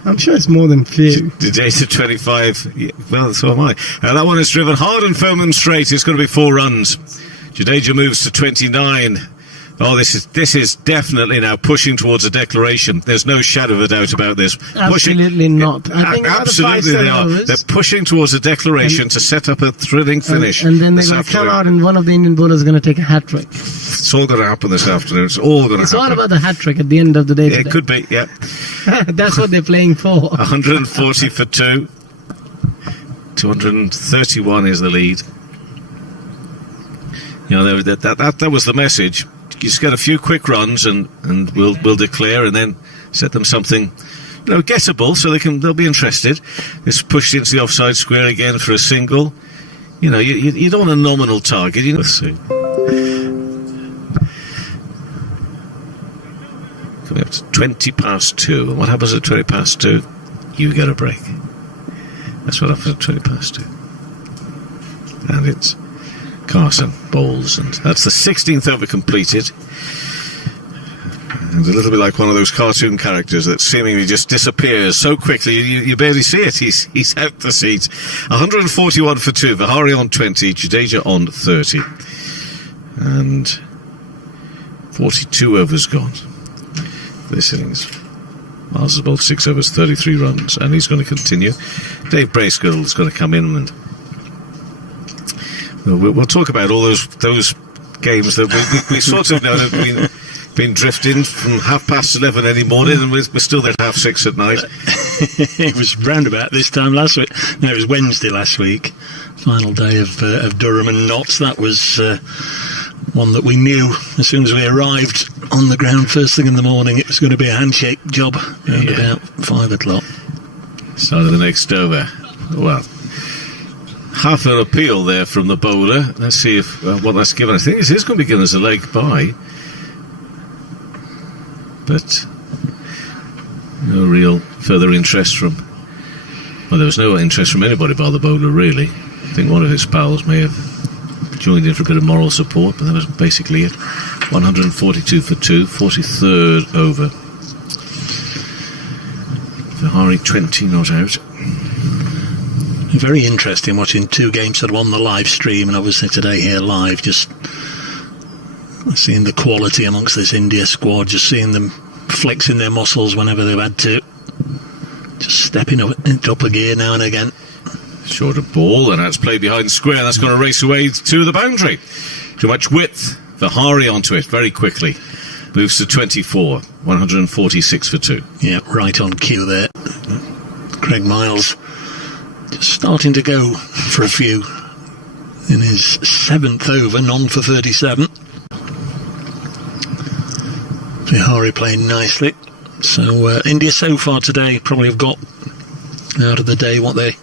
I'm sure it's more than few. Today to 25. Yeah, well, so am I. That one is driven hard and firm and straight. It's going to be 4 runs. Jadeja moves to 29. Oh, this is definitely now pushing towards a declaration. There's no shadow of a doubt about this. Absolutely not. I think another Absolutely 5-7 they are. overs. They're pushing towards a declaration to set up a thrilling finish. And then they're this going to come afternoon. out and one of the Indian bowlers is going to take a hat-trick. It's all going to happen this afternoon. It's all going to It's happen. all about the hat-trick at the end of the day It today. could be, yeah. That's what they're playing for. 140 for 2. 231 is the lead. You know, that was the message. You just get a few quick runs and we'll declare, and then set them something, you know, gettable, so they'll be interested. It's pushed into the offside square again for a single. You know, you don't want a nominal target. You know. Let's see. Coming up to 20 past 2. And what happens at 20 past 2? You get a break. That's what happens at 20 past 2. And it's Carson bowls, and that's the 16th over completed. And a little bit like one of those cartoon characters that seemingly just disappears so quickly you barely see it. He's out the seat. 141 for 2. Vihari on 20, Jadeja on 30. And 42 overs gone. This innings. Miles has bowled 6 overs, 33 runs, and he's going to continue. Dave Bracegirdle is going to come in, and we'll talk about all those games that we sort of know have been drifting from 11:30 any morning, and we're still there at 6:30 at night. It was roundabout this time last week. No, it was Wednesday last week. Final day of Durham and Notts. That was one that we knew as soon as we arrived on the ground first thing in the morning. It was going to be a handshake job around about 5 o'clock. Start of the next over. Well, half an appeal there from the bowler. Let's see if what that's given. I think it is going to be given as a leg bye, but no real further interest from. Well, there was no interest from anybody by the bowler, really. I think one of his pals may have joined in for a bit of moral support, but that was basically it. 142 for 2, 43rd over. Vihari 20 not out. Very interesting watching two games that were on the live stream, and obviously today here live, just seeing the quality amongst this India squad, just seeing them flexing their muscles whenever they've had to, just stepping up a gear now and again. Shorter ball, and that's played behind square. That's going to race away to the boundary. Too much width. Vihari onto it very quickly. Moves to 24. 146 for 2. Yeah, right on cue there. Craig Miles just starting to go for a few in his 7th over, none for 37. Vihari playing nicely. So India so far today probably have got out of the day what they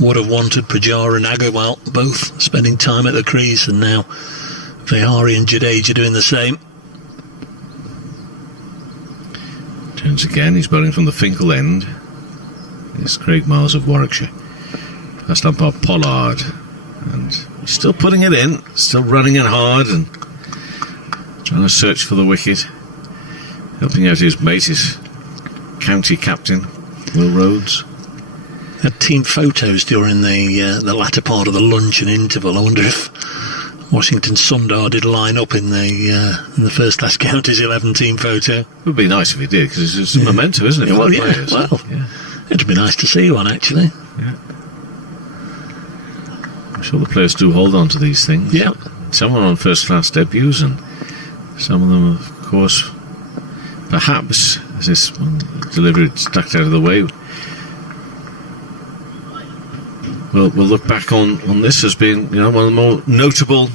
would have wanted. Pujara and Agarwal both spending time at the crease, and now Vihari and Jadeja doing the same. Turns again, he's bowling from the Finkel end. It's Craig Miles of Warwickshire. First umpire Pollard, and he's still putting it in, still running it hard and trying to search for the wicket, helping out his mate, his county captain, Will Rhodes. Had team photos during the latter part of the lunch and interval. I wonder if Washington Sundar did line up in the first class counties 11 team photo. It would be nice if he did, because it's a memento, isn't it? Well, yeah. Well, it'd be nice to see one, actually. Yeah. I'm sure the players do hold on to these things. Yeah. Some are on first class debuts, and some of them, of course, perhaps, as this delivery ducked out of the way, we'll look back on this as being, one of the more notable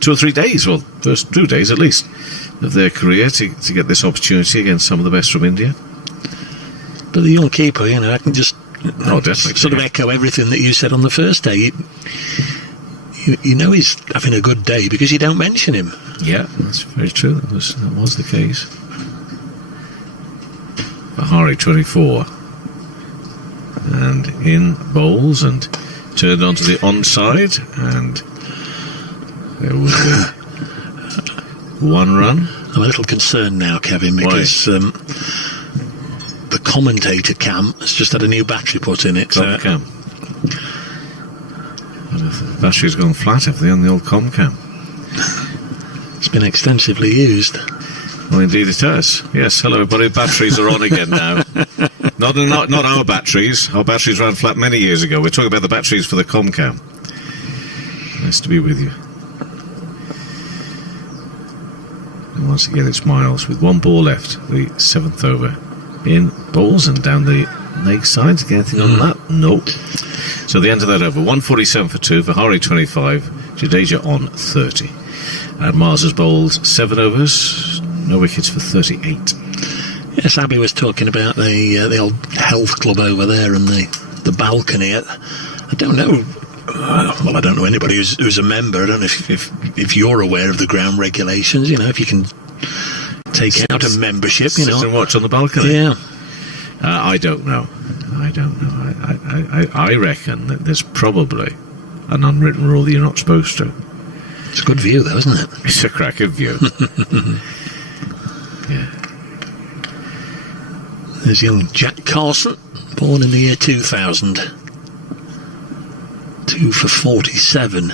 2 or 3 days, well, first 2 days at least, of their career to get this opportunity against some of the best from India. But the young keeper, I can just definitely sort of echo everything that you said on the first day. You know he's having a good day because you don't mention him. Yeah, that's very true. That was the case. Vihari 24. And in bowls and turned onto the onside, and there was 1 run. I'm a little concerned now, Kevin, because the commentator cam has just had a new battery put in it. Comcam. The battery's gone flat, have they, on the old Comcam? It's been extensively used. Well, indeed it has. Yes, hello everybody, batteries are on again now. Not our batteries. Our batteries ran flat many years ago. We're talking about the batteries for the Comcam. Nice to be with you. And once again it's Miles with 1 ball left, the 7th over. In bowls and down the leg side. Get anything on that? Nope. So the end of that over. 147 for 2, Vihari 25, Jadeja on 30. And Miles has bowled 7 overs, no wickets for 38. Yes, Abby was talking about the old health club over there and the balcony. I don't know. Well, I don't know anybody who's a member. I don't know if you're aware of the ground regulations. If you can take out a membership. Sit and watch on the balcony. Yeah. I don't know. I reckon that there's probably an unwritten rule that you're not supposed to. It's a good view, though, isn't it? It's a cracking view. Yeah. There's young Jack Carson, born in the year 2000. 2 for 47.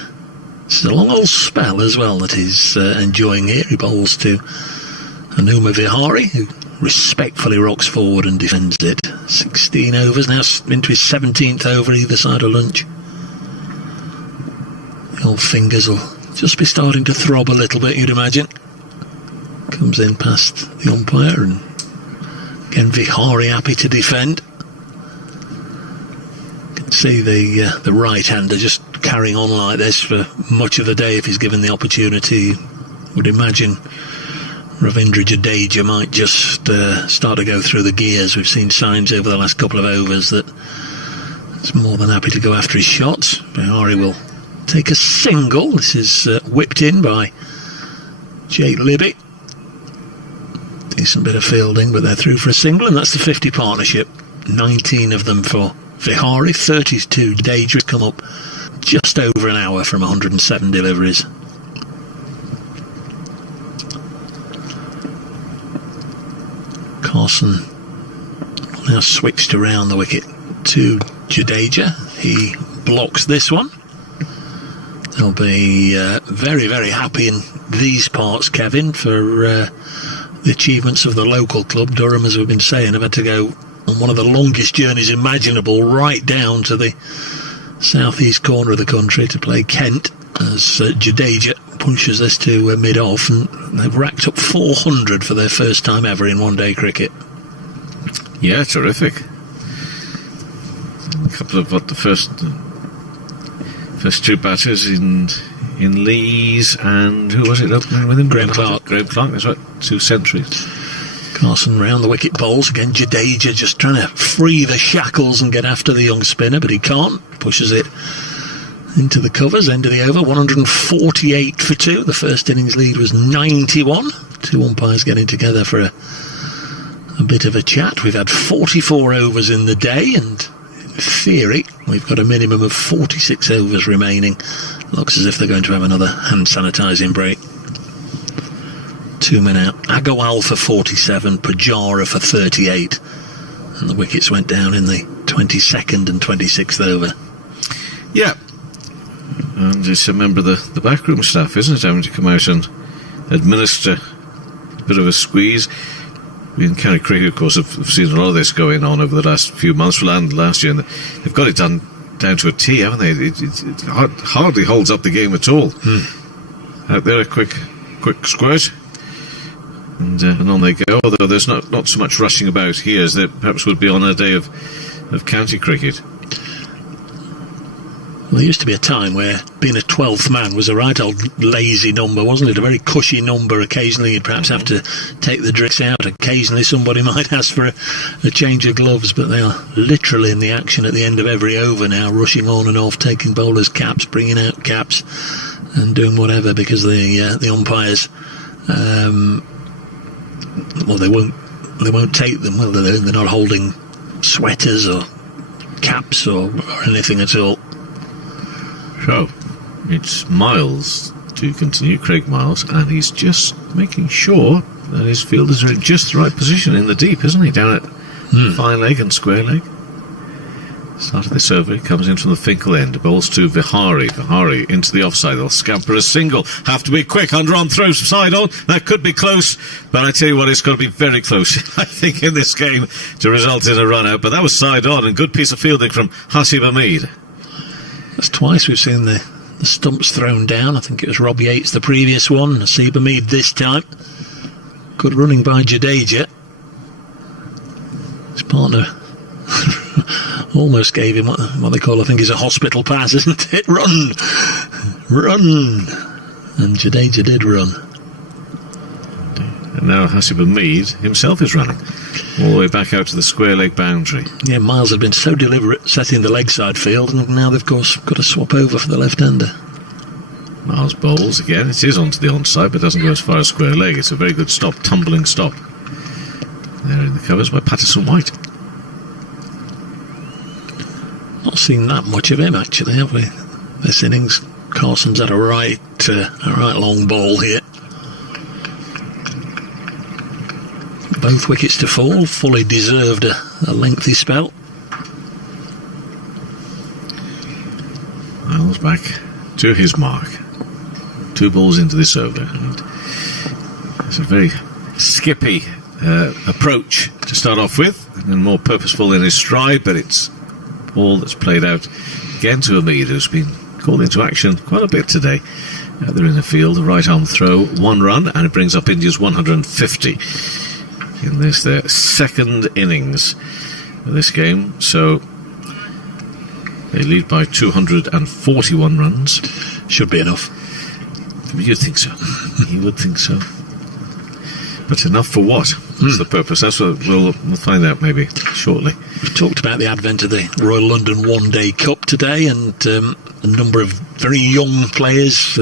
It's a long old spell as well that he's enjoying here. He bowls to Hanuma Vihari, who respectfully rocks forward and defends it. 16 overs, now into his 17th over either side of lunch. The old fingers will just be starting to throb a little bit, you'd imagine. Comes in past the umpire, and again Vihari happy to defend. You can see the right-hander just carrying on like this for much of the day if he's given the opportunity. Would imagine Ravindra Jadeja might just start to go through the gears. We've seen signs over the last couple of overs that he's more than happy to go after his shots. Vihari will take a single. This is whipped in by Jake Libby. Decent bit of fielding, but they're through for a single, and that's the 50 partnership. 19 of them for Vihari, 32 Jadeja. Come up just over an hour from 107 deliveries. Carson now switched around the wicket to Jadeja. He blocks this one. They'll be very, very happy in these parts, Kevin, for the achievements of the local club. Durham, as we've been saying, have had to go on one of the longest journeys imaginable right down to the southeast corner of the country to play Kent as Jadeja pushes this to mid-off, and they've racked up 400 for their first time ever in one-day cricket. Yeah, terrific. A couple of the first two batters in Lees, and who was it opening with him? Graham Clark. Graham Clark, that's right, 2 centuries. Carson round the wicket bowls again. Jadeja just trying to free the shackles and get after the young spinner, but he can't. Pushes it into the covers. End of the over, 148 for 2. The first innings lead was 91. 2 umpires getting together for a bit of a chat. We've had 44 overs in the day, and in theory we've got a minimum of 46 overs remaining. Looks as if they're going to have another hand sanitising break. 2 men out. Agarwal for 47, Pujara for 38, and the wickets went down in the 22nd and 26th over. Yeah, and it's a member of the backroom staff, isn't it, having to come out and administer a bit of a squeeze. We in county cricket, of course, have seen a lot of this going on over the last few months, and last year, and they've got it done down to a T, haven't they? It hardly holds up the game at all. Out there, a quick squirt, and on they go. Although there's not so much rushing about here as there perhaps would be on a day of county cricket. Well, there used to be a time where being a 12th man was a right old lazy number, wasn't it? A very cushy number. Occasionally you'd perhaps have to take the drinks out. Occasionally somebody might ask for a change of gloves, but they are literally in the action at the end of every over now, rushing on and off, taking bowlers' caps, bringing out caps, and doing whatever, because the umpires, well, they won't take them, will they? They're not holding sweaters or caps or anything at all. So, it's Miles to continue, Craig Miles, and he's just making sure that his fielders are in just the right position in the deep, isn't he? Down at fine leg and square leg. Start of this over, he comes in from the Finkel end, bowls to Vihari. Vihari into the offside, they'll scamper a single. Have to be quick, underarm throws side on. That could be close, but I tell you what, it's got to be very close, I think, in this game to result in a run out. But that was side on, and good piece of fielding from Hasib Hamid. That's twice we've seen the stumps thrown down. I think it was Rob Yates the previous one, Hasib Hamid this time. Good running by Jadeja. His partner almost gave him what they call, I think, is a hospital pass, isn't it? Run! And Jadeja did run. And now Hasib Hamid himself is running all the way back out to the square leg boundary. Yeah, Miles had been so deliberate setting the leg side field, and now they've, of course, got to swap over for the left-hander. Miles bowls again. It is onto the onside, but doesn't go as far as square leg. It's a very good stop, tumbling stop. There in the covers by Patterson White. Not seen that much of him, actually, have we? This innings, Carson's had a right long ball here. Both wickets to fall, fully deserved a lengthy spell. Miles back to his mark. 2 balls into this over. And it's a very skippy approach to start off with, and more purposeful in his stride, but it's a ball that's played out again to Hamid, who's been called into action quite a bit today. They're in the field, a right arm throw, 1 run, and it brings up India's 150 in this their second innings of this game. So they lead by 241 runs. Should be enough. You'd think so. You would think so. But enough for what? What's the purpose? That's what we'll find out maybe shortly. We've talked about the advent of the Royal London One Day Cup today, and a number of very young players.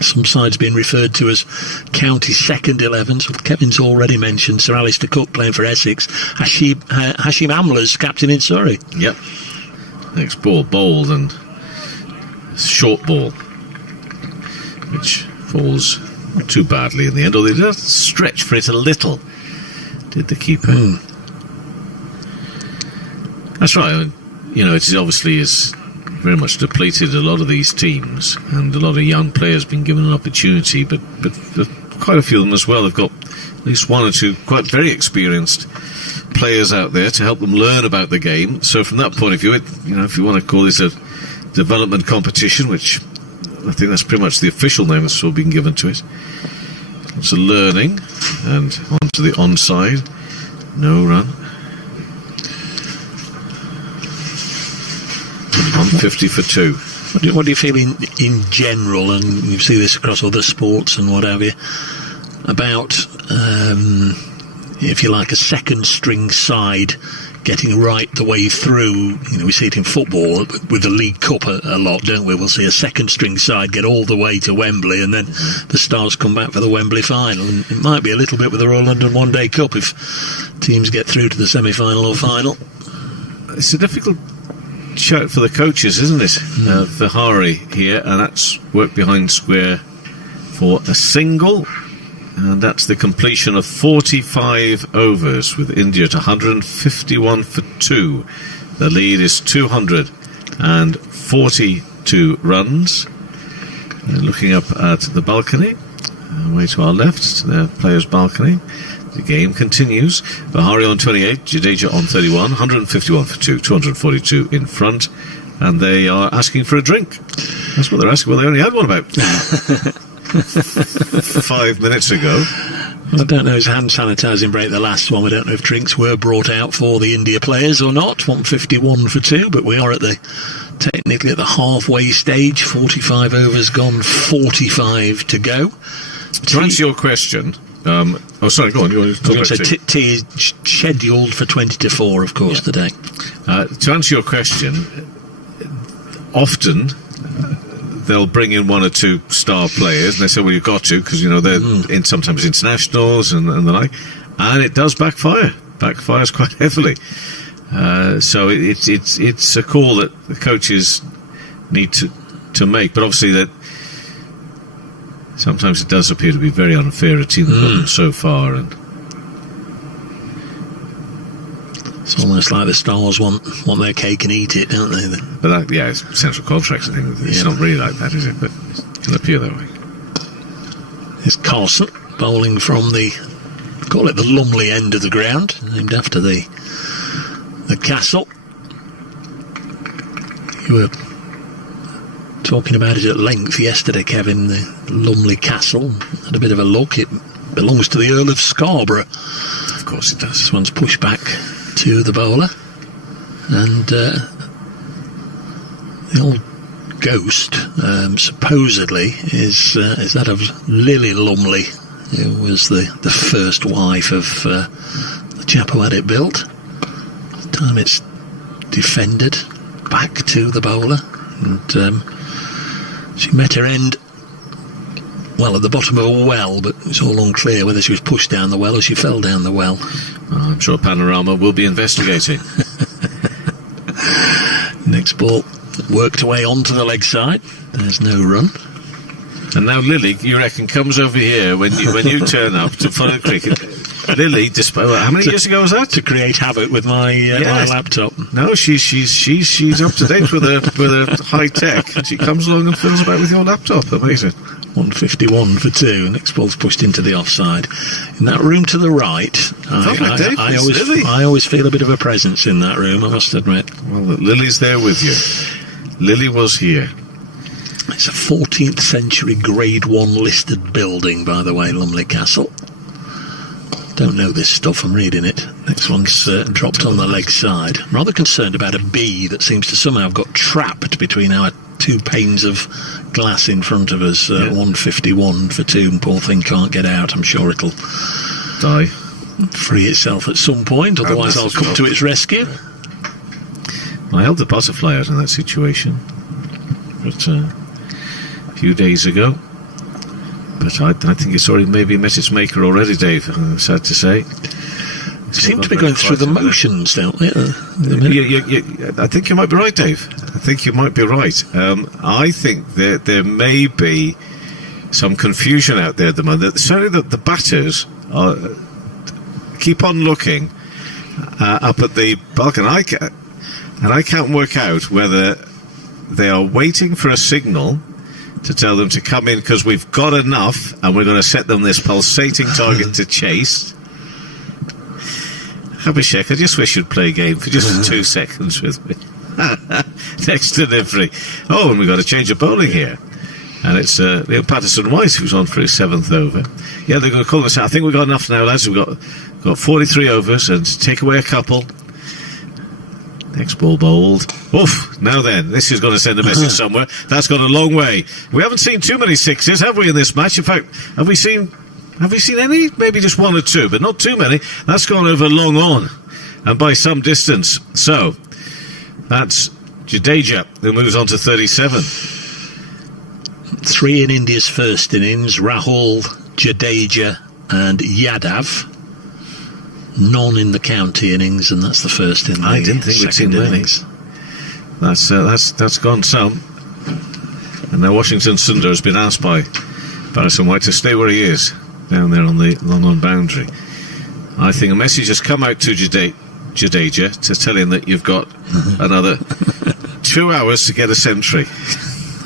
Some sides being referred to as county second 11s. Kevin's already mentioned Sir Alistair Cook playing for Essex. Hashim Amla's captain in Surrey. Yep. Next ball, bowled and short ball, which falls not too badly in the end, although they just stretch for it a little, did the keeper. That's right. You know, it obviously is very much depleted, a lot of these teams, and a lot of young players been given an opportunity, but quite a few of them as well have got at least 1 or 2 quite very experienced players out there to help them learn about the game. So from that point of view, if you want to call this a development competition, which I think that's pretty much the official name that's all been given to it. It's a learning, and onto the onside, no run. 150 for 2. What do you feel in general, and you see this across other sports and what have you, about, if you like, a second string side getting right the way through? You know, we see it in football with the League Cup a lot, don't we? We'll see a second string side get all the way to Wembley, and then the Stars come back for the Wembley final. And it might be a little bit with the Royal London One Day Cup if teams get through to the semi-final or final. It's a difficult shout for the coaches, isn't it? Vihari here, and that's work behind square for a single, and that's the completion of 45 overs with India to 151 for 2. The lead is 242 runs. Looking up at the balcony, way to our left, to the players' balcony. The game continues. Vihari on 28, Jadeja on 31, 151 for 2, 242 in front, and they are asking for a drink. That's what they're asking. Well, they only had one about 5 minutes ago. I don't know, his hand sanitising break, the last one. We don't know if drinks were brought out for the India players or not. 151 for 2, but we are technically at the halfway stage. 45 overs gone, 45 to go. To answer your question, sorry, go on. You want to talk about tea is scheduled for 20 to 4, of course, today. To answer your question, often they'll bring in 1 or 2 star players, and they say, well, you've got to, because, they're in sometimes internationals and the like, and it does backfires quite heavily. So it's a call that the coaches need to make, but obviously that sometimes it does appear to be very unfair, a team that got them so far, and it's almost like the Stars want their cake and eat it, don't they? But it's central contracts, I think. It's not really like that, is it? But it can appear that way. It's Carson bowling from call it the Lumley end of the ground, named after the castle. You were talking about it at length yesterday, Kevin. The Lumley Castle had a bit of a look. It belongs to the Earl of Scarborough. Of course it does. This one's pushed back to the bowler, and the old ghost supposedly is that of Lily Lumley, who was the first wife of the chap who had it built. The time it's defended back to the bowler, and she met her end at the bottom of a well, but it's all unclear whether she was pushed down the well or she fell down the well. I'm sure Panorama will be investigating. Next ball worked away onto the leg side. There's no run. And now Lily, you reckon, comes over here when you turn up to follow cricket. Lily, how many years ago was that? To create havoc with my laptop. No, she's up to date with her high tech. And she comes along and fiddles about with your laptop. Amazing. 151 for 2. Next ball's pushed into the offside. In that room to the right, I always feel a bit of a presence in that room, I must admit. Well, Lily's there with you. Lily was here. It's a 14th century Grade 1 listed building, by the way, Lumley Castle. Don't know this stuff, I'm reading it. Next one's dropped on the leg side. I'm rather concerned about a bee that seems to somehow have got trapped between our 2 panes of glass in front of us. 151 for 2, poor thing can't get out. I'm sure it'll die, free itself at some point, otherwise I'll come to its rescue. I held the butterfly out in that situation, but a few days ago. But I think it's already maybe met its maker already, Dave. Sad to say. Seem to be going through the motions, don't they? I think you might be right, Dave. I think you might be right. I think that there may be some confusion out there at the moment. Certainly the batters keep on looking up at the bulk, and I can't work out whether they are waiting for a signal to tell them to come in because we've got enough and we're going to set them this pulsating target to chase. Abhishek, I just wish you'd play a game for just 2 seconds with me. Next delivery. Oh, and we've got a change of bowling here. And it's Liam Patterson-White who's on for his 7th over. Yeah, they're going to call us out. I think we've got enough now, lads. We've got 43 overs and take away a couple. Next ball bowled. Oof, now then, this is going to send a message somewhere. That's gone a long way. We haven't seen too many sixes, have we, in this match? In fact, have we seen any? Maybe just 1 or 2, but not too many. That's gone over long on, and by some distance. So, that's Jadeja, who moves on to 37. 3 in India's first innings. Rahul, Jadeja and Yadav. None in the county innings, and that's the first in the I didn't think we'd seen innings. That's gone some. And now Washington Sundar has been asked by Patterson-White to stay where he is, down there on the long-on boundary. I think a message has come out to Jadeja to tell him that you've got another 2 hours to get a century.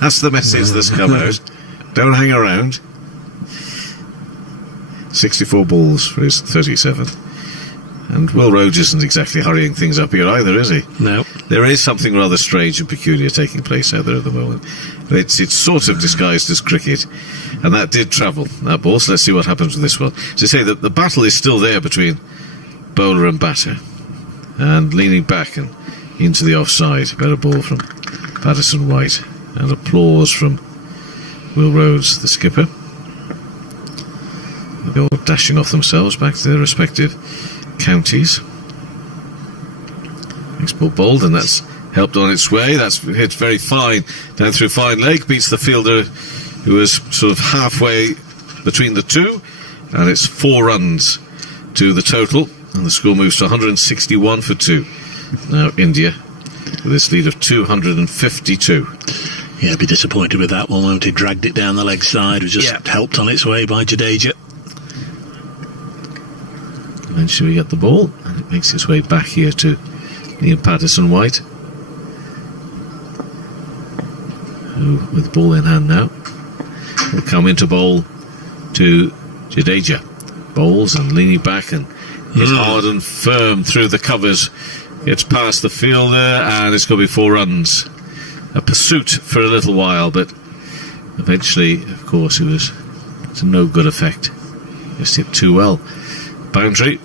That's the message that's come out. Don't hang around. 64 balls for his 37th. And Will Rhodes isn't exactly hurrying things up here either, is he? No. There is something rather strange and peculiar taking place out there at the moment. It's sort of disguised as cricket, and that did travel, that ball, so let's see what happens with this one. As I say, the battle is still there between bowler and batter, and leaning back and into the offside. Better ball from Patterson-White, and applause from Will Rhodes, the skipper. They're all dashing off themselves back to their respective counties. Next ball bowled, and that's helped on its way. That's hit very fine down through fine leg, beats the fielder who was sort of halfway between the two, and it's 4 runs to the total, and the score moves to 161 for 2. Now India with this lead of 252. Yeah, be disappointed with that one, won't he? Dragged it down the leg side, was just helped on its way by Jadeja. Eventually we get the ball, and it makes its way back here to Liam Patterson-White, who, with the ball in hand now, will come into bowl to Jadeja. Bowls and leaning back and is hard and firm through the covers. Gets past the fielder, and it's going to be 4 runs. A pursuit for a little while, but eventually, of course, it was to no good effect. Just hit too well. Boundary,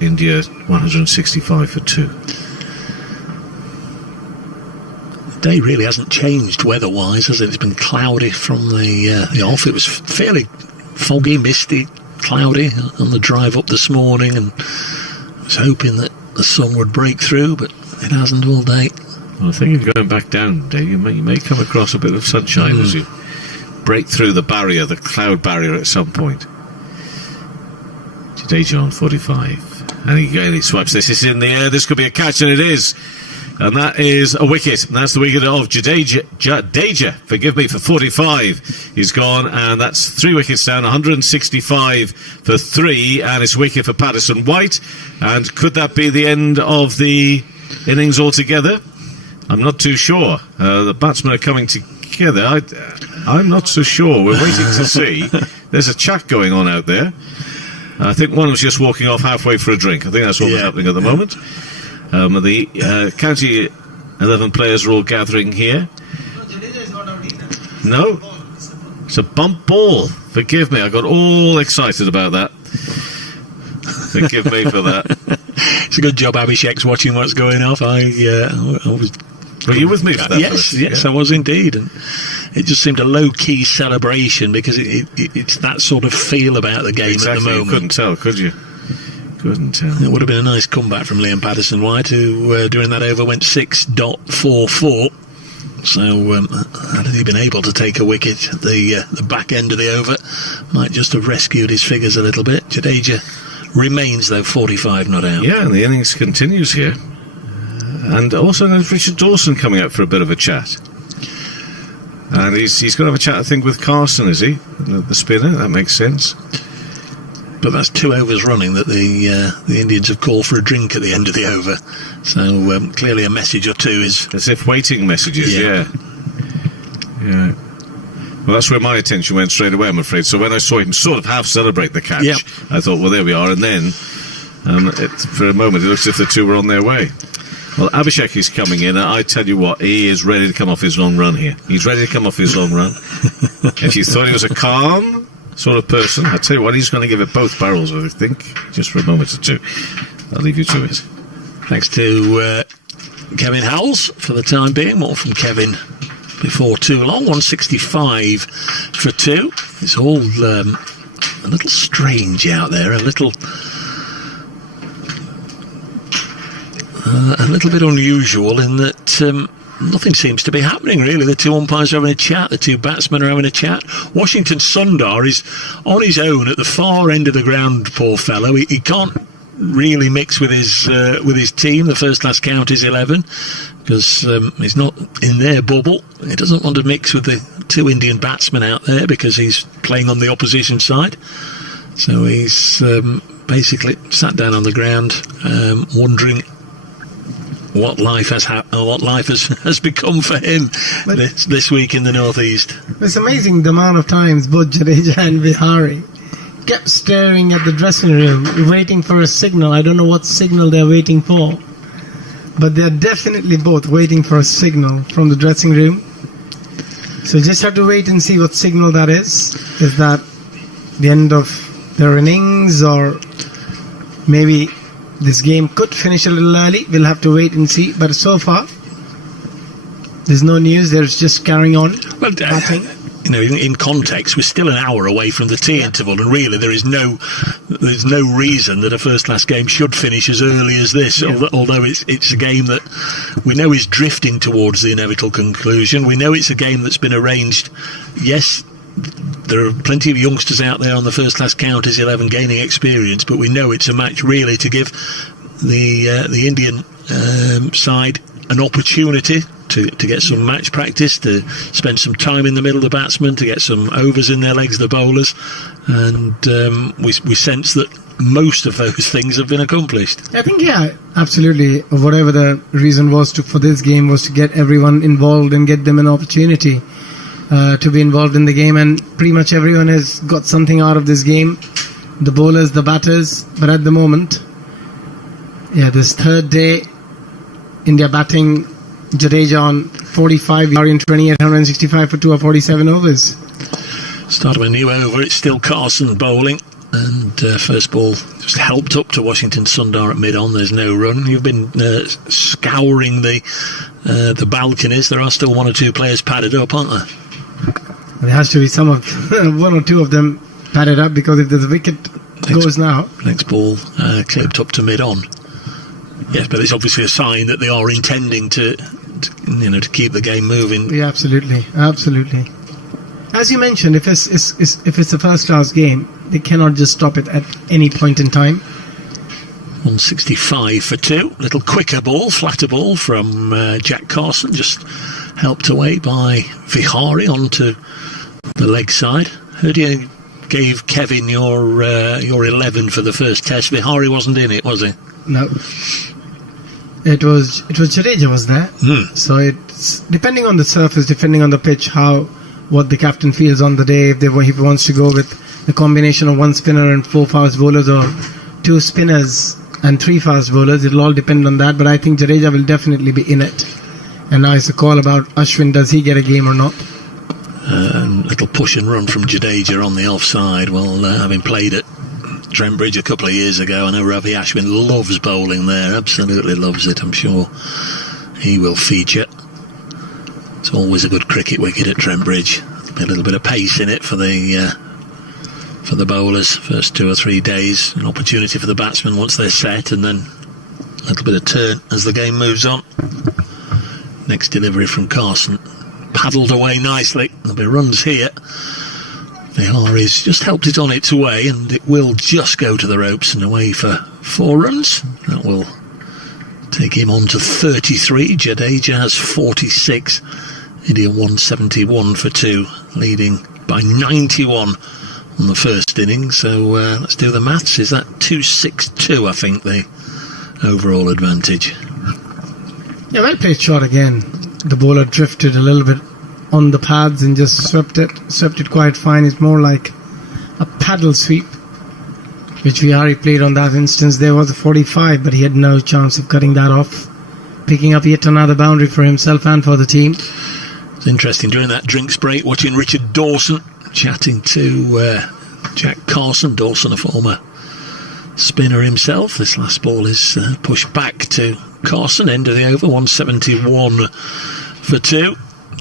India 165 for 2. The day really hasn't changed weather-wise, has it? It's been cloudy from the off. It was fairly foggy, misty, cloudy on the drive up this morning, and I was hoping that the sun would break through, but it hasn't all day. Well, I think you're going back down, Dave. You may come across a bit of sunshine as you break through the barrier, the cloud barrier, at some point. Jadeja on 45, and he swipes this. It's in the air. This could be a catch, and it is. And that is a wicket. That's the wicket of Jadeja, forgive me, for 45. He's gone, and that's 3 wickets down, 165 for 3, and it's a wicket for Patterson White. And could that be the end of the innings altogether? I'm not too sure. The batsmen are coming together. I'm not so sure. We're waiting to see. There's a chat going on out there. I think one was just walking off halfway for a drink. I think that's what's happening at the moment. The county 11 players are all gathering here. No, it's a bump ball. Forgive me, I got all excited about that. Forgive me for that. It's a good job Abhishek's watching what's going off. I was. Were you with me for that? Yes, I was indeed. And it just seemed a low-key celebration because it's that sort of feel about the game at the moment. You couldn't tell, could you? Couldn't tell. It would have been a nice comeback from Liam Patterson-White, who during that over went 6.44. So had he been able to take a wicket at the back end of the over, might just have rescued his figures a little bit. Jadeja remains, though, 45 not out. Yeah, and the innings continues here. And also there's Richard Dawson coming out for a bit of a chat. And he's going to have a chat, I think, with Carson, is he? The spinner, that makes sense. But that's 2 overs running that the Indians have called for a drink at the end of the over. So clearly a message or two is... As if waiting messages, yeah. Well, that's where my attention went straight away, I'm afraid. So when I saw him sort of half celebrate the catch, I thought, well, there we are. And then, for a moment, it looks as if the two were on their way. Well, Abhishek is coming in, and I tell you what, he is ready to come off his long run here. He's ready to come off his long run. If you thought he was a calm sort of person, I tell you what, he's going to give it both barrels, I think, just for a moment or two. I'll leave you to it. Thanks to Kevin Howells for the time being. More from Kevin before too long. 165 for 2. It's all a little strange out there, a little bit unusual in that nothing seems to be happening, really. The 2 umpires are having a chat, the 2 batsmen are having a chat. Washington Sundar is on his own at the far end of the ground, poor fellow. He can't really mix with his team, the first class counties 11, because he's not in their bubble. He doesn't want to mix with the 2 Indian batsmen out there because he's playing on the opposition side. So he's basically sat down on the ground, wondering what life has become for him this week in the Northeast. It's amazing the amount of times both Jadeja and Vihari kept staring at the dressing room, waiting for a signal. I don't know what signal they're waiting for, but they're definitely both waiting for a signal from the dressing room. So just have to wait and see what signal that is. Is that the end of their innings, or maybe this game could finish a little early? We'll have to wait and see. But so far, there's no news. There's just carrying on. Well, in context, we're still an hour away from the tea interval, and really there's no reason that a first-class game should finish as early as this. Although it's a game that we know is drifting towards the inevitable conclusion. We know it's a game that's been arranged. Yes, there are plenty of youngsters out there on the first-class counties 11 gaining experience, but we know it's a match really to give the Indian side an opportunity to get some match practice, to spend some time in the middle of the batsmen, to get some overs in their legs, the bowlers, and we sense that most of those things have been accomplished. I think, absolutely. Whatever the reason was for this game was to get everyone involved and get them an opportunity to be involved in the game, and pretty much everyone has got something out of this game. The bowlers, the batters, but at the moment, this third day, India batting, Jadeja on 45, Vihari in 28, 165 for 2 or 47 overs. Start of a new over, it's still Carson bowling, and first ball just helped up to Washington Sundar at mid-on. There's no run. You've been scouring the balconies. There are still 1 or 2 players padded up, aren't there? There has to be some of 1 or 2 of them padded up, because if there's a wicket goes now. Next ball clipped up to mid-on. Yes, but it's obviously a sign that they are intending to keep the game moving. Yeah, absolutely. As you mentioned, if it's a first-class game, they cannot just stop it at any point in time. 165 for 2. Little quicker ball, flatter ball from Jack Carson, just helped away by Vihari onto the leg side. Heard you gave Kevin your 11 for the first test. Vihari wasn't in it, was he? No. It was Jadeja was there. So it's depending on the surface, depending on the pitch, what the captain feels on the day. If he wants to go with the combination of 1 spinner and 4 fast bowlers, or 2 spinners and 3 fast bowlers, it'll all depend on that. But I think Jadeja will definitely be in it. And now it's a call about Ashwin. Does he get a game or not? Little push and run from Jadeja on the offside. Well, having played at Trent Bridge a couple of years ago, I know Ravi Ashwin loves bowling there, absolutely loves it. I'm sure he will feature. It's always a good cricket wicket at Trent Bridge. There'll be a little bit of pace in it for the bowlers first 2 or 3 days, an opportunity for the batsmen once they're set, and then a little bit of turn as the game moves on. Next delivery from Carson, paddled away nicely. There'll be runs here. Vihari's just helped it on its way, and it will just go to the ropes and away for 4 runs. That will take him on to 33. Jadeja has 46. India 171 for 2, leading by 91 on the first innings. So let's do the maths. Is that 262, I think, the overall advantage? Yeah, well played shot again. The bowler drifted a little bit on the pads and just swept it quite fine. It's more like a paddle sweep, which Vihari played on that instance. There was a 45, but he had no chance of cutting that off, picking up yet another boundary for himself and for the team. It's interesting during that drinks break watching Richard Dawson chatting to Jack Carson. Dawson, a former spinner himself. This last ball is pushed back to Carson, end of the over, 171 for 2.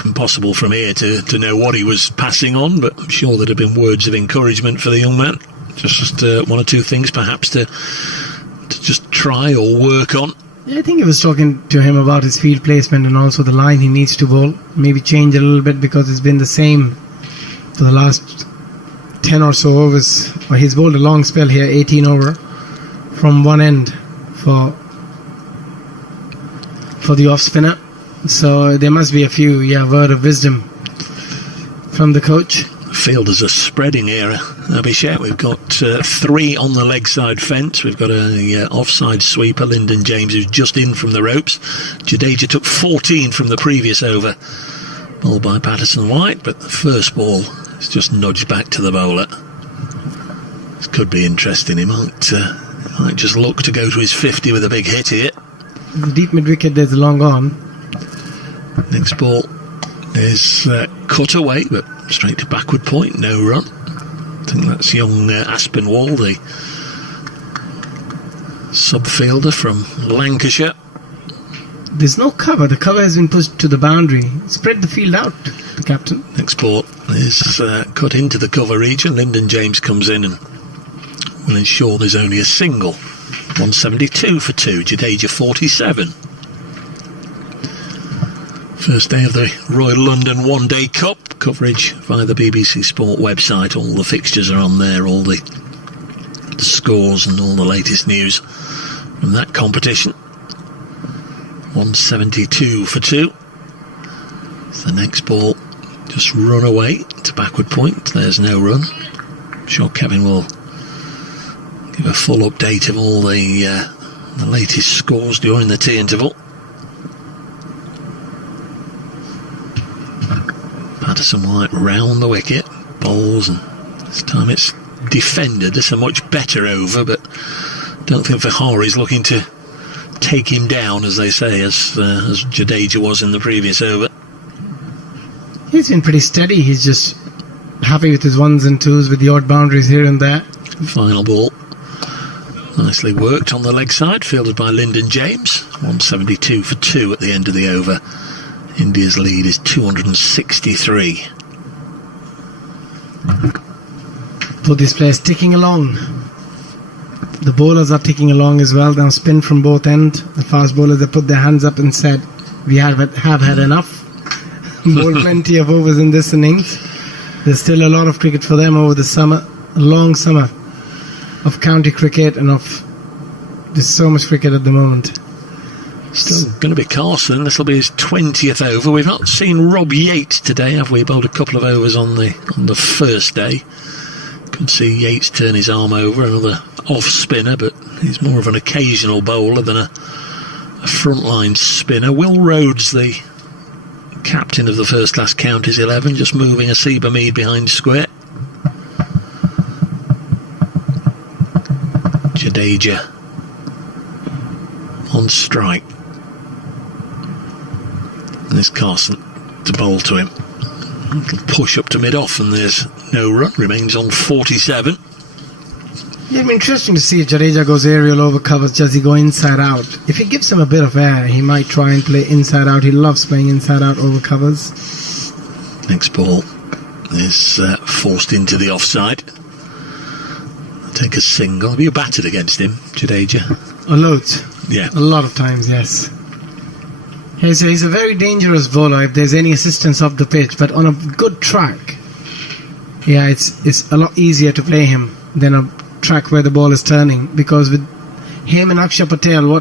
Impossible from here to know what he was passing on, but I'm sure there'd have been words of encouragement for the young man. Just 1 or 2 things perhaps to just try or work on. Yeah, I think he was talking to him about his field placement and also the line he needs to bowl. Maybe change a little bit, because it's been the same for the last 10 or so overs. Well, he's bowled a long spell here, 18 over from one end for the off spinner. So there must be a few word of wisdom from the coach. Fielders are spreading here, Abhishek. We've got 3 on the leg side fence. We've got a offside sweeper, Lyndon James, who's just in from the ropes. Jadeja took 14 from the previous over, bowled by Patterson White, but the first ball is just nudged back to the bowler. This could be interesting. He might just look to go to his 50 with a big hit here. The deep mid wicket, there's a long on. Next ball is cut away, but straight to backward point, no run. I think that's young Aspinwall, the subfielder from Lancashire. There's no cover. The cover has been pushed to the boundary. Spread the field out, the captain. Next ball is cut into the cover region. Lyndon James comes in and will ensure there's only a single. 172 for 2, Jadeja 47. First day of the Royal London One Day Cup. Coverage via the BBC Sport website. All the fixtures are on there, all the scores and all the latest news from that competition. 172 for 2. It's the next ball. Just run away to backward point. There's no run. I'm sure Kevin will give a full update of all the latest scores during the tea interval. Patterson White round the wicket, bowls, and this time it's defended. It's a much better over, but don't think Vihari's looking to take him down, as they say, as Jadeja was in the previous over. He's been pretty steady. He's just happy with his 1s and 2s with the odd boundaries here and there. Final ball, nicely worked on the leg side, fielded by Lyndon James. 172 for 2 at the end of the over. India's lead is 263. Both these players ticking along. The bowlers are ticking along as well. Now spin from both ends. The fast bowlers have put their hands up and said, we have had enough. Bowled plenty of overs in this innings. There's still a lot of cricket for them over the summer. A long summer of county cricket and of There's so much cricket at the moment. Still going to be Carson. This will be his 20th over. We've not seen Rob Yates today, have we? Bowled a couple of overs on the first day. Could see Yates turn his arm over, another off spinner, but he's more of an occasional bowler than a frontline spinner. Will Rhodes, the captain of the first class counties 11, just moving Asiba Mead behind square. Jadeja on strike. And there's Carson to bowl to him. A little push up to mid-off, and there's no run. Remains on 47. It'd be interesting to see if Jadeja goes aerial over covers. Does he go inside out? If he gives him a bit of air, he might try and play inside out. He loves playing inside out over covers. Next ball is forced into the offside. Take a single. Have you batted against him, Jadeja? A lot. Yeah. A lot of times, yes. He's a very dangerous bowler if there's any assistance off the pitch, but on a good track, yeah, it's a lot easier to play him than a track where the ball is turning, because with him and Akshar Patel,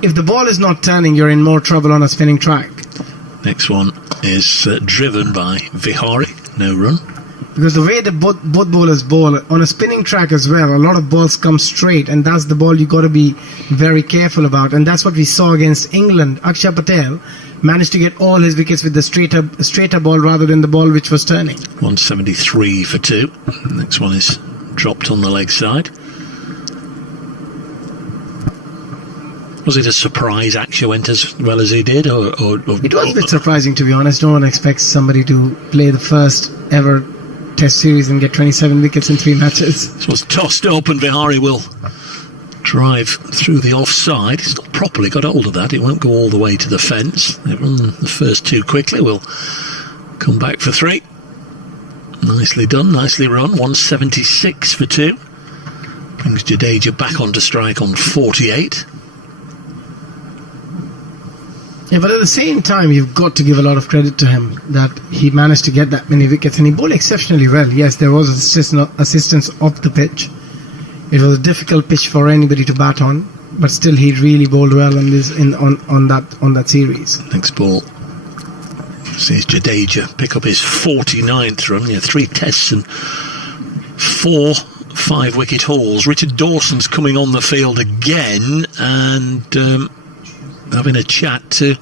if the ball is not turning, you're in more trouble on a spinning track. Next one is driven by Vihari. No run. Because the way that both bowlers bowl on a spinning track as well, a lot of balls come straight, and that's the ball you got to be very careful about. And that's what we saw against England. Akshar Patel managed to get all his wickets with the straighter ball rather than the ball which was turning. 173 for 2. Next one is dropped on the leg side. Was it a surprise Akshar went as well as he did? Or it was a bit surprising, to be honest. No one expects somebody to play the first ever Test series and get 27 wickets in 3 matches. This was tossed up, and Vihari will drive through the offside. He's not properly got hold of that. It won't go all the way to the fence. They run the first 2 quickly. We'll come back for 3. Nicely done, nicely run. 176 for 2. Brings Jadeja back onto strike on 48. Yeah, but at the same time, you've got to give a lot of credit to him that he managed to get that many wickets, and he bowled exceptionally well. Yes, there was assistance off the pitch. It was a difficult pitch for anybody to bat on, but still he really bowled well on that series. Next ball sees Jadeja pick up his 49th run. 3 tests and 4 5-wicket hauls. Richard Dawson's coming on the field again and having a chat to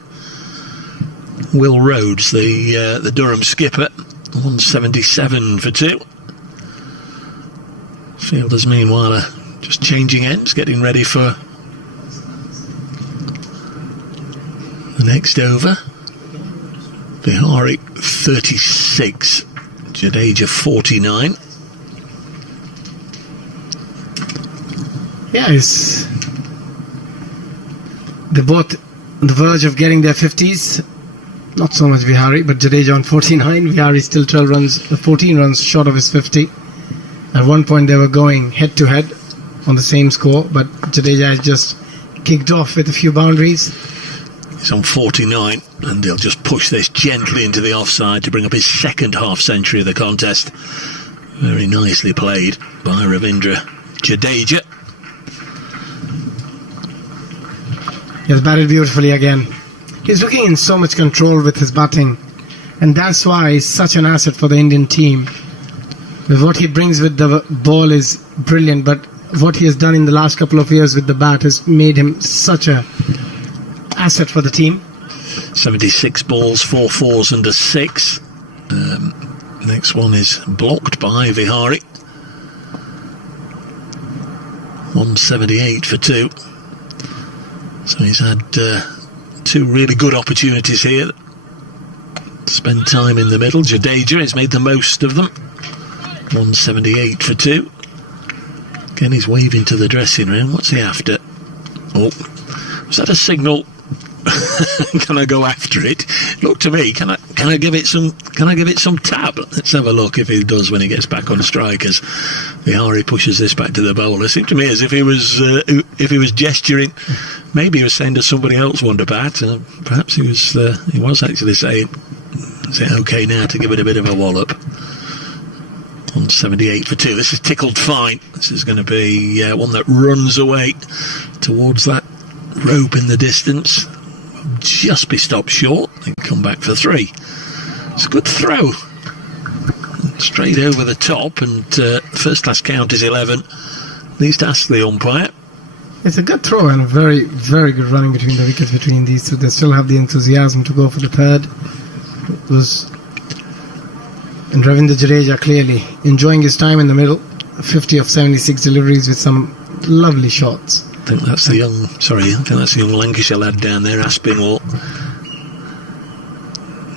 Will Rhodes, the Durham skipper. 177 for 2. Fielders meanwhile are just changing ends, getting ready for the next over. Vihari 36, Jadeja 49. Yeah, they're both on the verge of getting their 50s. Not so much Vihari, but Jadeja on 49. Vihari still 14 runs short of his 50. At one point they were going head to head on the same score, but Jadeja has just kicked off with a few boundaries. He's on 49, and he'll just push this gently into the offside to bring up his 2nd half-century of the contest. Very nicely played by Ravindra Jadeja. He's batted beautifully again. He's looking in so much control with his batting, and that's why he's such an asset for the Indian team. What he brings with the ball is brilliant, but what he has done in the last couple of years with the bat has made him such a asset for the team. 76 balls, 4 fours and a 6. Next one is blocked by Vihari. 178 for 2. So he's had 2 really good opportunities here to spend time in the middle. Jadeja has made the most of them. 178 for 2. Again, he's waving to the dressing room. What's he after? Oh, was that a signal? Can I go after it? Look to me. Can I give it some tap? Let's have a look if he does when he gets back on strike. As Vihari pushes this back to the bowler. It seemed to me as if he was gesturing. Maybe he was saying to somebody else want to bat. Perhaps he was actually saying, "Is it okay now to give it a bit of a wallop?" on 78 for 2. This is tickled fine. This is going to be one that runs away towards that rope in the distance. Just be stopped short and come back for 3. It's a good throw. Straight over the top, and first class count is 11. Needs to ask the umpire. It's a good throw and a very, very good running between the wickets between these two. They still have the enthusiasm to go for the third. It was... And Ravindra Jadeja clearly enjoying his time in the middle. 50 of 76 deliveries with some lovely shots. I think that's the young Lancashire lad down there, Aspinwall.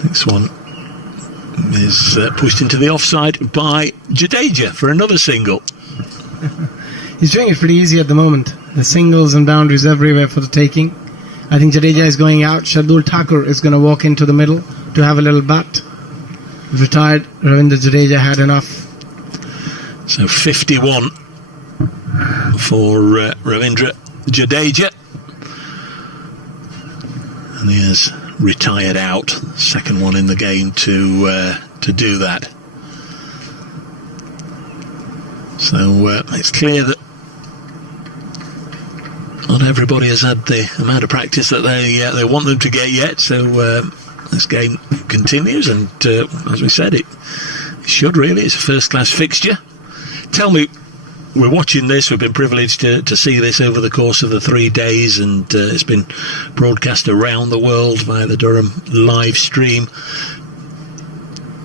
Next one is pushed into the offside by Jadeja for another single. He's doing it pretty easy at the moment. The singles and boundaries everywhere for the taking. I think Jadeja is going out. Shardul Thakur is going to walk into the middle to have a little bat. Retired Ravindra Jadeja had enough. So 51 for Ravindra Jadeja. And he has retired out. Second one in the game to do that. So it's clear that not everybody has had the amount of practice that they want them to get yet. So this game continues, and as we said, it should really. It's a first-class fixture. Tell me, we're watching this. We've been privileged to see this over the course of the 3 days, and it's been broadcast around the world via the Durham live stream.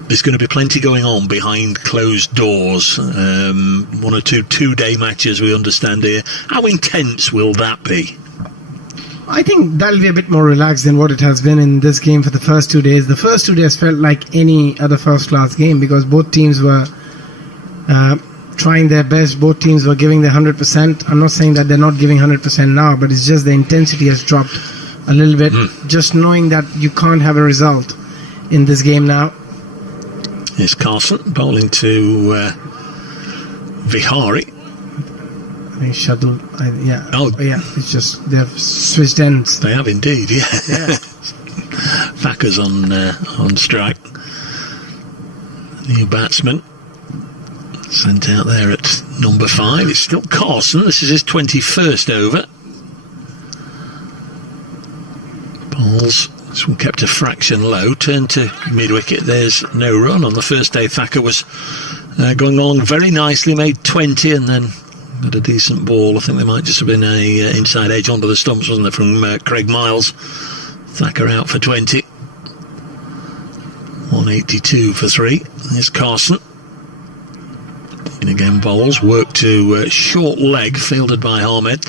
There's going to be plenty going on behind closed doors. 1 or 2 two-day matches, we understand here. How intense will that be? I think that'll be a bit more relaxed than what it has been in this game for the first 2 days. The first 2 days felt like any other first-class game because both teams were trying their best. Both teams were giving their 100%. I'm not saying that they're not giving 100% now, but it's just the intensity has dropped a little bit. Just knowing that you can't have a result in this game now. Here's Carson bowling to Vihari. I think Shardul, yeah, it's just they've switched ends. They have indeed, yeah. Thacker's on strike. New batsman sent out there at number 5. It's still Carson. This is his 21st over. Balls. This one kept a fraction low, turned to mid-wicket. There's no run. On the first day, Thacker was going along very nicely, made 20, and then had a decent ball. I think there might just have been a inside edge onto the stumps, wasn't there, from Craig Miles. Thacker out for 20. 182 for 3. Here's Carson. And again, bowls. Work to short leg, fielded by Ahmed.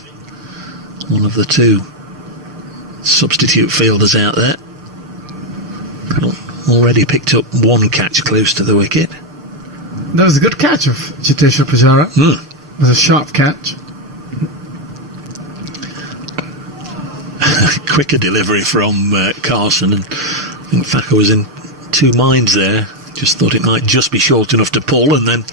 One of the 2 substitute fielders out there. Already picked up 1 catch close to the wicket. That was a good catch of Cheteshwar Pujara. It was a sharp catch. Quicker delivery from Carson, and I think Thacker was in 2 minds there. Just thought it might just be short enough to pull, and then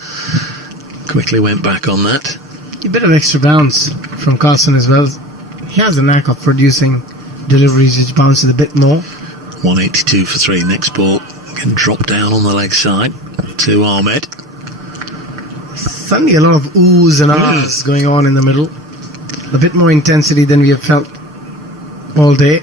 quickly went back on that. A bit of extra bounce from Carson as well. He has a knack of producing deliveries which bounces a bit more. 182 for 3. Next ball can drop down on the leg side to Ahmed. Suddenly a lot of oohs and ahs going on in the middle. A bit more intensity than we have felt all day.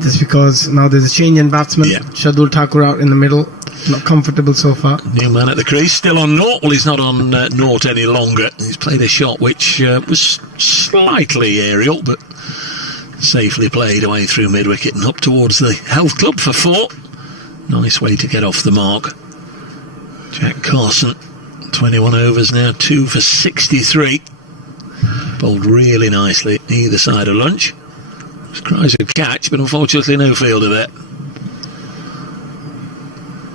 Just because now there's a change in batsman. Shardul Thakur out in the middle. Not comfortable so far. New man at the crease, still on naught. Well, he's not on naught any longer. He's played a shot which was slightly aerial, but safely played away through mid-wicket and up towards the Health Club for 4. Nice way to get off the mark. Jack Carson, 21 overs now, 2 for 63. Bowled really nicely either side of lunch. Cries a catch, but unfortunately no fielder there.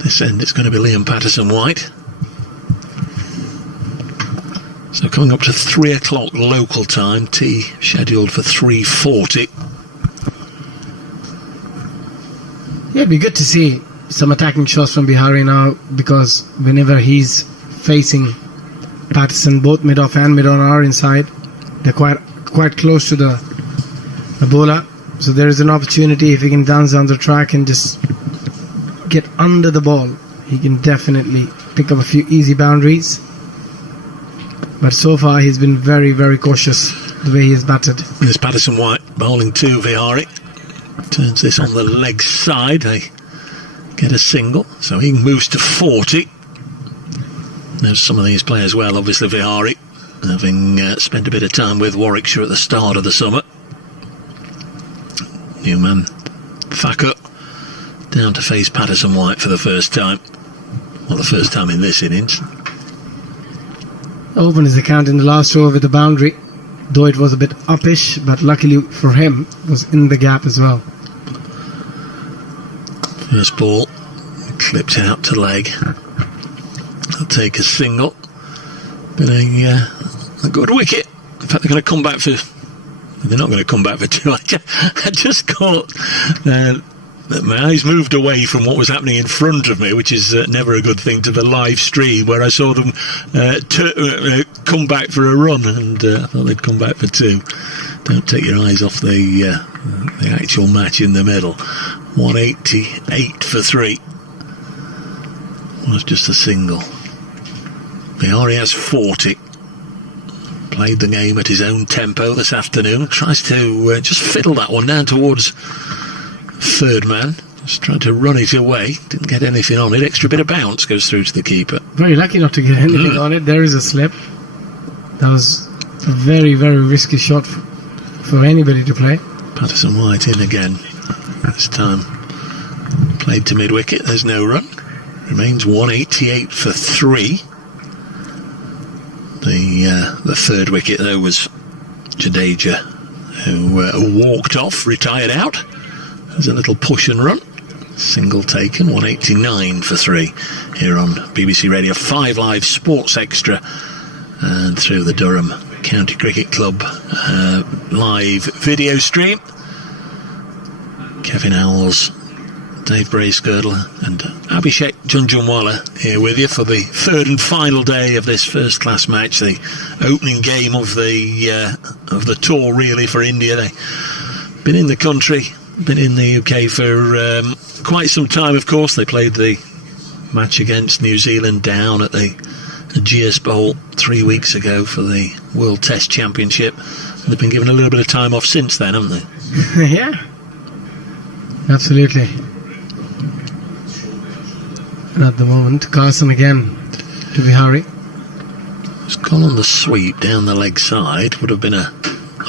This end it's going to be Liam Patterson-White. So coming up to 3 o'clock local time, tea scheduled for 3:40. Yeah, it'd be good to see some attacking shots from Bihari now, because whenever he's facing Patterson, both mid-off and mid-on are inside. They're quite close to the bowler, so there is an opportunity if he can dance down the track and just get under the ball. He can definitely pick up a few easy boundaries. But so far, he's been very, very cautious the way he's batted. There's Patterson White bowling to Vihari. Turns this on the leg side. They get a single, so he moves to 40. There's some of these players well, obviously Vihari, having spent a bit of time with Warwickshire at the start of the summer. Newman Thakur down to face Patterson White for the first time. Well, the first time in this innings. Opened his account in the last over with the boundary, though it was a bit uppish, but luckily for him, it was in the gap as well. First ball clipped out to leg. They'll take a single. Been a good wicket. In fact, they're going to come back for... They're not going to come back for two. I just caught... my eyes moved away from what was happening in front of me, which is never a good thing, to the live stream, where I saw them come back for a run, and I thought they'd come back for two. Don't take your eyes off the actual match in the middle. 188 for 3. Was just a single. Vihari has 40. Played the game at his own tempo this afternoon. Tries to just fiddle that one down towards third man. Just trying to run it away. Didn't get anything on it. Extra bit of bounce goes through to the keeper. Very lucky not to get anything on it. There is a slip. That was a very, very risky shot for anybody to play. Patterson White in again. This time played to mid-wicket. There's no run. Remains 188 for 3. The third wicket, though, was Jadeja, who walked off, retired out. There's a little push and run. Single taken, 189 for 3 here on BBC Radio 5 Live Sports Extra and through the Durham County Cricket Club live video stream. Kevin Howells, Dave Bracegirdle and Abhishek Junjunwala here with you for the third and final day of this first class match, the opening game of the tour really for India. They've been in the country, been in the UK for quite some time, of course. They played the match against New Zealand down at the GS Bowl 3 weeks ago for the World Test Championship. And they've been given a little bit of time off since then, haven't they? Yeah, absolutely. And at the moment, Carson again to Vihari. It's gone on the sweep down the leg side. Would have been a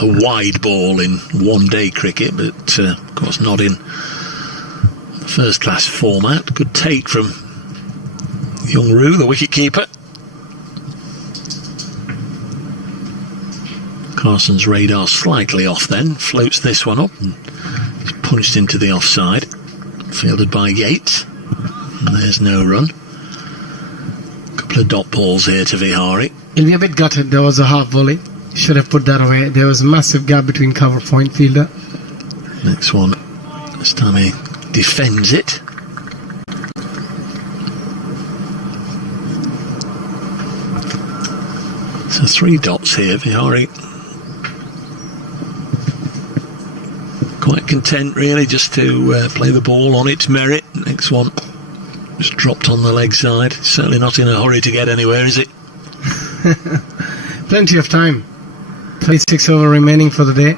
wide ball in one-day cricket, but of course not in the first-class format. Good take from Young Roo, the wicket-keeper. Carson's radar slightly off then. Floats this one up and he's punched into the offside. Fielded by Yates. And there's no run. Couple of dot balls here to Vihari. He'll be a bit gutted. There was a half volley. Should have put that away. There was a massive gap between cover point fielder. Next one. This time he defends it. So 3 dots here. Vihari quite content really just to play the ball on its merit. Next one just dropped on the leg side. Certainly not in a hurry to get anywhere, is it? Plenty of time. 36 over remaining for the day.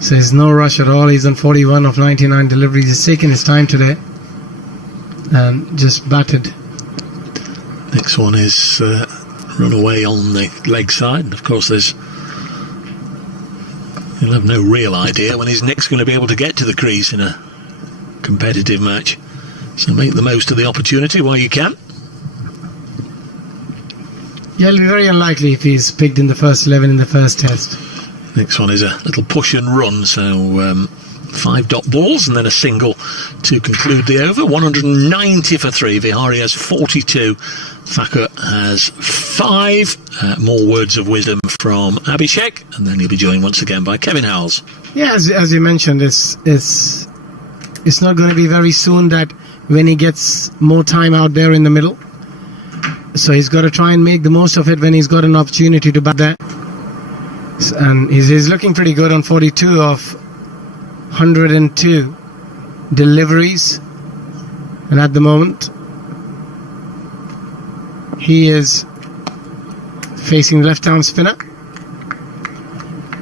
So there's no rush at all. He's on 41 of 99 deliveries. He's taken his time today and just batted. Next one is run away on the leg side. And of course he'll have no real idea when he's next going to be able to get to the crease in a competitive match. So make the most of the opportunity while you can. Yeah, it'll be very unlikely if he's picked in the first 11 in the first test. Next one is a little push and run, so 5 dot balls and then a single to conclude the over. 190 for 3. Vihari has 42. Thakur has 5. More words of wisdom from Abhishek, and then he'll be joined once again by Kevin Howells. Yeah, as you mentioned, it's not going to be very soon that when he gets more time out there in the middle. So he's got to try and make the most of it when he's got an opportunity to bat there. And he's looking pretty good on 42 of 102 deliveries. And at the moment, He is facing the left arm spinner.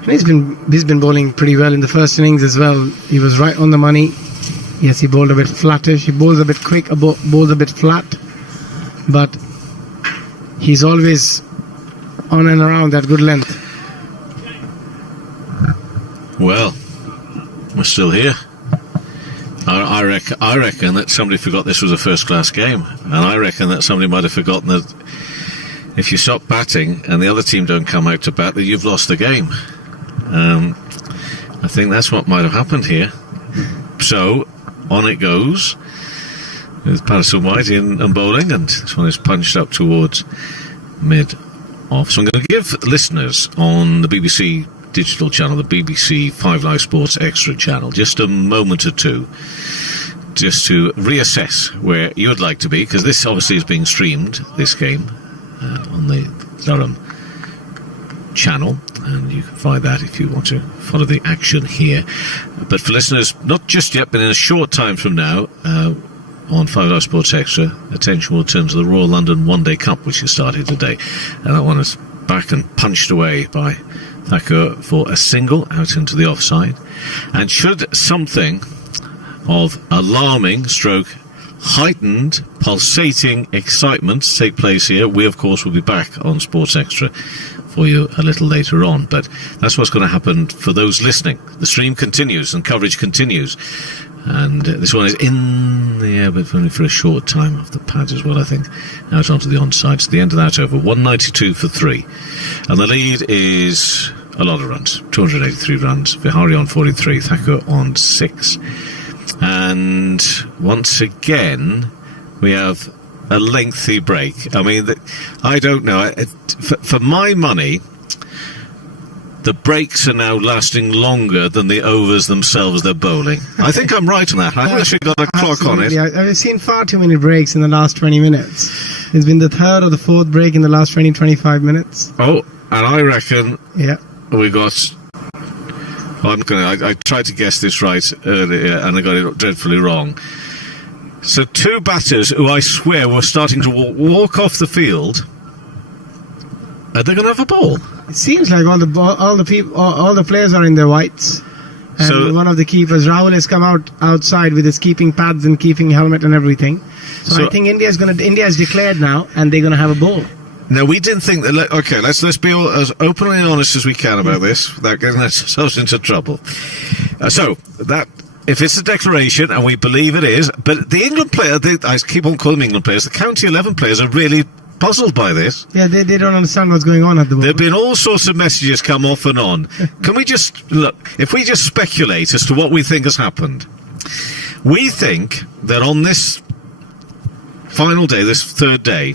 And he's been bowling pretty well in the first innings as well. He was right on the money. Yes, he bowled a bit flattish. He bowls a bit quick, bowls a bit flat. But he's always on and around that good length. Well, we're still here. I reckon that somebody forgot this was a first-class game. And I reckon that somebody might have forgotten that if you stop batting and the other team don't come out to bat, that you've lost the game. I think that's what might have happened here. So, on it goes with Patterson White and bowling, and this one is punched up towards mid-off. So I'm going to give listeners on the BBC digital channel, the BBC 5 Live Sports Extra channel, just a moment or two just to reassess where you would like to be, because this obviously is being streamed, this game, on the Durham channel, and you can find that if you want to follow the action here. But for listeners, not just yet, but in a short time from now, on 5 Live Sports Extra, attention will turn to the Royal London One Day Cup, which has started today. And that one is back and punched away by Thakur for a single out into the offside. And should something of alarming stroke heightened, pulsating excitement take place here, we of course will be back on Sports Extra for you a little later on. But that's what's going to happen for those listening. The stream continues and coverage continues, and this one is in the air, but only for a short time off the pads as well, I think. Now it's onto the onside. So the end of that over, 192 for 3, and the lead is a lot of runs, 283 runs. Vihari on 43, Thakur on 6. And once again, we have a lengthy break. I mean, I don't know. For my money, the breaks are now lasting longer than the overs themselves they're bowling. I think I'm right on that. I've actually got a clock on it. I've seen far too many breaks in the last 20 minutes. It's been the third or the fourth break in the last 20-25 minutes. Oh, and I reckon Yeah. we got... I tried to guess this right earlier and I got it dreadfully wrong. So 2 batters who I swear were starting to walk off the field. Are they going to have a ball? It seems like all the players are in their whites. And So- one of the keepers, Rahul, has come outside with his keeping pads and keeping helmet and everything. So I think India is declared now, and they're going to have a ball. Now, we didn't think that... Okay, let's be as openly honest as we can about this without getting ourselves into trouble. So, that... If it's a declaration, and we believe it is, but the England player, I keep on calling them England players, the County 11 players are really puzzled by this. Yeah, they don't understand what's going on at the There moment. have been all sorts of messages come off and on. Can we just... Look, if we just speculate as to what we think has happened, we think that on this final day, this third day,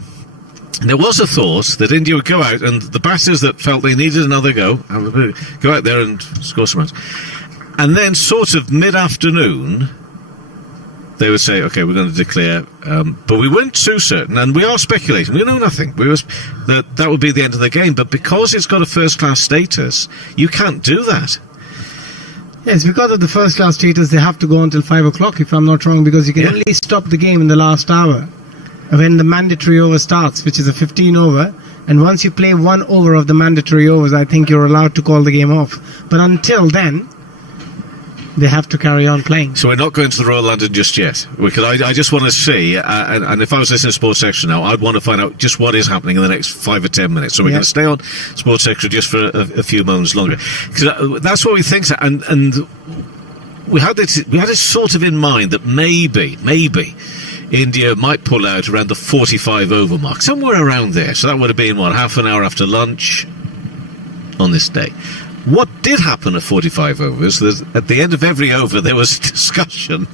there was a thought that India would go out and the batters that felt they needed another go out there and score some runs. And then sort of mid-afternoon, they would say, okay, we're going to declare, but we weren't too certain, and we are speculating, we know nothing. That would be the end of the game, but because it's got a first-class status, you can't do that. Yes, because of the first-class status, they have to go until 5 o'clock, if I'm not wrong, because you can only stop the game in the last hour when the mandatory over starts, which is a 15 over, and once you play 1 over of the mandatory overs, I think you're allowed to call the game off. But until then, they have to carry on playing. So we're not going to the Royal London just yet. I just want to see, and if I was listening to Sports Extra now, I'd want to find out just what is happening in the next 5 or 10 minutes. So we're going to stay on Sports Extra just for a few moments longer, because that's what we think. And we had this sort of in mind that maybe India might pull out around the 45 over mark, somewhere around there. So that would have been, half an hour after lunch on this day. What did happen at 45 overs, at the end of every over there was discussion.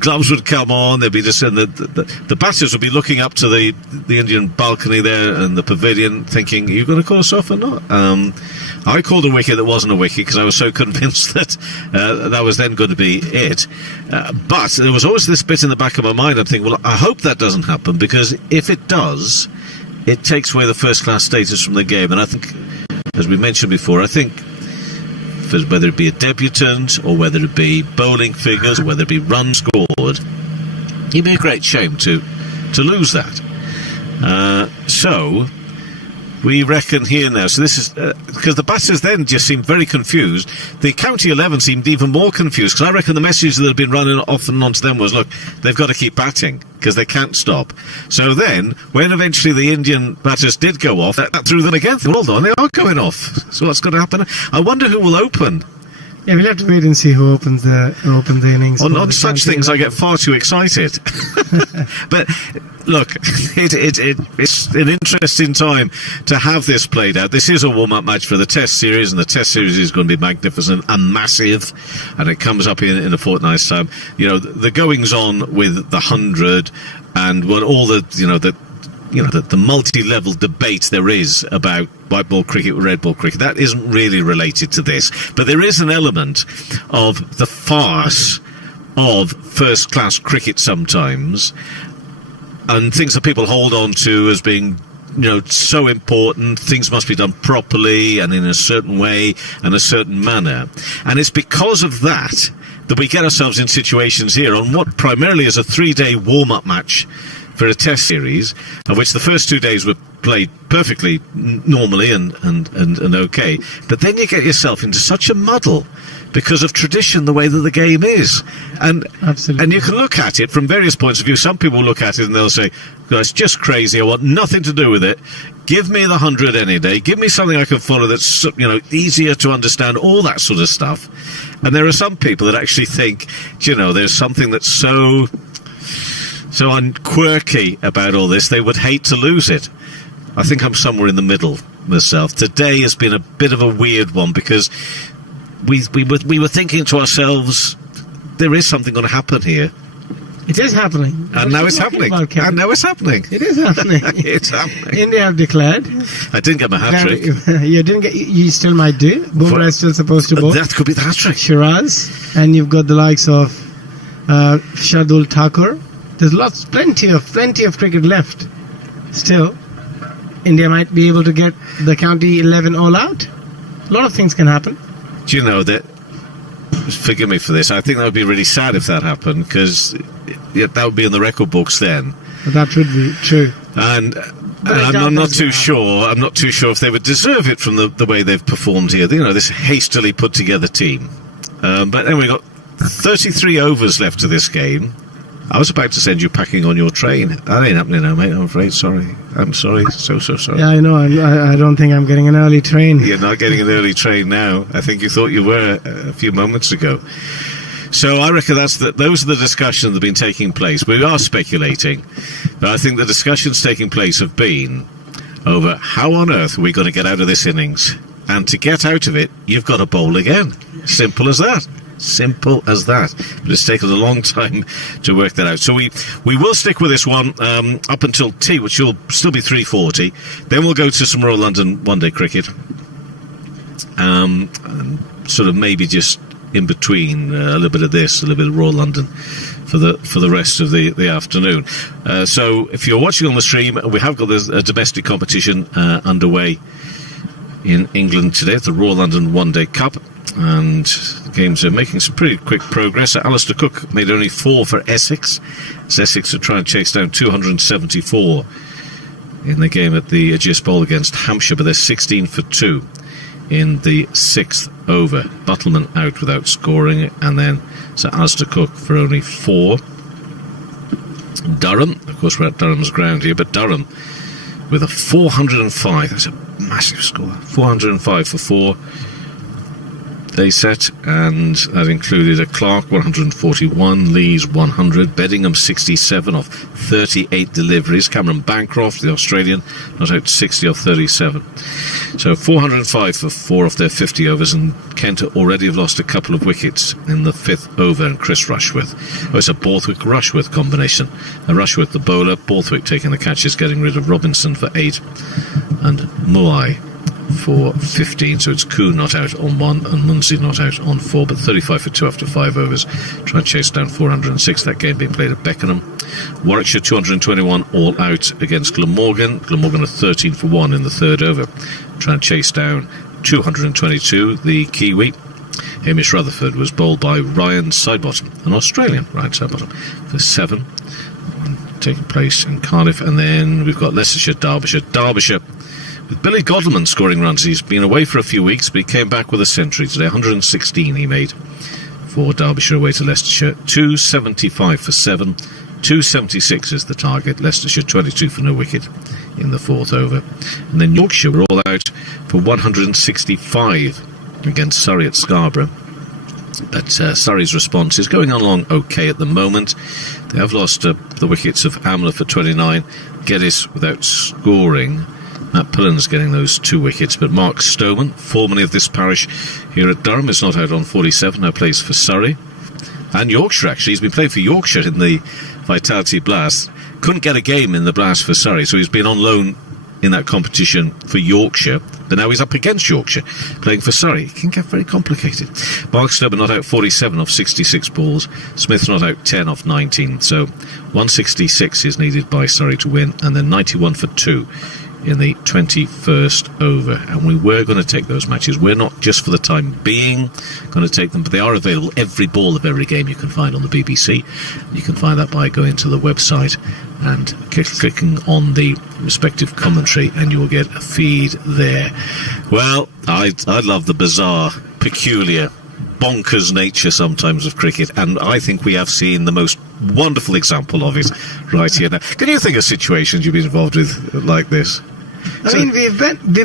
Gloves would come on, there'd be the batters would be looking up to the Indian balcony there and the pavilion thinking, are you going to call us off or not? I called a wicket that wasn't a wicket because I was so convinced that that was then going to be it. But there was always this bit in the back of my mind, I'd think, well, I hope that doesn't happen, because if it does, it takes away the first-class status from the game. And I think, as we mentioned before, I think whether it be a debutant or whether it be bowling figures or whether it be runs scored, it'd be a great shame to lose that. So we reckon here now. So this is because the batters then just seemed very confused. The county 11 seemed even more confused, because I reckon the message that had been running off and on to them was, look, they've got to keep batting because they can't stop. So then, when eventually the Indian batters did go off, that threw them again. Hold on, they are going off. So what's going to happen? I wonder who will open. Yeah, we'll have to wait and see who opens the innings. On such things, I get far too excited. But look, it's an interesting time to have this played out. This is a warm-up match for the Test series, and the Test series is going to be magnificent and massive, and it comes up in a fortnight's time. You know, the goings-on with the 100 and what all the multi-level debate there is about white ball cricket, red ball cricket, that isn't really related to this. But there is an element of the farce of first-class cricket sometimes, and things that people hold on to as being, so important. Things must be done properly and in a certain way and a certain manner. And it's because of that we get ourselves in situations here on what primarily is a 3-day warm-up match for a Test series, of which the first 2 days were played perfectly normally and okay, but then you get yourself into such a muddle because of tradition, the way that the game is, and Absolutely. And you can look at it from various points of view. Some people look at it and they'll say, "It's just crazy. I want nothing to do with it. Give me the 100 any day. Give me something I can follow that's easier to understand." All that sort of stuff. And there are some people that actually think, there's something that's so quirky about all this, they would hate to lose it. I think I'm somewhere in the middle myself. Today has been a bit of a weird one, because we were thinking to ourselves, there is something going to happen here. It is happening. And now it's happening. And now it's happening. It is happening. It's happening. India have declared. I didn't get my hat-trick. You didn't get. You still might do. Bumrah is still supposed to bowl. That could be the hat-trick. Shiraz. And you've got the likes of Shardul Thakur. There's plenty of cricket left. Still, India might be able to get the county 11 all out. A lot of things can happen. Do you know that? Forgive me for this. I think that would be really sad if that happened, because that would be in the record books then. That would be true. And I'm not too sure. I'm not too sure if they would deserve it from the way they've performed here. This hastily put together team. But anyway, we've got 33 overs left to this game. I was about to send you packing on your train. That ain't happening now, mate. I'm afraid. Sorry. I'm sorry. So sorry. Yeah, I know. I don't think I'm getting an early train. You're not getting an early train now. I think you thought you were a few moments ago. So I reckon those are the discussions that have been taking place. We are speculating, but I think the discussions taking place have been over how on earth are we going to get out of this innings. And to get out of it, you've got to bowl again. Simple as that. Simple as that. But it's taken a long time to work that out. So we will stick with this one up until tea, which will still be 3:40. Then we'll go to some Royal London one-day cricket. And sort of maybe just in between a little bit of this, a little bit of Royal London for the rest of the afternoon. So if you're watching on the stream, we have got a domestic competition underway in England today, the Royal London One Day Cup, and the games are making some pretty quick progress. Alistair Cook made only 4 for Essex, as Essex are trying to chase down 274 in the game at the Aegis Bowl against Hampshire, but they're 16 for 2 in the 6th over. Buttleman out without scoring, and then Sir Alistair Cook for only 4. Durham, of course we're at Durham's ground here, but Durham with a 405, that's a massive score, 405 for 4 they set, and that included a Clark 141, Lees 100, Beddingham 67 off 38 deliveries, Cameron Bancroft, the Australian, not out 60 off 37. So 405 for 4 off their 50 overs, and Kent already have lost a couple of wickets in the 5th over, and Chris Rushworth. Oh, it's a Borthwick-Rushworth combination. Rushworth the bowler, Borthwick taking the catches, getting rid of Robinson for 8, and Muai for 15, so it's Koo not out on 1 and Munsey not out on 4, but 35 for 2 after 5 overs. Try and chase down 406, that game being played at Beckenham. Warwickshire 221 all out against Glamorgan. Glamorgan are 13 for 1 in the 3rd over. Try and chase down 222, the Kiwi. Hamish Rutherford was bowled by Ryan Sidebottom, an Australian, Ryan Sidebottom, for 7. taking place in Cardiff. And then we've got Leicestershire, Derbyshire, with Billy Godleman scoring runs. He's been away for a few weeks, but he came back with a century today. 116 he made for Derbyshire away to Leicestershire. 275 for 7. 276 is the target. Leicestershire 22 for no wicket in the fourth over. And then Yorkshire were all out for 165 against Surrey at Scarborough. But Surrey's response is going along okay at the moment. They have lost the wickets of Amler for 29, Geddes without scoring. Matt Pullen's getting those 2 wickets, but Mark Stoneman, formerly of this parish here at Durham, is not out on 47, now plays for Surrey. And Yorkshire, actually. He's been playing for Yorkshire in the Vitality Blast. Couldn't get a game in the Blast for Surrey, so he's been on loan in that competition for Yorkshire, but now he's up against Yorkshire playing for Surrey. It can get very complicated. Mark Stoneman not out 47 off 66 balls. Smith not out 10 off 19. So 166 is needed by Surrey to win, and then 91 for 2 in the 21st over. And we were going to take those matches. We're not just for the time being going to take them, but they are available. Every ball of every game you can find on the BBC. You can find that by going to the website and clicking on the respective commentary, and you will get a feed there. Well, I love the bizarre, peculiar, bonkers nature sometimes of cricket, and I think we have seen the most wonderful example of it right here now. Can you think of situations you've been involved with like this? I mean, we've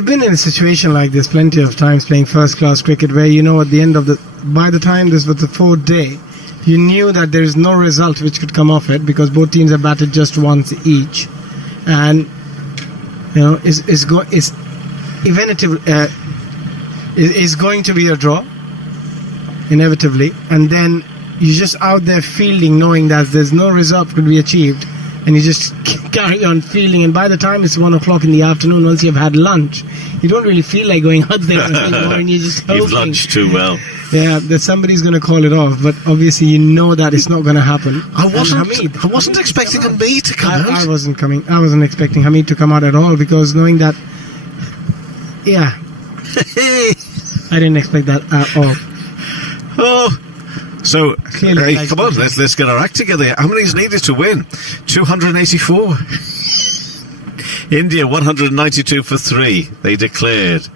been in a situation like this plenty of times playing first-class cricket, where, at the end of by the time this was the 4th day, you knew that there is no result which could come off it, because both teams have batted just once each, and is going to be a draw inevitably, and then you're just out there fielding, knowing that there's no result could be achieved, and you just carry on fielding, and by the time it's 1 o'clock in the afternoon, once you've had lunch, you don't really feel like going out there anymore, and you're just hoping. You've lunched too well. Yeah, that somebody's going to call it off, but obviously you know that it's not going to happen. I wasn't expecting Hamid to come out. I wasn't expecting Hamid to come out at all, because knowing that, yeah, I didn't expect that at all. Oh, so Clearly, come on, let's get our act together. How many is needed to win? 284. India 192 for 3. They declared.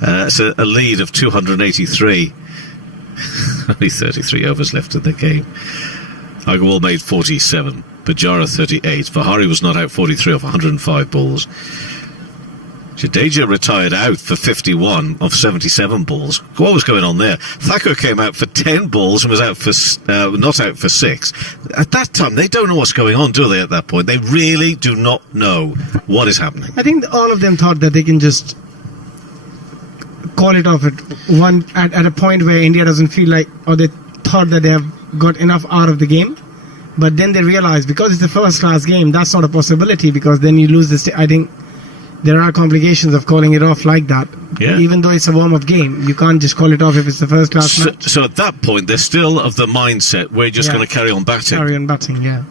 It's a lead of 283. Only 33 overs left in the game. Agarwal made 47. Pujara 38. Vahari was not out 43 off 105 balls. Jadeja retired out for 51 off 77 balls. What was going on there? Thakur came out for 10 balls and was out for not out for 6. At that time, they don't know what's going on, do they, at that point? They really do not know what is happening. I think all of them thought that they can just call it off at a point where India doesn't feel like, or they thought that they have got enough out of the game. But then they realized, because it's the first-class game, that's not a possibility, because then you lose the... I think there are complications of calling it off like that. Yeah. Even though it's a warm-up game, you can't just call it off if it's the first-class match. So at that point, they're still of the mindset, we're just going to carry on batting. Carry on batting, yeah.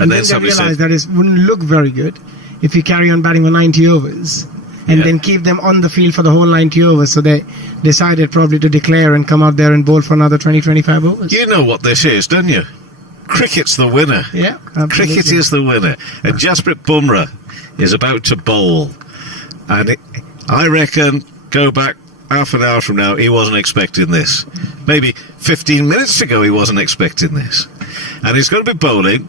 And then they somebody realized said, that it wouldn't look very good if you carry on batting for 90 overs and then keep them on the field for the whole 90 overs. So they decided probably to declare and come out there and bowl for another 20-25 overs. You know what this is, don't you? Cricket's the winner. Yeah, absolutely. Cricket is the winner. And Jasprit Bumrah is about to bowl. And I reckon, go back half an hour from now, he wasn't expecting this. Maybe 15 minutes ago, he wasn't expecting this. And he's going to be bowling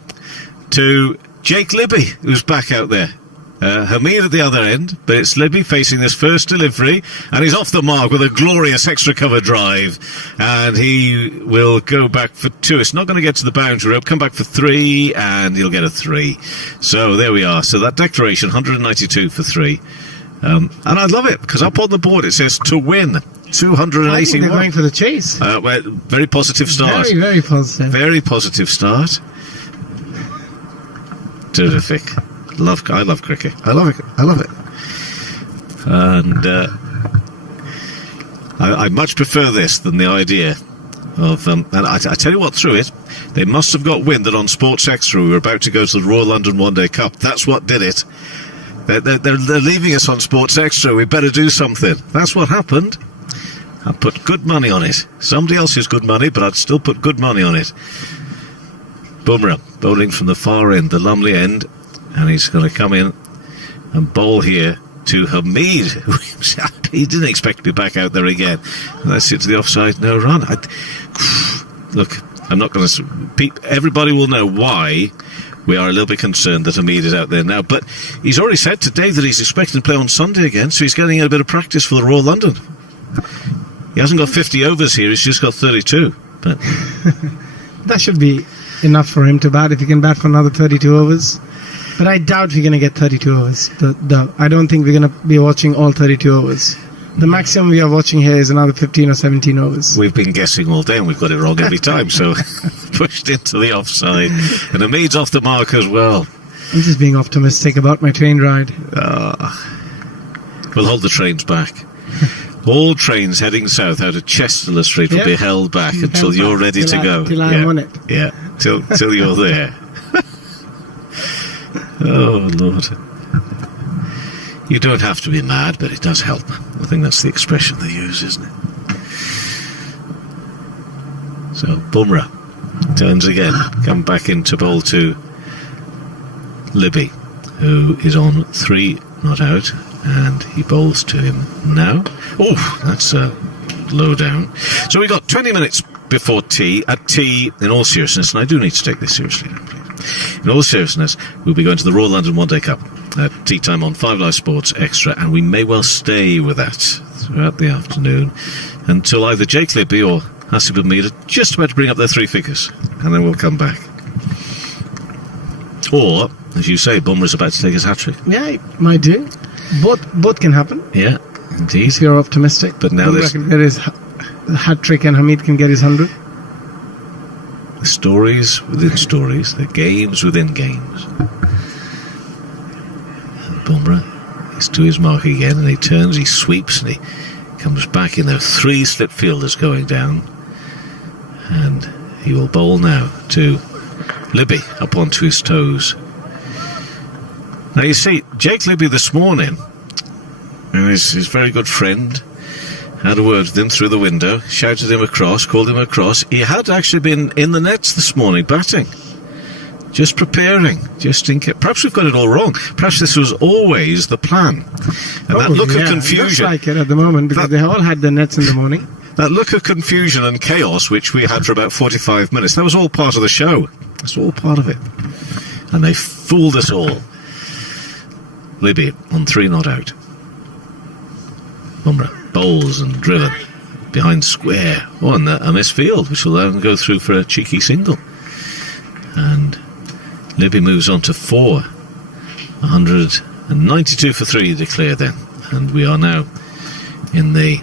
to Jake Libby, who's back out there. Hamid at the other end, but it's Libby facing this first delivery, and he's off the mark with a glorious extra cover drive, and he will go back for 2. It's not going to get to the boundary rope, come back for 3, and he'll get a 3. So there we are. So that declaration, 192 for 3. And I love it, because up on the board it says to win 281. I think they're going for the chase. Well, very positive start. Very, very positive. Very positive start. Terrific. I love cricket. I love it. And I much prefer this than the idea of... and I tell you what, through it, they must have got wind that on Sports Extra we were about to go to the Royal London One Day Cup. That's what did it. They're leaving us on Sports Extra. We better do something. That's what happened. I put good money on it. Somebody else's good money, but I'd still put good money on it. Bumrah bowling from the far end, the Lumley end, and he's going to come in and bowl here to Hamid. He didn't expect to be back out there again. And that's it to the offside, no run. Look, I'm not going to... Everybody will know why we are a little bit concerned that Hamid is out there now. But he's already said today that he's expecting to play on Sunday again, so he's getting a bit of practice for the Royal London. He hasn't got 50 overs here, he's just got 32. But That should be enough for him to bat if he can bat for another 32 overs. But I doubt we're going to get 32 overs. I don't think we're going to be watching all 32 overs. The maximum we are watching here is another 15 or 17 overs. we've been guessing all day and we've got it wrong every time, so pushed into the offside. And Hamid's off the mark as well. I'm just being optimistic about my train ride. We'll hold the trains back. All trains heading south out of Chester Street will Yep. be held back until Held you're back ready till to I- go. till I'm on it. Yeah, till you're there. Oh, Lord. You don't have to be mad, but it does help. I think that's the expression they use, isn't it? So, Bumrah turns again. Come back into bowl to Libby, who is on 3 not out, and he bowls to him now. Oh, that's low down. So we got 20 minutes before tea. At tea, in all seriousness, and I do need to take this seriously, in all seriousness, we'll be going to the Royal London One Day Cup at tea time on 5 Live Sports Extra, and we may well stay with that throughout the afternoon until either Jake Libby or Hasib Hamid are just about to bring up their 3 figures, and then we'll come back. Or, as you say, Bumrah's about to take his hat-trick. Yeah, it might do. Both can happen Yeah, indeed. if you're optimistic. But now Bumrah there's- can get his hat trick and Hamid can get his 100. The stories within stories, the games within games. And Bumrah is to his mark again, and he turns, he sweeps, and he comes back in. There are 3 slip fielders going down, and he will bowl now to Libby up onto his toes. Now you see, Jake Libby this morning, and his very good friend, had a word with him through the window, shouted him across, called him across. He had actually been in the nets this morning, batting. Just preparing, just in case. Perhaps we've got it all wrong. Perhaps this was always the plan. And that look of It looks confusion, like it at the moment because they all had their nets in the morning. that look of confusion and chaos which we had for about 45 minutes, that was all part of the show. That's all part of it. And they fooled us all. Libby on 3 not out. Bumrah bowls and driven behind square. Oh, and a misfield, which will then go through for a cheeky single. And Libby moves on to 4. 192 for 3 declared then. And we are now in the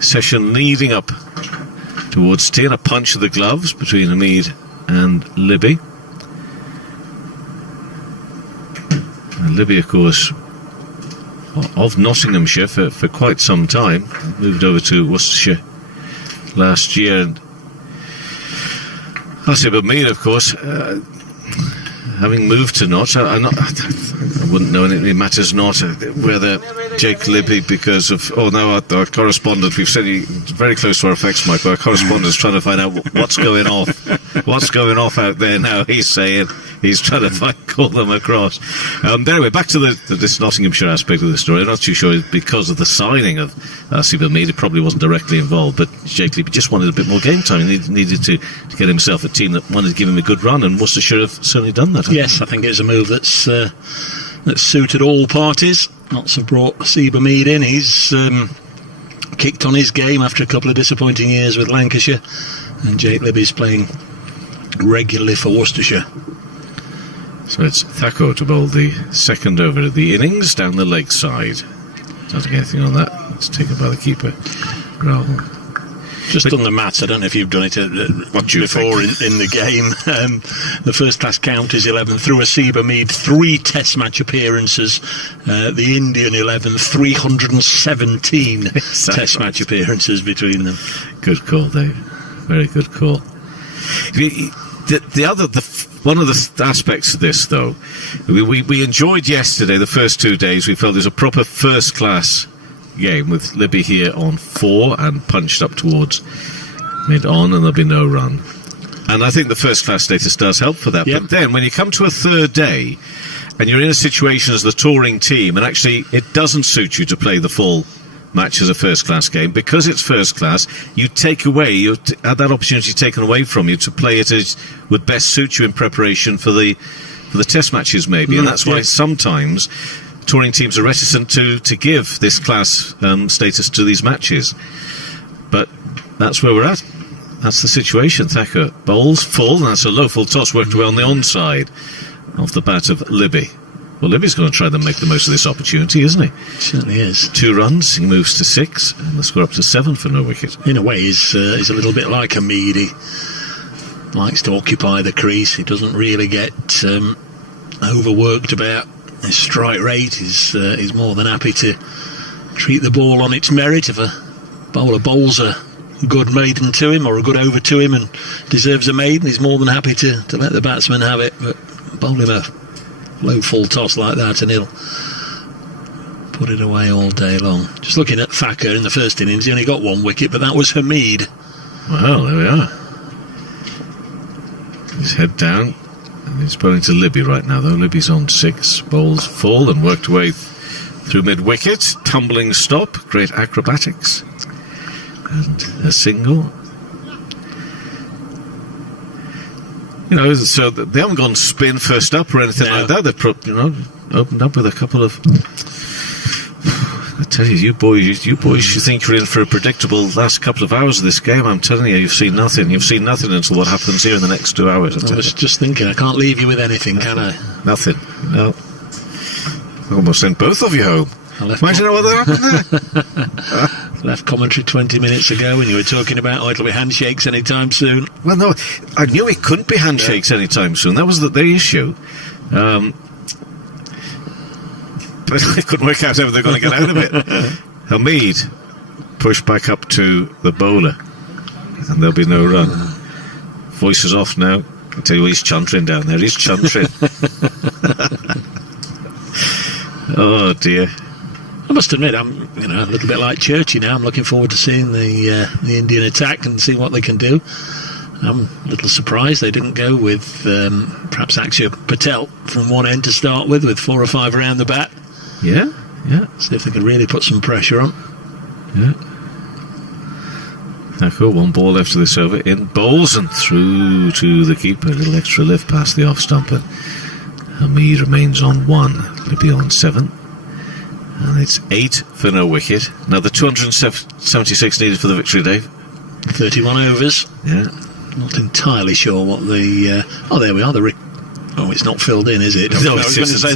session leading up towards tea, and a punch of the gloves between Hamid and Libby. And Libby, of course, of Nottinghamshire for quite some time, moved over to Worcestershire last year. And Hasib Hamid, of course, having moved to Notts, I wouldn't know, and it matters not whether Jake Libby, because of our correspondent, we've said he's very close to our effects mic, but our correspondent is trying to find out what's going off out there now. He's saying he's trying to call them across. Anyway, back to this Nottinghamshire aspect of the story. I'm not too sure because of the signing of Hasib Hamid, it probably wasn't directly involved, but Jake Libby just wanted a bit more game time. He needed to get himself a team that wanted to give him a good run, and Worcestershire have certainly done that. Yes, I think it's a move that's suited all parties. Lots have brought Hasib Hamid in. He's kicked on his game after a couple of disappointing years with Lancashire, and Jake Libby's playing regularly for Worcestershire. So it's Thako to bowl the second over of the innings down the leg side. Don't get anything on that. It's taken by the keeper. Rahul. Just on the mats, I don't know if you've done it What do you before in the game. The first class count is 11 through Hasib Hamid, 3 test match appearances. The Indian 11, 317 test match appearances between them. Good call, Dave. Very good call. One of the aspects of this, though, we enjoyed yesterday, the first 2 days. We felt there's a proper first class game with Libby here on 4 and punched up towards mid-on, and there'll be no run. And I think the first class status does help for that. Yep. But then when you come to a third day and you're in a situation as the touring team, and actually it doesn't suit you to play the full match as a first class game, because it's first class, you take away, you had that opportunity taken away from you to play it as would best suit you in preparation for the test matches maybe. And that's why sometimes touring teams are reticent to give this class status to these matches. But that's where we're at. That's the situation. Thacker bowls full, and that's a low full toss worked away on the onside off the bat of Libby. Well, Libby's going to try to make the most of this opportunity, isn't he? Certainly is. 2 runs, he moves to 6, and the score up to 7 for no wicket. In a way, he's a little bit like Hamid. He likes to occupy the crease. He doesn't really get overworked about his strike rate. He's more than happy to treat the ball on its merit. If a bowler bowls a good maiden to him or a good over to him and deserves a maiden, he's more than happy to let the batsman have it. But bowl him a low full toss like that and he'll put it away all day long. Just looking at Thacker in the first innings, he only got 1 wicket, but that was Hamid. Well, there we are. His head down, and he's bowling to Libby right now, though. Libby's on 6, bowls full and worked away through mid-wicket. Tumbling stop, great acrobatics. And a single. You know, so they haven't gone spin first up or anything like that. They've opened up with a couple of... I tell you, you boys, you think you're in for a predictable last couple of hours of this game. I'm telling you, you've seen nothing. You've seen nothing until what happens here in the next 2 hours. I was just thinking, I can't leave you with anything, can I? Nothing. No. I almost sent both of you home. Imagine what happened there. Left commentary 20 minutes ago when you were talking about, oh, it'll be handshakes anytime soon. Well, no, I knew it couldn't be handshakes anytime soon. That was the issue. But I couldn't work out how they're going to get out of it. Hamid pushed back up to the bowler, and there'll be no run. Voice is off now. I tell you what, he's chuntering down there. He's chuntering. Oh dear. I must admit, I'm a little bit like Churchy now. I'm looking forward to seeing the Indian attack and seeing what they can do. I'm a little surprised they didn't go with perhaps Akshar Patel from one end to start with 4 or 5 around the bat. Yeah. See if they can really put some pressure on. Yeah. Thacker, 1 ball left of this over, in bowls and through to the keeper. A little extra lift past the off stumper. Hamid remains on 1, Libby on 7. And it's 8 for no wicket. Another 276 needed for the victory, Dave. 31 overs. Yeah. Not entirely sure what the... there we are. It's not filled in, is it? No, I was going to say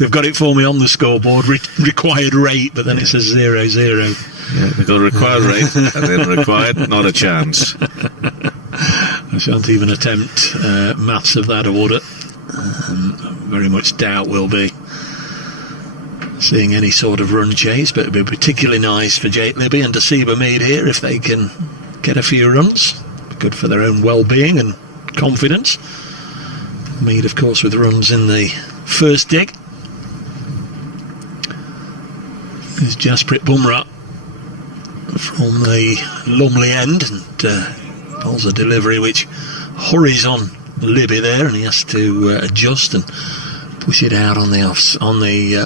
they've got it for me on the scoreboard. Required rate, but then it says 0-0. Yeah, they've got a required rate, and then required, not a chance. I shan't even attempt maths of that order. Very much doubt we'll be seeing any sort of run chase, but it'd be particularly nice for Jake Libby and Asib Hamid here if they can get a few runs. Good for their own well-being and confidence. Hamid, of course, with runs in the first dig. There's Jasprit Bumrah from the Lumley end, and pulls a delivery which hurries on Libby there, and he has to adjust and push it out on the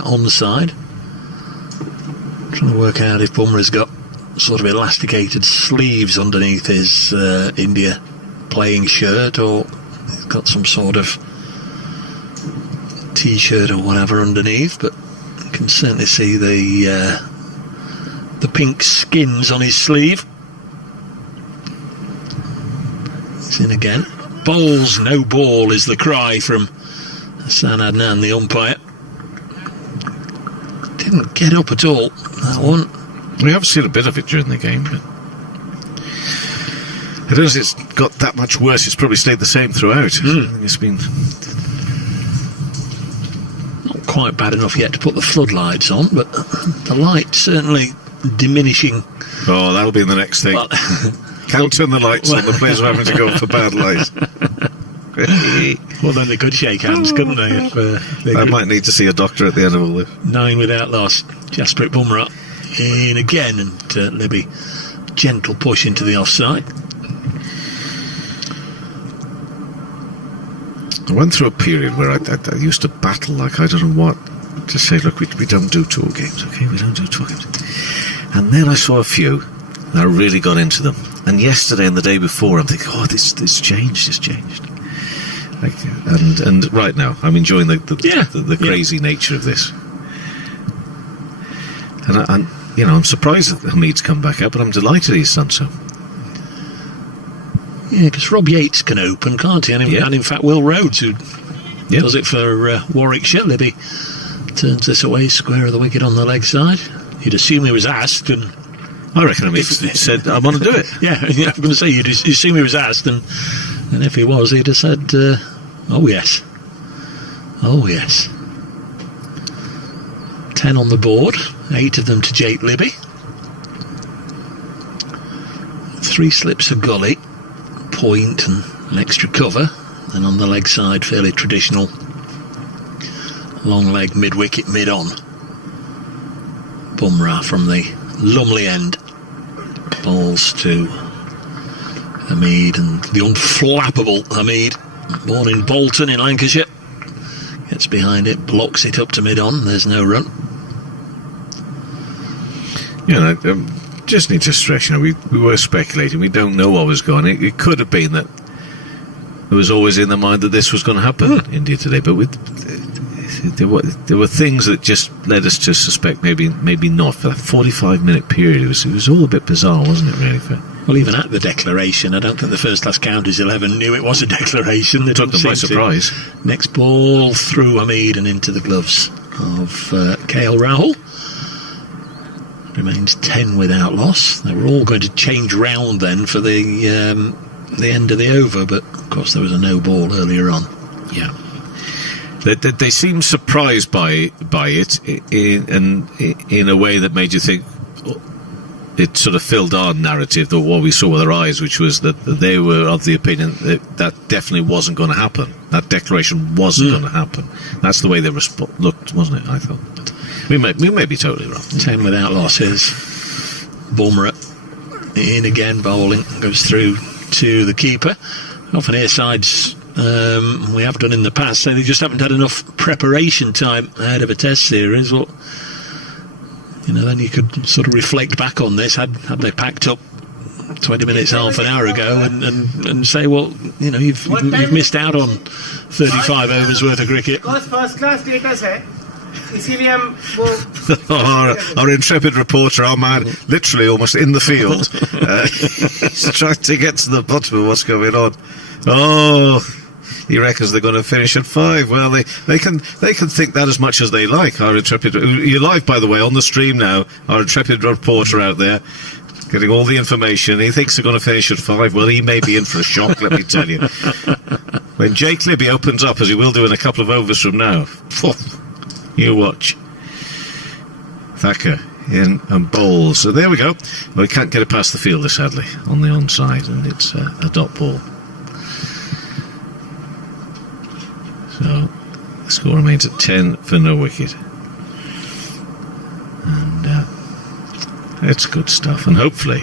onside. Trying to work out if Bumrah's got sort of elasticated sleeves underneath his India playing shirt, or he's got some sort of t-shirt or whatever underneath, but you can certainly see the pink skins on his sleeve. He's in again. Bowls, no ball is the cry from Hassan Adnan, the umpire. Didn't get up at all, that one. We have seen a bit of it during the game, but I don't know if it's got that much worse. It's probably stayed the same throughout. I think it's been not quite bad enough yet to put the floodlights on, but the light certainly diminishing. Oh, that'll be the next thing. Can't turn the lights on. The players are having to go for bad light. Well, then they could shake hands, couldn't they? If, I might need to see a doctor at the end of all this. 9 without loss. Jasprit Bumrah in again, and Libby gentle push into the offside. I went through a period where I used to battle, like, I don't know what, to say, look, we don't do tour games, okay? We don't do tour games. And then I saw a few, and I really got into them. And yesterday and the day before, I'm thinking, oh, this changed, it's changed. Like, and right now, I'm enjoying the crazy nature of this. And I'm surprised that Hamid's come back out, but I'm delighted he's done so. Yeah, because Rob Yates can open, can't he? And in fact, Will Rhodes, who does it for Warwickshire, Libby turns this away, square of the wicket on the leg side. You'd assume he was asked, and I reckon Hamid said, I want to do it. Yeah, I'm going to say, you'd assume he was asked, and if he was, he'd have said, oh yes. Oh yes. 10 on the board, 8 of them to Jake Libby. 3 slips of gully, point and an extra cover, and on the leg side, fairly traditional long leg, mid-wicket, mid-on. Bumrah from the Lumley end. Balls to Hamid, and the unflappable Hamid, born in Bolton in Lancashire. Gets behind it, blocks it up to mid-on, there's no run. Yeah, just need to stress, we were speculating, we don't know what was going on. It could have been that it was always in the mind that this was going to happen in India today, but there were things that just led us to suspect maybe not. For that 45-minute period, it was all a bit bizarre, wasn't it, really? Well, even at the declaration, I don't think the first-class counties 11 knew it was a declaration. They took them by surprise. Next ball through Hamid and into the gloves of KL Rahul. Remains 10 without loss. They were all going to change round then for the end of the over, but of course there was a no ball earlier on. Yeah. They seemed surprised by it in a way that made you think it sort of filled our narrative, what we saw with our eyes, which was that they were of the opinion that definitely wasn't going to happen. That declaration wasn't going to happen. That's the way they looked, wasn't it? I thought. We may be totally wrong. 10 without losses. Bumrah in again, bowling, goes through to the keeper. Often airsides, we have done in the past, say they just haven't had enough preparation time ahead of a test series. Well, then you could sort of reflect back on this. Had they packed up 20 minutes, half an hour ago, and say, well, you've missed out on 35 overs worth of cricket. Our intrepid reporter, our man, literally almost in the field, he's trying to get to the bottom of what's going on. Oh, he reckons they're going to finish at 5. Well, they can think that as much as they like. Our intrepid, you're live, by the way, on the stream now. Our intrepid reporter out there, getting all the information. He thinks they're going to finish at 5. Well, he may be in for a shock, let me tell you. When Jake Libby opens up, as he will do in a couple of overs from now, you watch. Thacker in and bowls. So there we go. Well, he can't get it past the fielder, sadly, on the onside, and it's a dot ball. So the score remains at 10 for no wicket. And it's good stuff. And hopefully,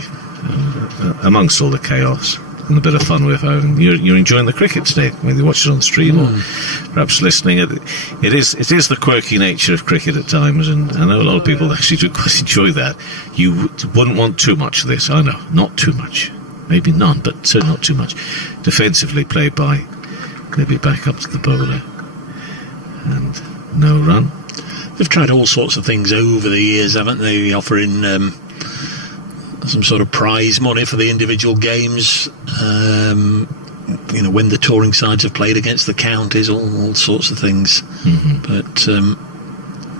amongst all the chaos and a bit of fun we've had, you're enjoying the cricket today, whether you watch it on the stream or perhaps listening. It is the quirky nature of cricket at times, and I know a lot of people actually do quite enjoy that. You wouldn't want too much of this, I know, not too much, maybe none, but certainly not too much. Defensively played by Libby, back up to the bowler, and no run. They've tried all sorts of things over the years, haven't they? Offering some sort of prize money for the individual games, when the touring sides have played against the counties, all sorts of things. But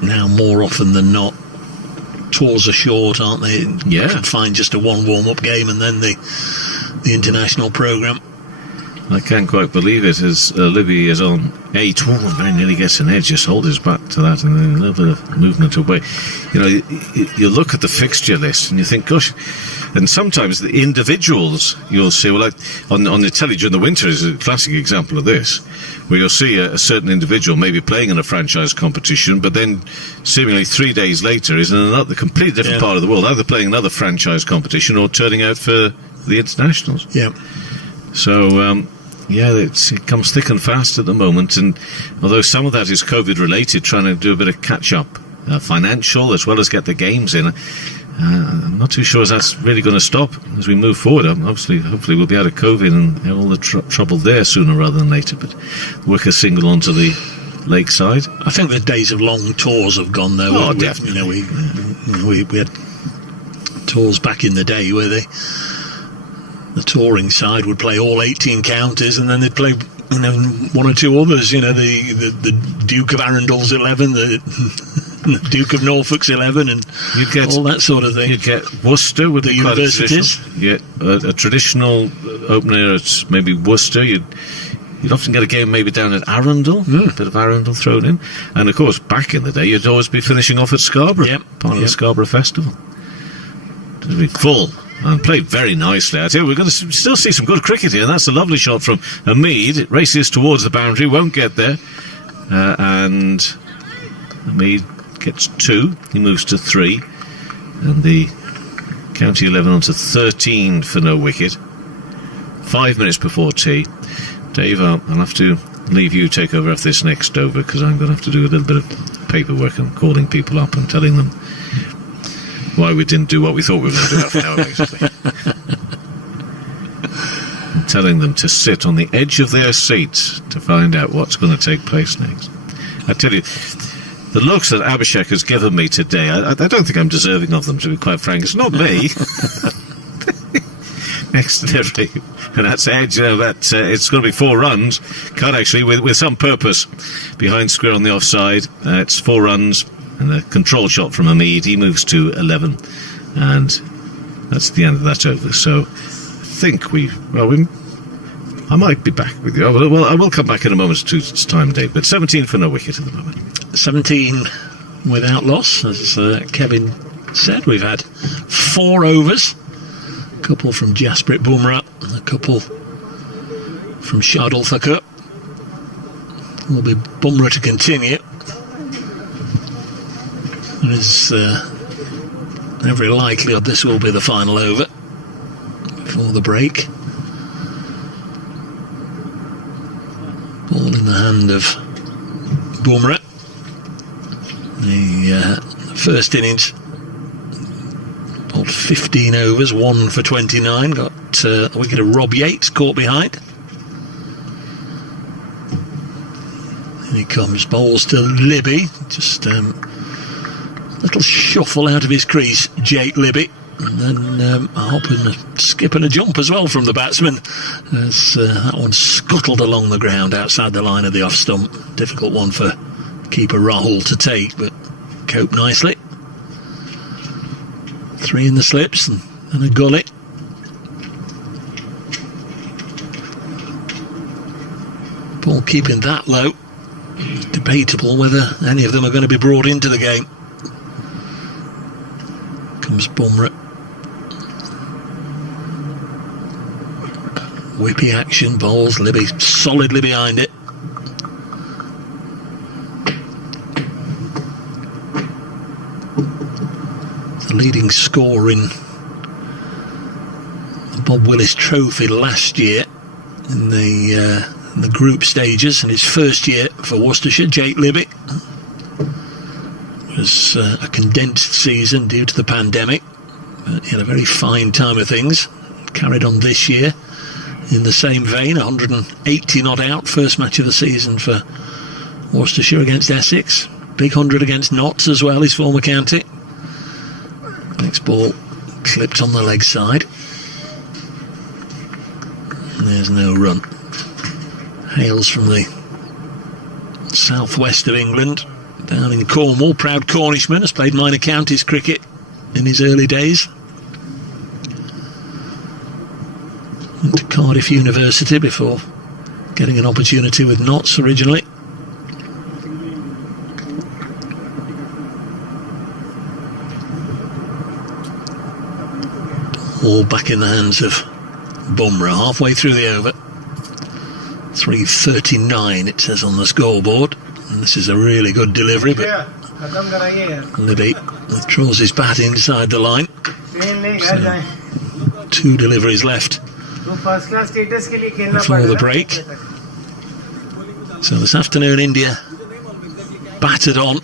now more often than not, tours are short, aren't they? Yeah. You can find just a one warm-up game and then the international programme. I can't quite believe it, as Libby is on 8. Oh, very nearly gets an edge, just hold his back to that, and then a little bit of movement away. You look at the fixture list and you think, gosh, and sometimes the individuals you'll see, well, like on the telly during the winter is a classic example of this, where you'll see a certain individual maybe playing in a franchise competition, but then seemingly 3 days later is in another completely different part of the world, either playing another franchise competition or turning out for the internationals. Yeah. So Yeah, it comes thick and fast at the moment, and although some of that is COVID related, trying to do a bit of catch up, financial as well as get the games in. I'm not too sure if that's really going to stop as we move forward. Hopefully we'll be out of COVID and all the trouble there sooner rather than later. But Wicker single onto the lakeside. I think the days of long tours have gone though. Oh, definitely. We had tours back in the day where the touring side would play all 18 counties, and then they'd play one or two others. The Duke of Arundel's 11, the Duke of Norfolk's 11, and you'd get all that sort of thing. You'd get Worcester with the universities. You get a traditional opener at maybe Worcester. You'd often get a game maybe down at Arundel, a bit of Arundel thrown in, and of course back in the day you'd always be finishing off at Scarborough, part of the Scarborough Festival. It'd be full. And played very nicely. I tell you, we're going to still see some good cricket here. And that's a lovely shot from Hamid. It races towards the boundary, won't get there. And Hamid gets 2. He moves to 3. And the County 11 on to 13 for no wicket. 5 minutes before tea. Dave, I'll have to leave you take over after this next over, because I'm going to have to do a little bit of paperwork and calling people up and telling them why we didn't do what we thought we were going to do half an hour, basically. Telling them to sit on the edge of their seats to find out what's going to take place next. I tell you, the looks that Abhishek has given me today, I don't think I'm deserving of them, to be quite frank. It's not me. Next delivery, and that's edge. It's going to be 4 runs. Cut actually with some purpose behind square on the offside. It's 4 runs. And a control shot from Hamid. He moves to 11, and that's the end of that over. So I think I might be back with you. Well, I will come back in a moment to time, Dave. But 17 for no wicket at the moment. 17 without loss, as Kevin said. We've had 4 overs. A couple from Jasprit Bumrah, and a couple from Shardul Thakur. Will be Bumrah to continue. There is every likelihood this will be the final over before the break. Ball in the hand of Bumrah. The first innings bowled 15 overs, 1 for 29. Got a wicket of Rob Yates caught behind. Here he comes, bowls to Libby. Just little shuffle out of his crease, Jake Libby, and then a hop and a skip and a jump as well from the batsman, as that one scuttled along the ground outside the line of the off stump. Difficult one for keeper Rahul to take, but coped nicely. 3 in the slips and a gullet. Ball keeping that low. It's debatable whether any of them are going to be brought into the game. Comes Bumrah. Whippy action, bowls, Libby solidly behind it. The leading scorer in the Bob Willis Trophy last year in the group stages, in his first year for Worcestershire, Jake Libby. It was a condensed season due to the pandemic, but he had a very fine time of things. Carried on this year in the same vein, 180 not out, first match of the season for Worcestershire against Essex. Big 100 against Notts as well, his former county. Next ball clipped on the leg side. And there's no run. Hails from the southwest of England, down in Cornwall. Proud Cornishman, has played minor counties cricket in his early days. Went to Cardiff University before getting an opportunity with Notts originally. All back in the hands of Bumrah, halfway through the over. 3:39 it says on the scoreboard, and this is a really good delivery, but Libby withdraws his bat inside the line. So 2 deliveries left before the break. So this afternoon, India battered on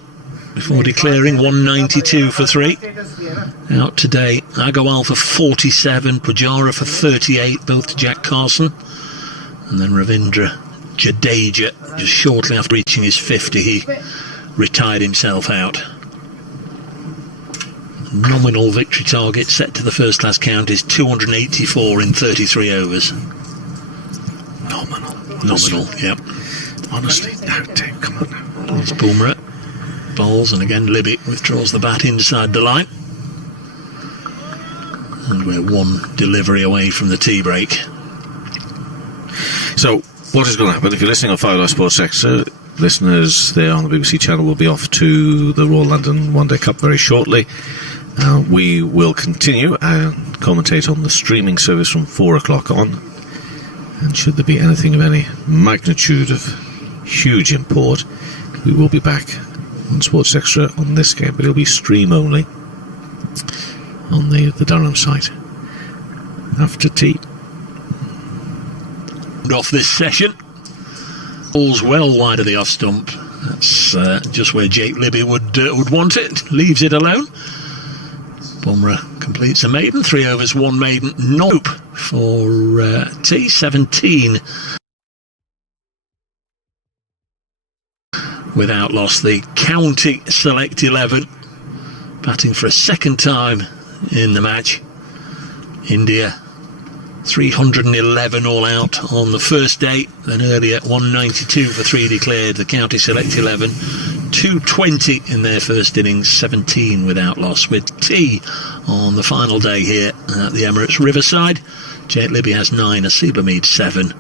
before declaring 192 for 3. Out today, Agarwal for 47, Pujara for 38, both to Jack Carson. And then Ravindra Jadeja, just shortly after reaching his 50, he retired himself out. Nominal victory target set to the first class count is 284 in 33 overs. Nominal, yep. Honestly, no, Dave, come on now. It's Bumrah bowls, and again Libby withdraws the bat inside the line. And we're one delivery away from the tea break. So, what is going to happen? If you're listening on Five Live Sports Extra, listeners there on the BBC channel will be off to the Royal London One Day Cup very shortly. We will continue and commentate on the streaming service from 4 o'clock on. And should there be anything of any magnitude of huge import, we will be back on Sports Extra on this game, but it'll be stream only on the Durham site after tea. Off this session, ball's well wide of the off stump. That's just where Jake Libby would want it. Leaves it alone. Bumrah completes a maiden, 3 overs, 1 maiden. Nope for T17. Without loss, the county select 11 batting for a second time in the match. India 311 all out on the first day, then earlier 192 for 3 declared, the county select 11. 220 in their first innings, 17 without loss, with T on the final day here at the Emirates Riverside. Jake Libby has 9, Asiba Mead 7.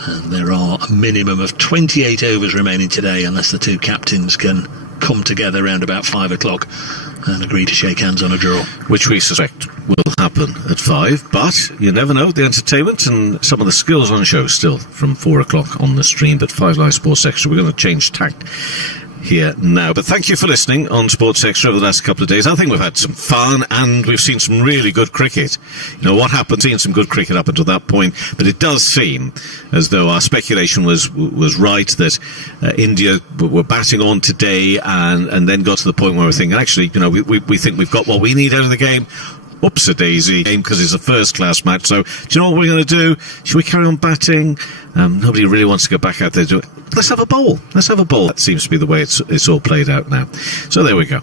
And there are a minimum of 28 overs remaining today, unless the two captains can come together around about 5 o'clock and agree to shake hands on a draw. Which we suspect will happen at 5, but you never know. The entertainment and some of the skills on show still from 4 o'clock on the stream, but 5 Live Sports Extra, we're going to change tact here now. But thank you for listening on Sports Extra over the last couple of days. I think we've had some fun and we've seen some really good cricket. You know, what happened, seen some good cricket up until that point, but it does seem as though our speculation was right, that India were batting on today and then got to the point where we're thinking, actually, you know, we think we've got what we need out of the game. Oops-a-daisy game, because it's a first-class match. So, do you know what we're going to do? Should we carry on batting? Nobody really wants to go back out there to do it. Let's have a bowl. That seems to be the way it's all played out now. So there we go.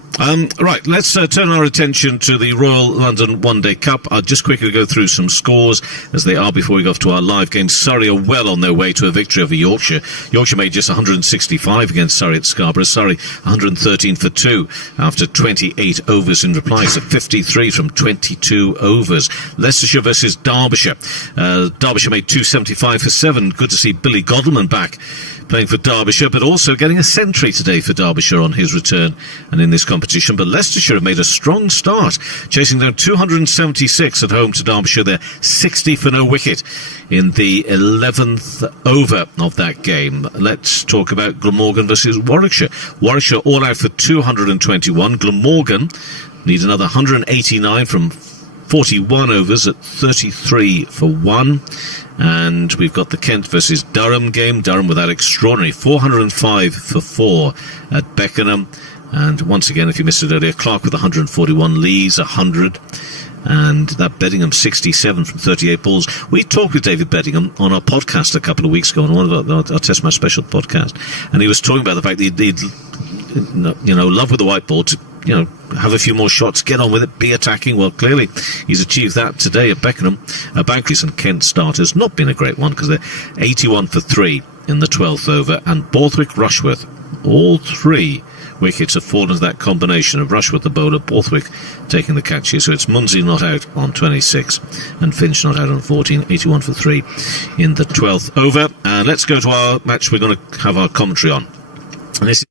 Right, let's turn our attention to the Royal London One Day Cup. I'll just quickly go through some scores as they are before we go off to our live game. Surrey are well on their way to a victory over Yorkshire. Yorkshire made just 165 against Surrey at Scarborough. Surrey 113 for 2 after 28 overs in reply. So 53 from 22 overs. Leicestershire versus Derbyshire. Derbyshire made 275 for 7. Good to see Billy Godleman back playing for Derbyshire, but also getting a century today for Derbyshire on his return and in this competition. But Leicestershire have made a strong start, chasing down 276 at home to Derbyshire. They're 60 for no wicket in the 11th over of that game. Let's talk about Glamorgan versus Warwickshire. Warwickshire all out for 221. Glamorgan need another 189 from 41 overs at 33 for 1. And we've got the Kent versus Durham game. Durham with that extraordinary 405 for 4 at Beckenham. And once again, if you missed it earlier, Clark with 141, Lees 100. And that Beddingham 67 from 38 balls. We talked with David Beddingham on our podcast a couple of weeks ago, on one of our Test Match Special podcast. And he was talking about the fact that he'd love with the white ball to, have a few more shots, get on with it, be attacking. Well, clearly he's achieved that today at Beckenham. Bankeries and Kent starters, not been a great one because they're 81 for 3 in the 12th over. And Borthwick, Rushworth, all 3 wickets have fallen to that combination of Rushworth the bowler, Borthwick taking the catch here. So it's Munsey not out on 26 and Finch not out on 14, 81 for 3 in the 12th over. And let's go to our match we're going to have our commentary on. And this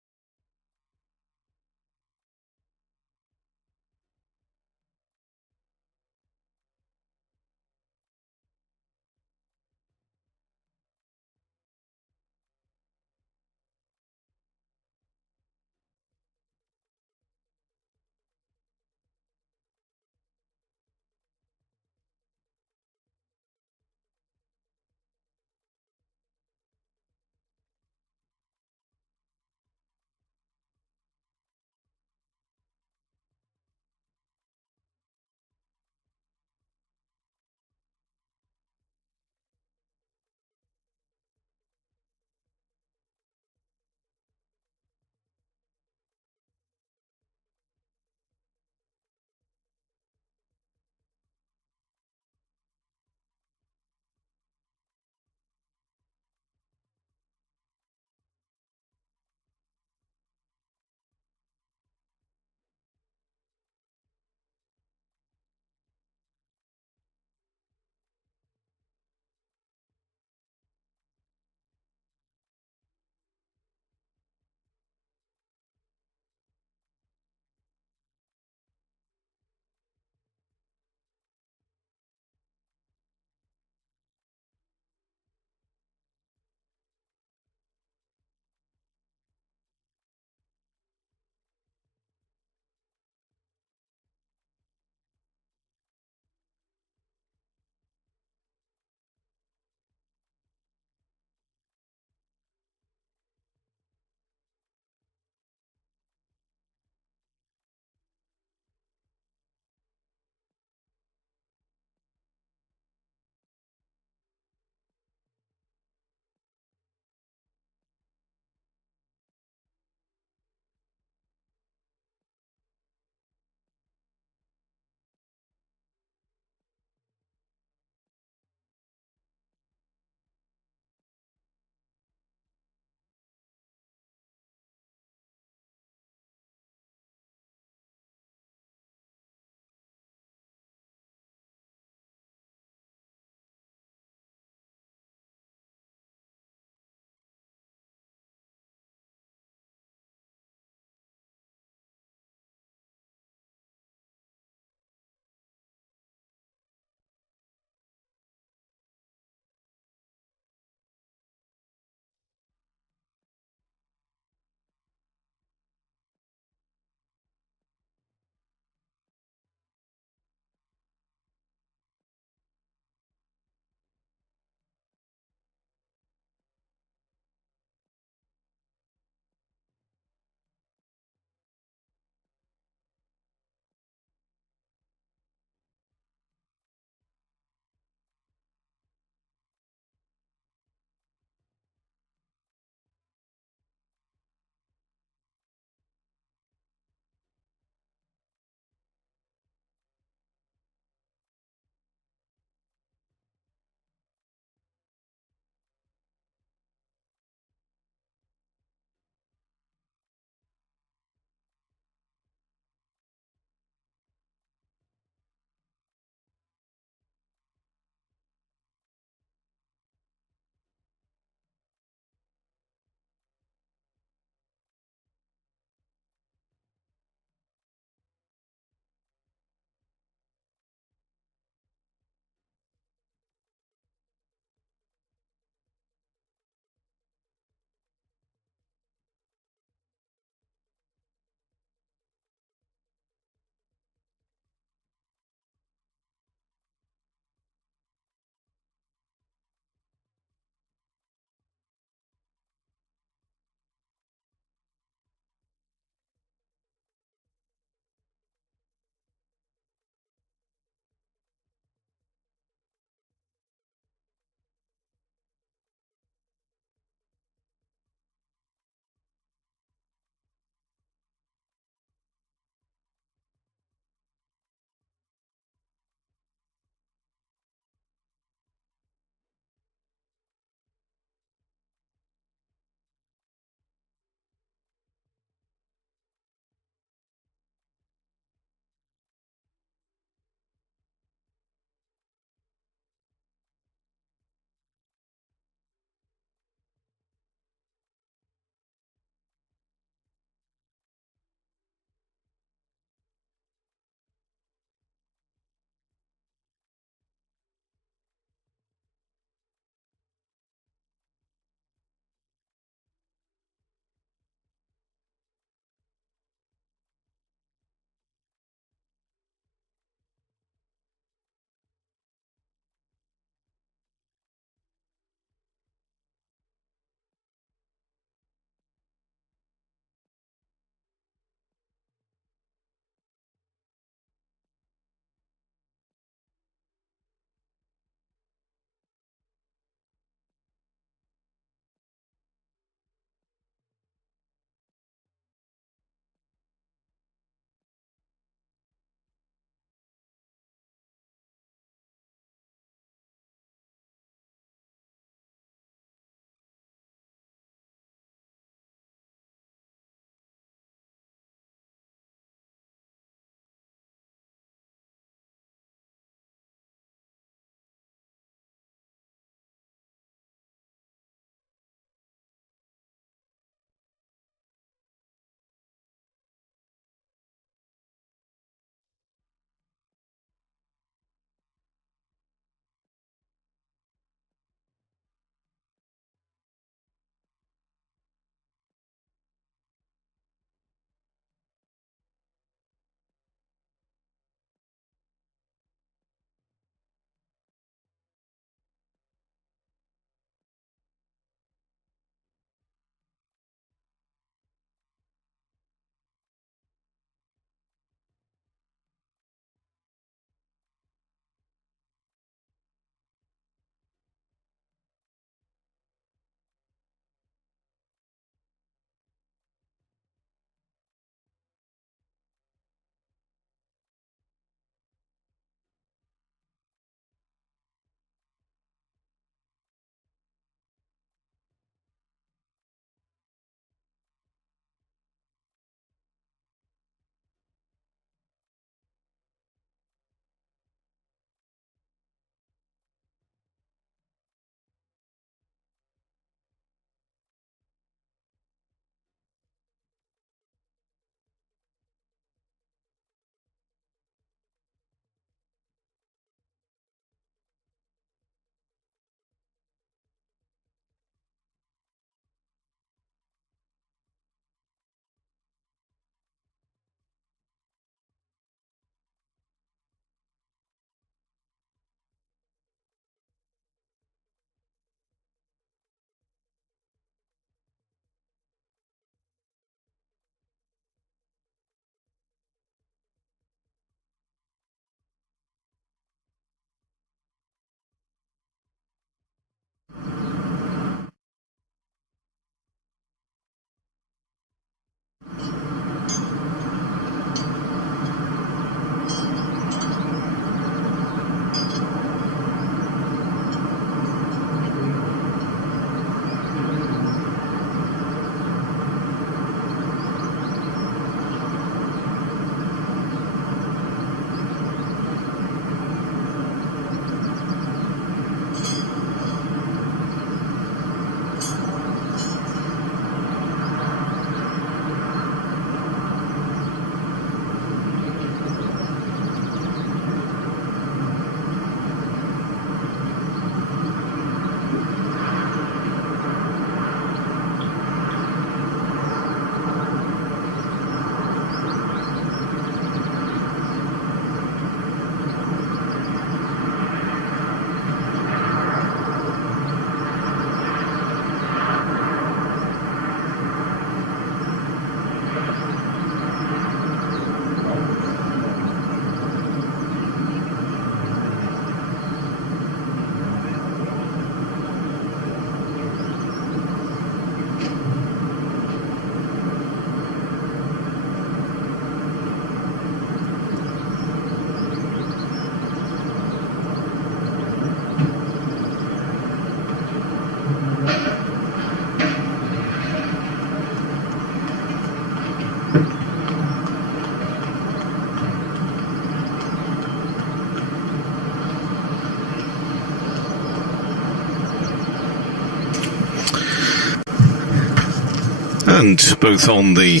And both on the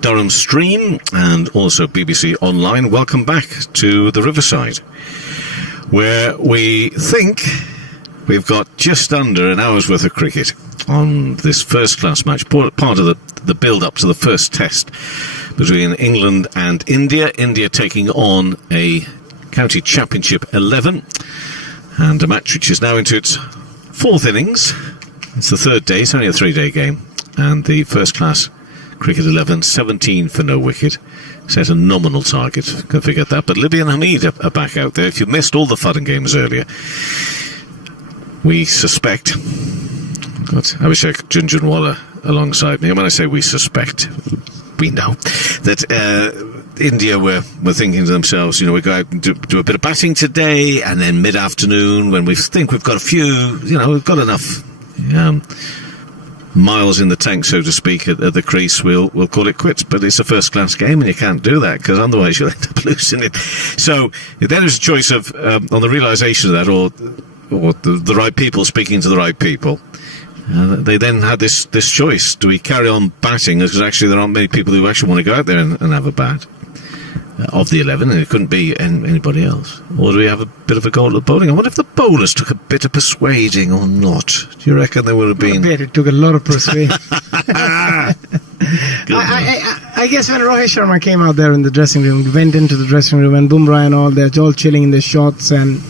Durham stream and also BBC Online, welcome back to the Riverside, where we think we've got just under an hour's worth of cricket on this first-class match, part of the build-up to the first test between England and India. India taking on a County Championship 11, and a match which is now into its fourth innings. It's the third day, it's only a three-day game, and the first-class cricket 11, 17 for no wicket, set a nominal target, can forget that. But Libby and Hamid are back out there. If you missed all the fun and games earlier, we suspect, I wish I could Junjunwala alongside me, and when I say we suspect, we know that India were thinking to themselves, we go out and do a bit of batting today, and then mid-afternoon, when we think we've got a few, we've got enough miles in the tank, so to speak, at the crease, we'll call it quits. But it's a first-class game, and you can't do that, because otherwise you'll end up losing it. So then there's a choice of, on the realisation of that, or the right people speaking to the right people. They then had this choice. Do we carry on batting? Because actually there aren't many people who actually want to go out there and have a bat of the 11, and it couldn't be anybody else. Or do we have a bit of a go at the bowling? I wonder if the bowlers took a bit of persuading or not. Do you reckon there would have been... I bet it took a lot of persuading. I guess when Rohit Sharma came out there in the dressing room, went into the dressing room, and Bumrah and all, they're all chilling in their shots and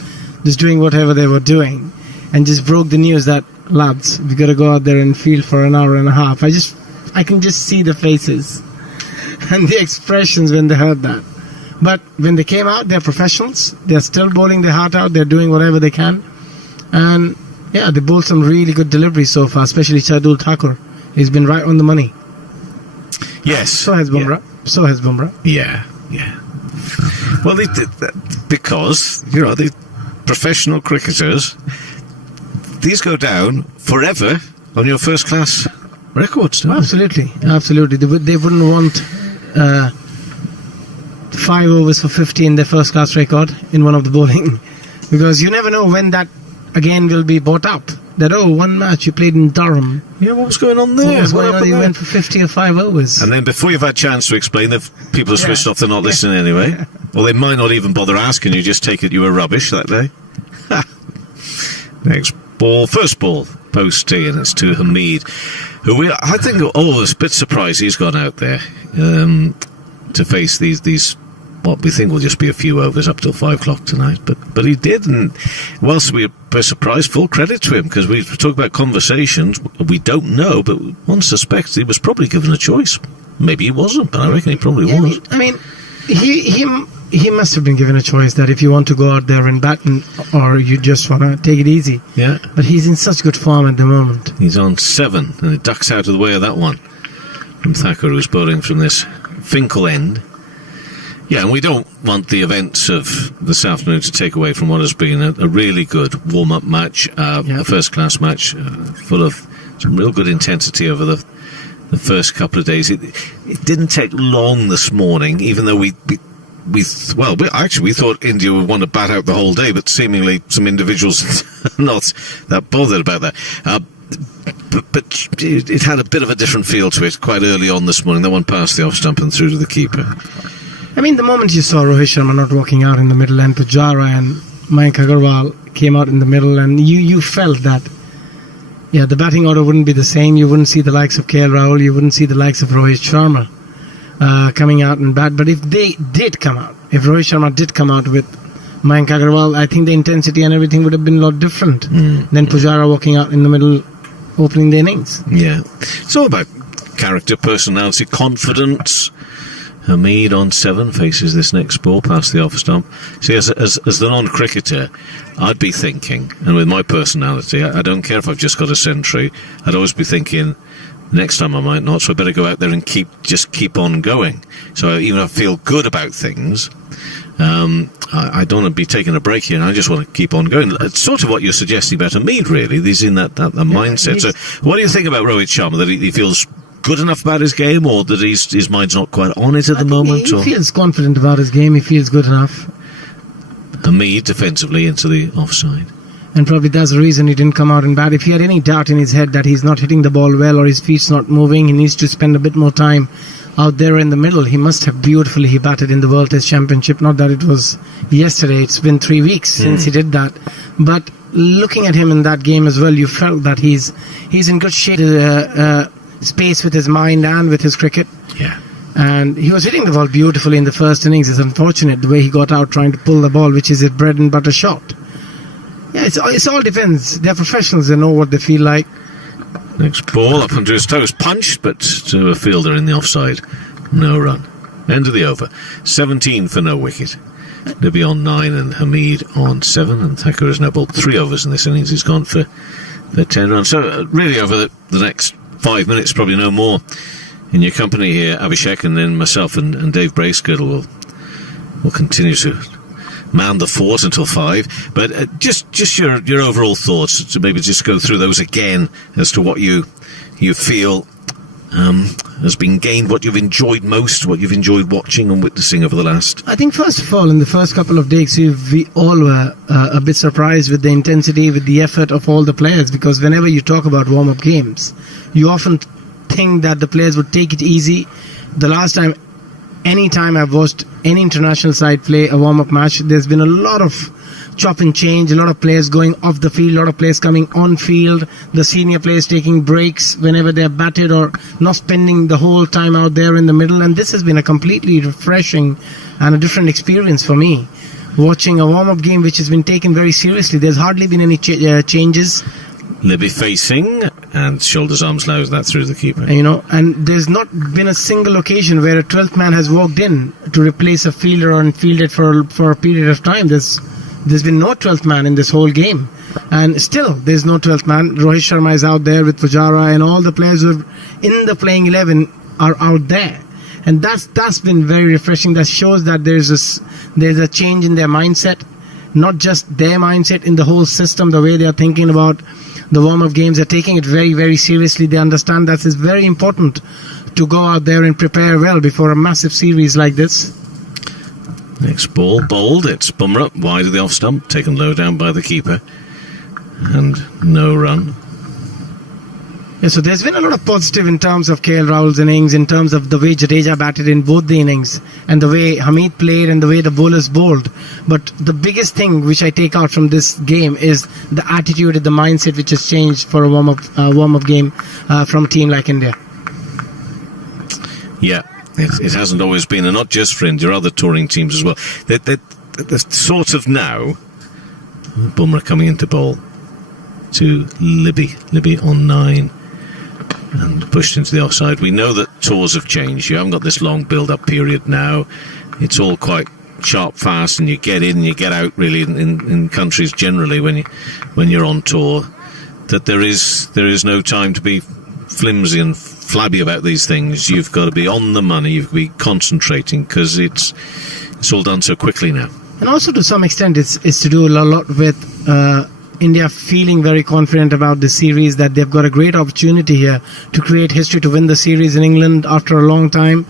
just doing whatever they were doing, and just broke the news that, lads, we got to go out there and field for an hour and a half. I can just see the faces and the expressions when they heard that. But when they came out, they're professionals. They're still bowling their heart out. They're doing whatever they can. And, yeah, they bowled some really good deliveries so far, especially Shardul Thakur. He's been right on the money. Yes. So has Bumrah. Yeah. So has Bumrah. Yeah. Well, they did that because, the professional cricketers, these go down forever on your first-class records, don't Absolutely. They wouldn't want 5 overs for 50 in their first-class record in one of the bowling, because you never know when that again will be bought up. That, one match you played in Durham. Yeah, what was going on there? What was going on? You went for 50 or 5 overs. And then before you've had a chance to explain, if people have switched off, they're not listening anyway. Or they might not even bother asking you, just take it you were rubbish that day. Next ball, first ball, post tee, and it's to Hamid, who I think, it's a bit surprised he's gone out there to face these what we think will just be a few overs up till 5 o'clock tonight, but he did, and whilst we were surprised, full credit to him, because we talk about conversations, we don't know, but one suspects he was probably given a choice. Maybe he wasn't, but I reckon he probably was. I mean, he must have been given a choice that if you want to go out there and bat, or you just want to take it easy. Yeah. But he's in such good form at the moment. He's on 7, and it ducks out of the way of that one. from Thacker, who's bowling from this Finkel end. Yeah, and we don't want the events of this afternoon to take away from what has been a really good warm-up match, a first-class match, full of some real good intensity over the first couple of days. It didn't take long this morning, even though we thought India would want to bat out the whole day, but seemingly some individuals are not that bothered about that. But it had a bit of a different feel to it quite early on this morning. That one passed the off stump and through to the keeper. I mean, the moment you saw Rohit Sharma not walking out in the middle and Pujara and Mayank Agarwal came out in the middle, and you felt that, the batting order wouldn't be the same. You wouldn't see the likes of KL Rahul, you wouldn't see the likes of Rohit Sharma coming out and bat. But if they did come out, if Rohit Sharma did come out with Mayank Agarwal, I think the intensity and everything would have been a lot different than Pujara walking out in the middle, opening the innings. Yeah. It's all about character, personality, confidence. Hamid on 7 faces this next ball past the off stump. See, as the non-cricketer, I'd be thinking, and with my personality, I don't care if I've just got a century, I'd always be thinking, next time I might not, so I better go out there and keep on going. So even if I feel good about things, I don't want to be taking a break here, and I just want to keep on going. It's sort of what you're suggesting about Hamid, really. He's in that mindset. So what do you think about Rohit Sharma, that he feels good enough about his game, or that his mind's not quite on it at the moment? He feels confident about his game. He feels good enough. Hamid defensively into the offside. And probably that's the reason he didn't come out and bat. If he had any doubt in his head that he's not hitting the ball well or his feet's not moving, he needs to spend a bit more time out there in the middle. He must have beautifully he batted in the World Test Championship. Not that it was yesterday. It's been 3 weeks since he did that. But looking at him in that game as well, you felt that he's in good shape. Space with his mind and with his cricket. Yeah. And he was hitting the ball beautifully in the first innings. It's unfortunate the way he got out trying to pull the ball, which is a bread and butter shot. Yeah, it all depends. They're professionals. They know what they feel like. Next ball up onto his toes. Punched, but to a fielder in the offside. No run. End of the over. 17 for no wicket. Libby on 9 and Hamid on 7. And Thacker has now bowled 3 overs in this innings. He's gone for 10 runs. So really over the next 5 minutes, probably no more, in your company here, Abhishek, and then myself and Dave Bracegirdle will continue to man the fort until 5. But just your overall thoughts, to maybe just go through those again as to what you feel has been gained, what you've enjoyed most, what you've enjoyed watching and witnessing over the last. I think first of all, in the first couple of days, we all were a bit surprised with the intensity, with the effort of all the players, because whenever you talk about warm-up games, you often think that the players would take it easy. The last time, any time I've watched any international side play a warm-up match, there's been a lot of chop and change, a lot of players going off the field, a lot of players coming on field, the senior players taking breaks whenever they're batted or not spending the whole time out there in the middle. And this has been a completely refreshing and a different experience for me, watching a warm-up game which has been taken very seriously. There's hardly been any changes. Libby facing, and shoulders, arms low, that through the keeper. And there's not been a single occasion where a 12th man has walked in to replace a fielder and fielded for a period of time. There's been no 12th man in this whole game, and still there's no 12th man. Rohit Sharma is out there with Pujara, and all the players who are in the playing 11 are out there, and that's been very refreshing. That shows that there's a change in their mindset, not just their mindset, in the whole system, the way they are thinking about the warm-up games. They're taking it very, very seriously. They understand that it's very important to go out there and prepare well before a massive series like this. Next ball, bowled. It's Bumrah, wide of the off stump, taken low down by the keeper, and no run. Yeah, so there's been a lot of positive in terms of KL Rahul's innings, in terms of the way Jadeja batted in both the innings, and the way Hamid played and the way the bowlers bowled. But the biggest thing which I take out from this game is the attitude and the mindset which has changed for a warm-up game from a team like India. Yeah. It hasn't always been, and not just for India, other touring teams as well. They're sort of now, Bumrah coming into bowl to Libby on 9 and pushed into the offside. We know that tours have changed. You haven't got this long build-up period now. It's all quite sharp, fast, and you get in and you get out, really, in countries generally when you're on tour. That there is no time to be flimsy and flabby about these things. You've got to be on the money. You've got to be concentrating, because it's all done so quickly now. And also, to some extent, it's to do a lot with India feeling very confident about the series, that they've got a great opportunity here to create history, to win the series in England after a long time.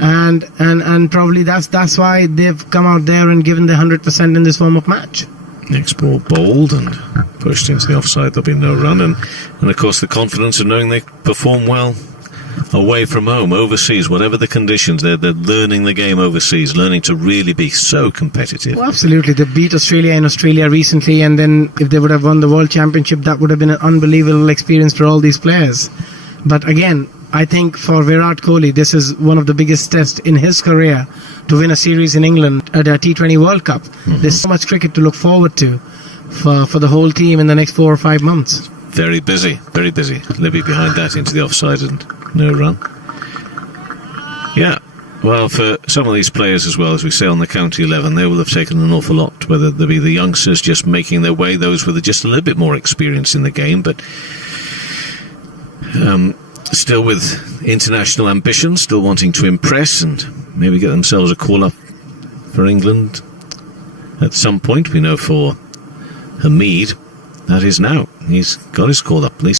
And probably that's why they've come out there and given their 100% in this warm-up match. Next ball bowled and pushed into the offside. There'll be no run. And of course, the confidence of knowing they perform well away from home, overseas, whatever the conditions. They're learning the game overseas, learning to really be so competitive. Well, absolutely. They beat Australia in Australia recently, and then if they would have won the World Championship, that would have been an unbelievable experience for all these players. But again, I think for Virat Kohli, this is one of the biggest tests in his career, to win a series in England at a T20 World Cup. There's so much cricket to look forward to for the whole team in the next 4 or 5 months. Very busy, very busy. Libby behind that into the offside and no run. Yeah, well, for some of these players as well, as we say on the county 11, they will have taken an awful lot, whether they be the youngsters just making their way, those with just a little bit more experience in the game, but still with international ambitions, still wanting to impress and maybe get themselves a call-up for England at some point. We know for Hamid, that is now. He's got his call-up, at least.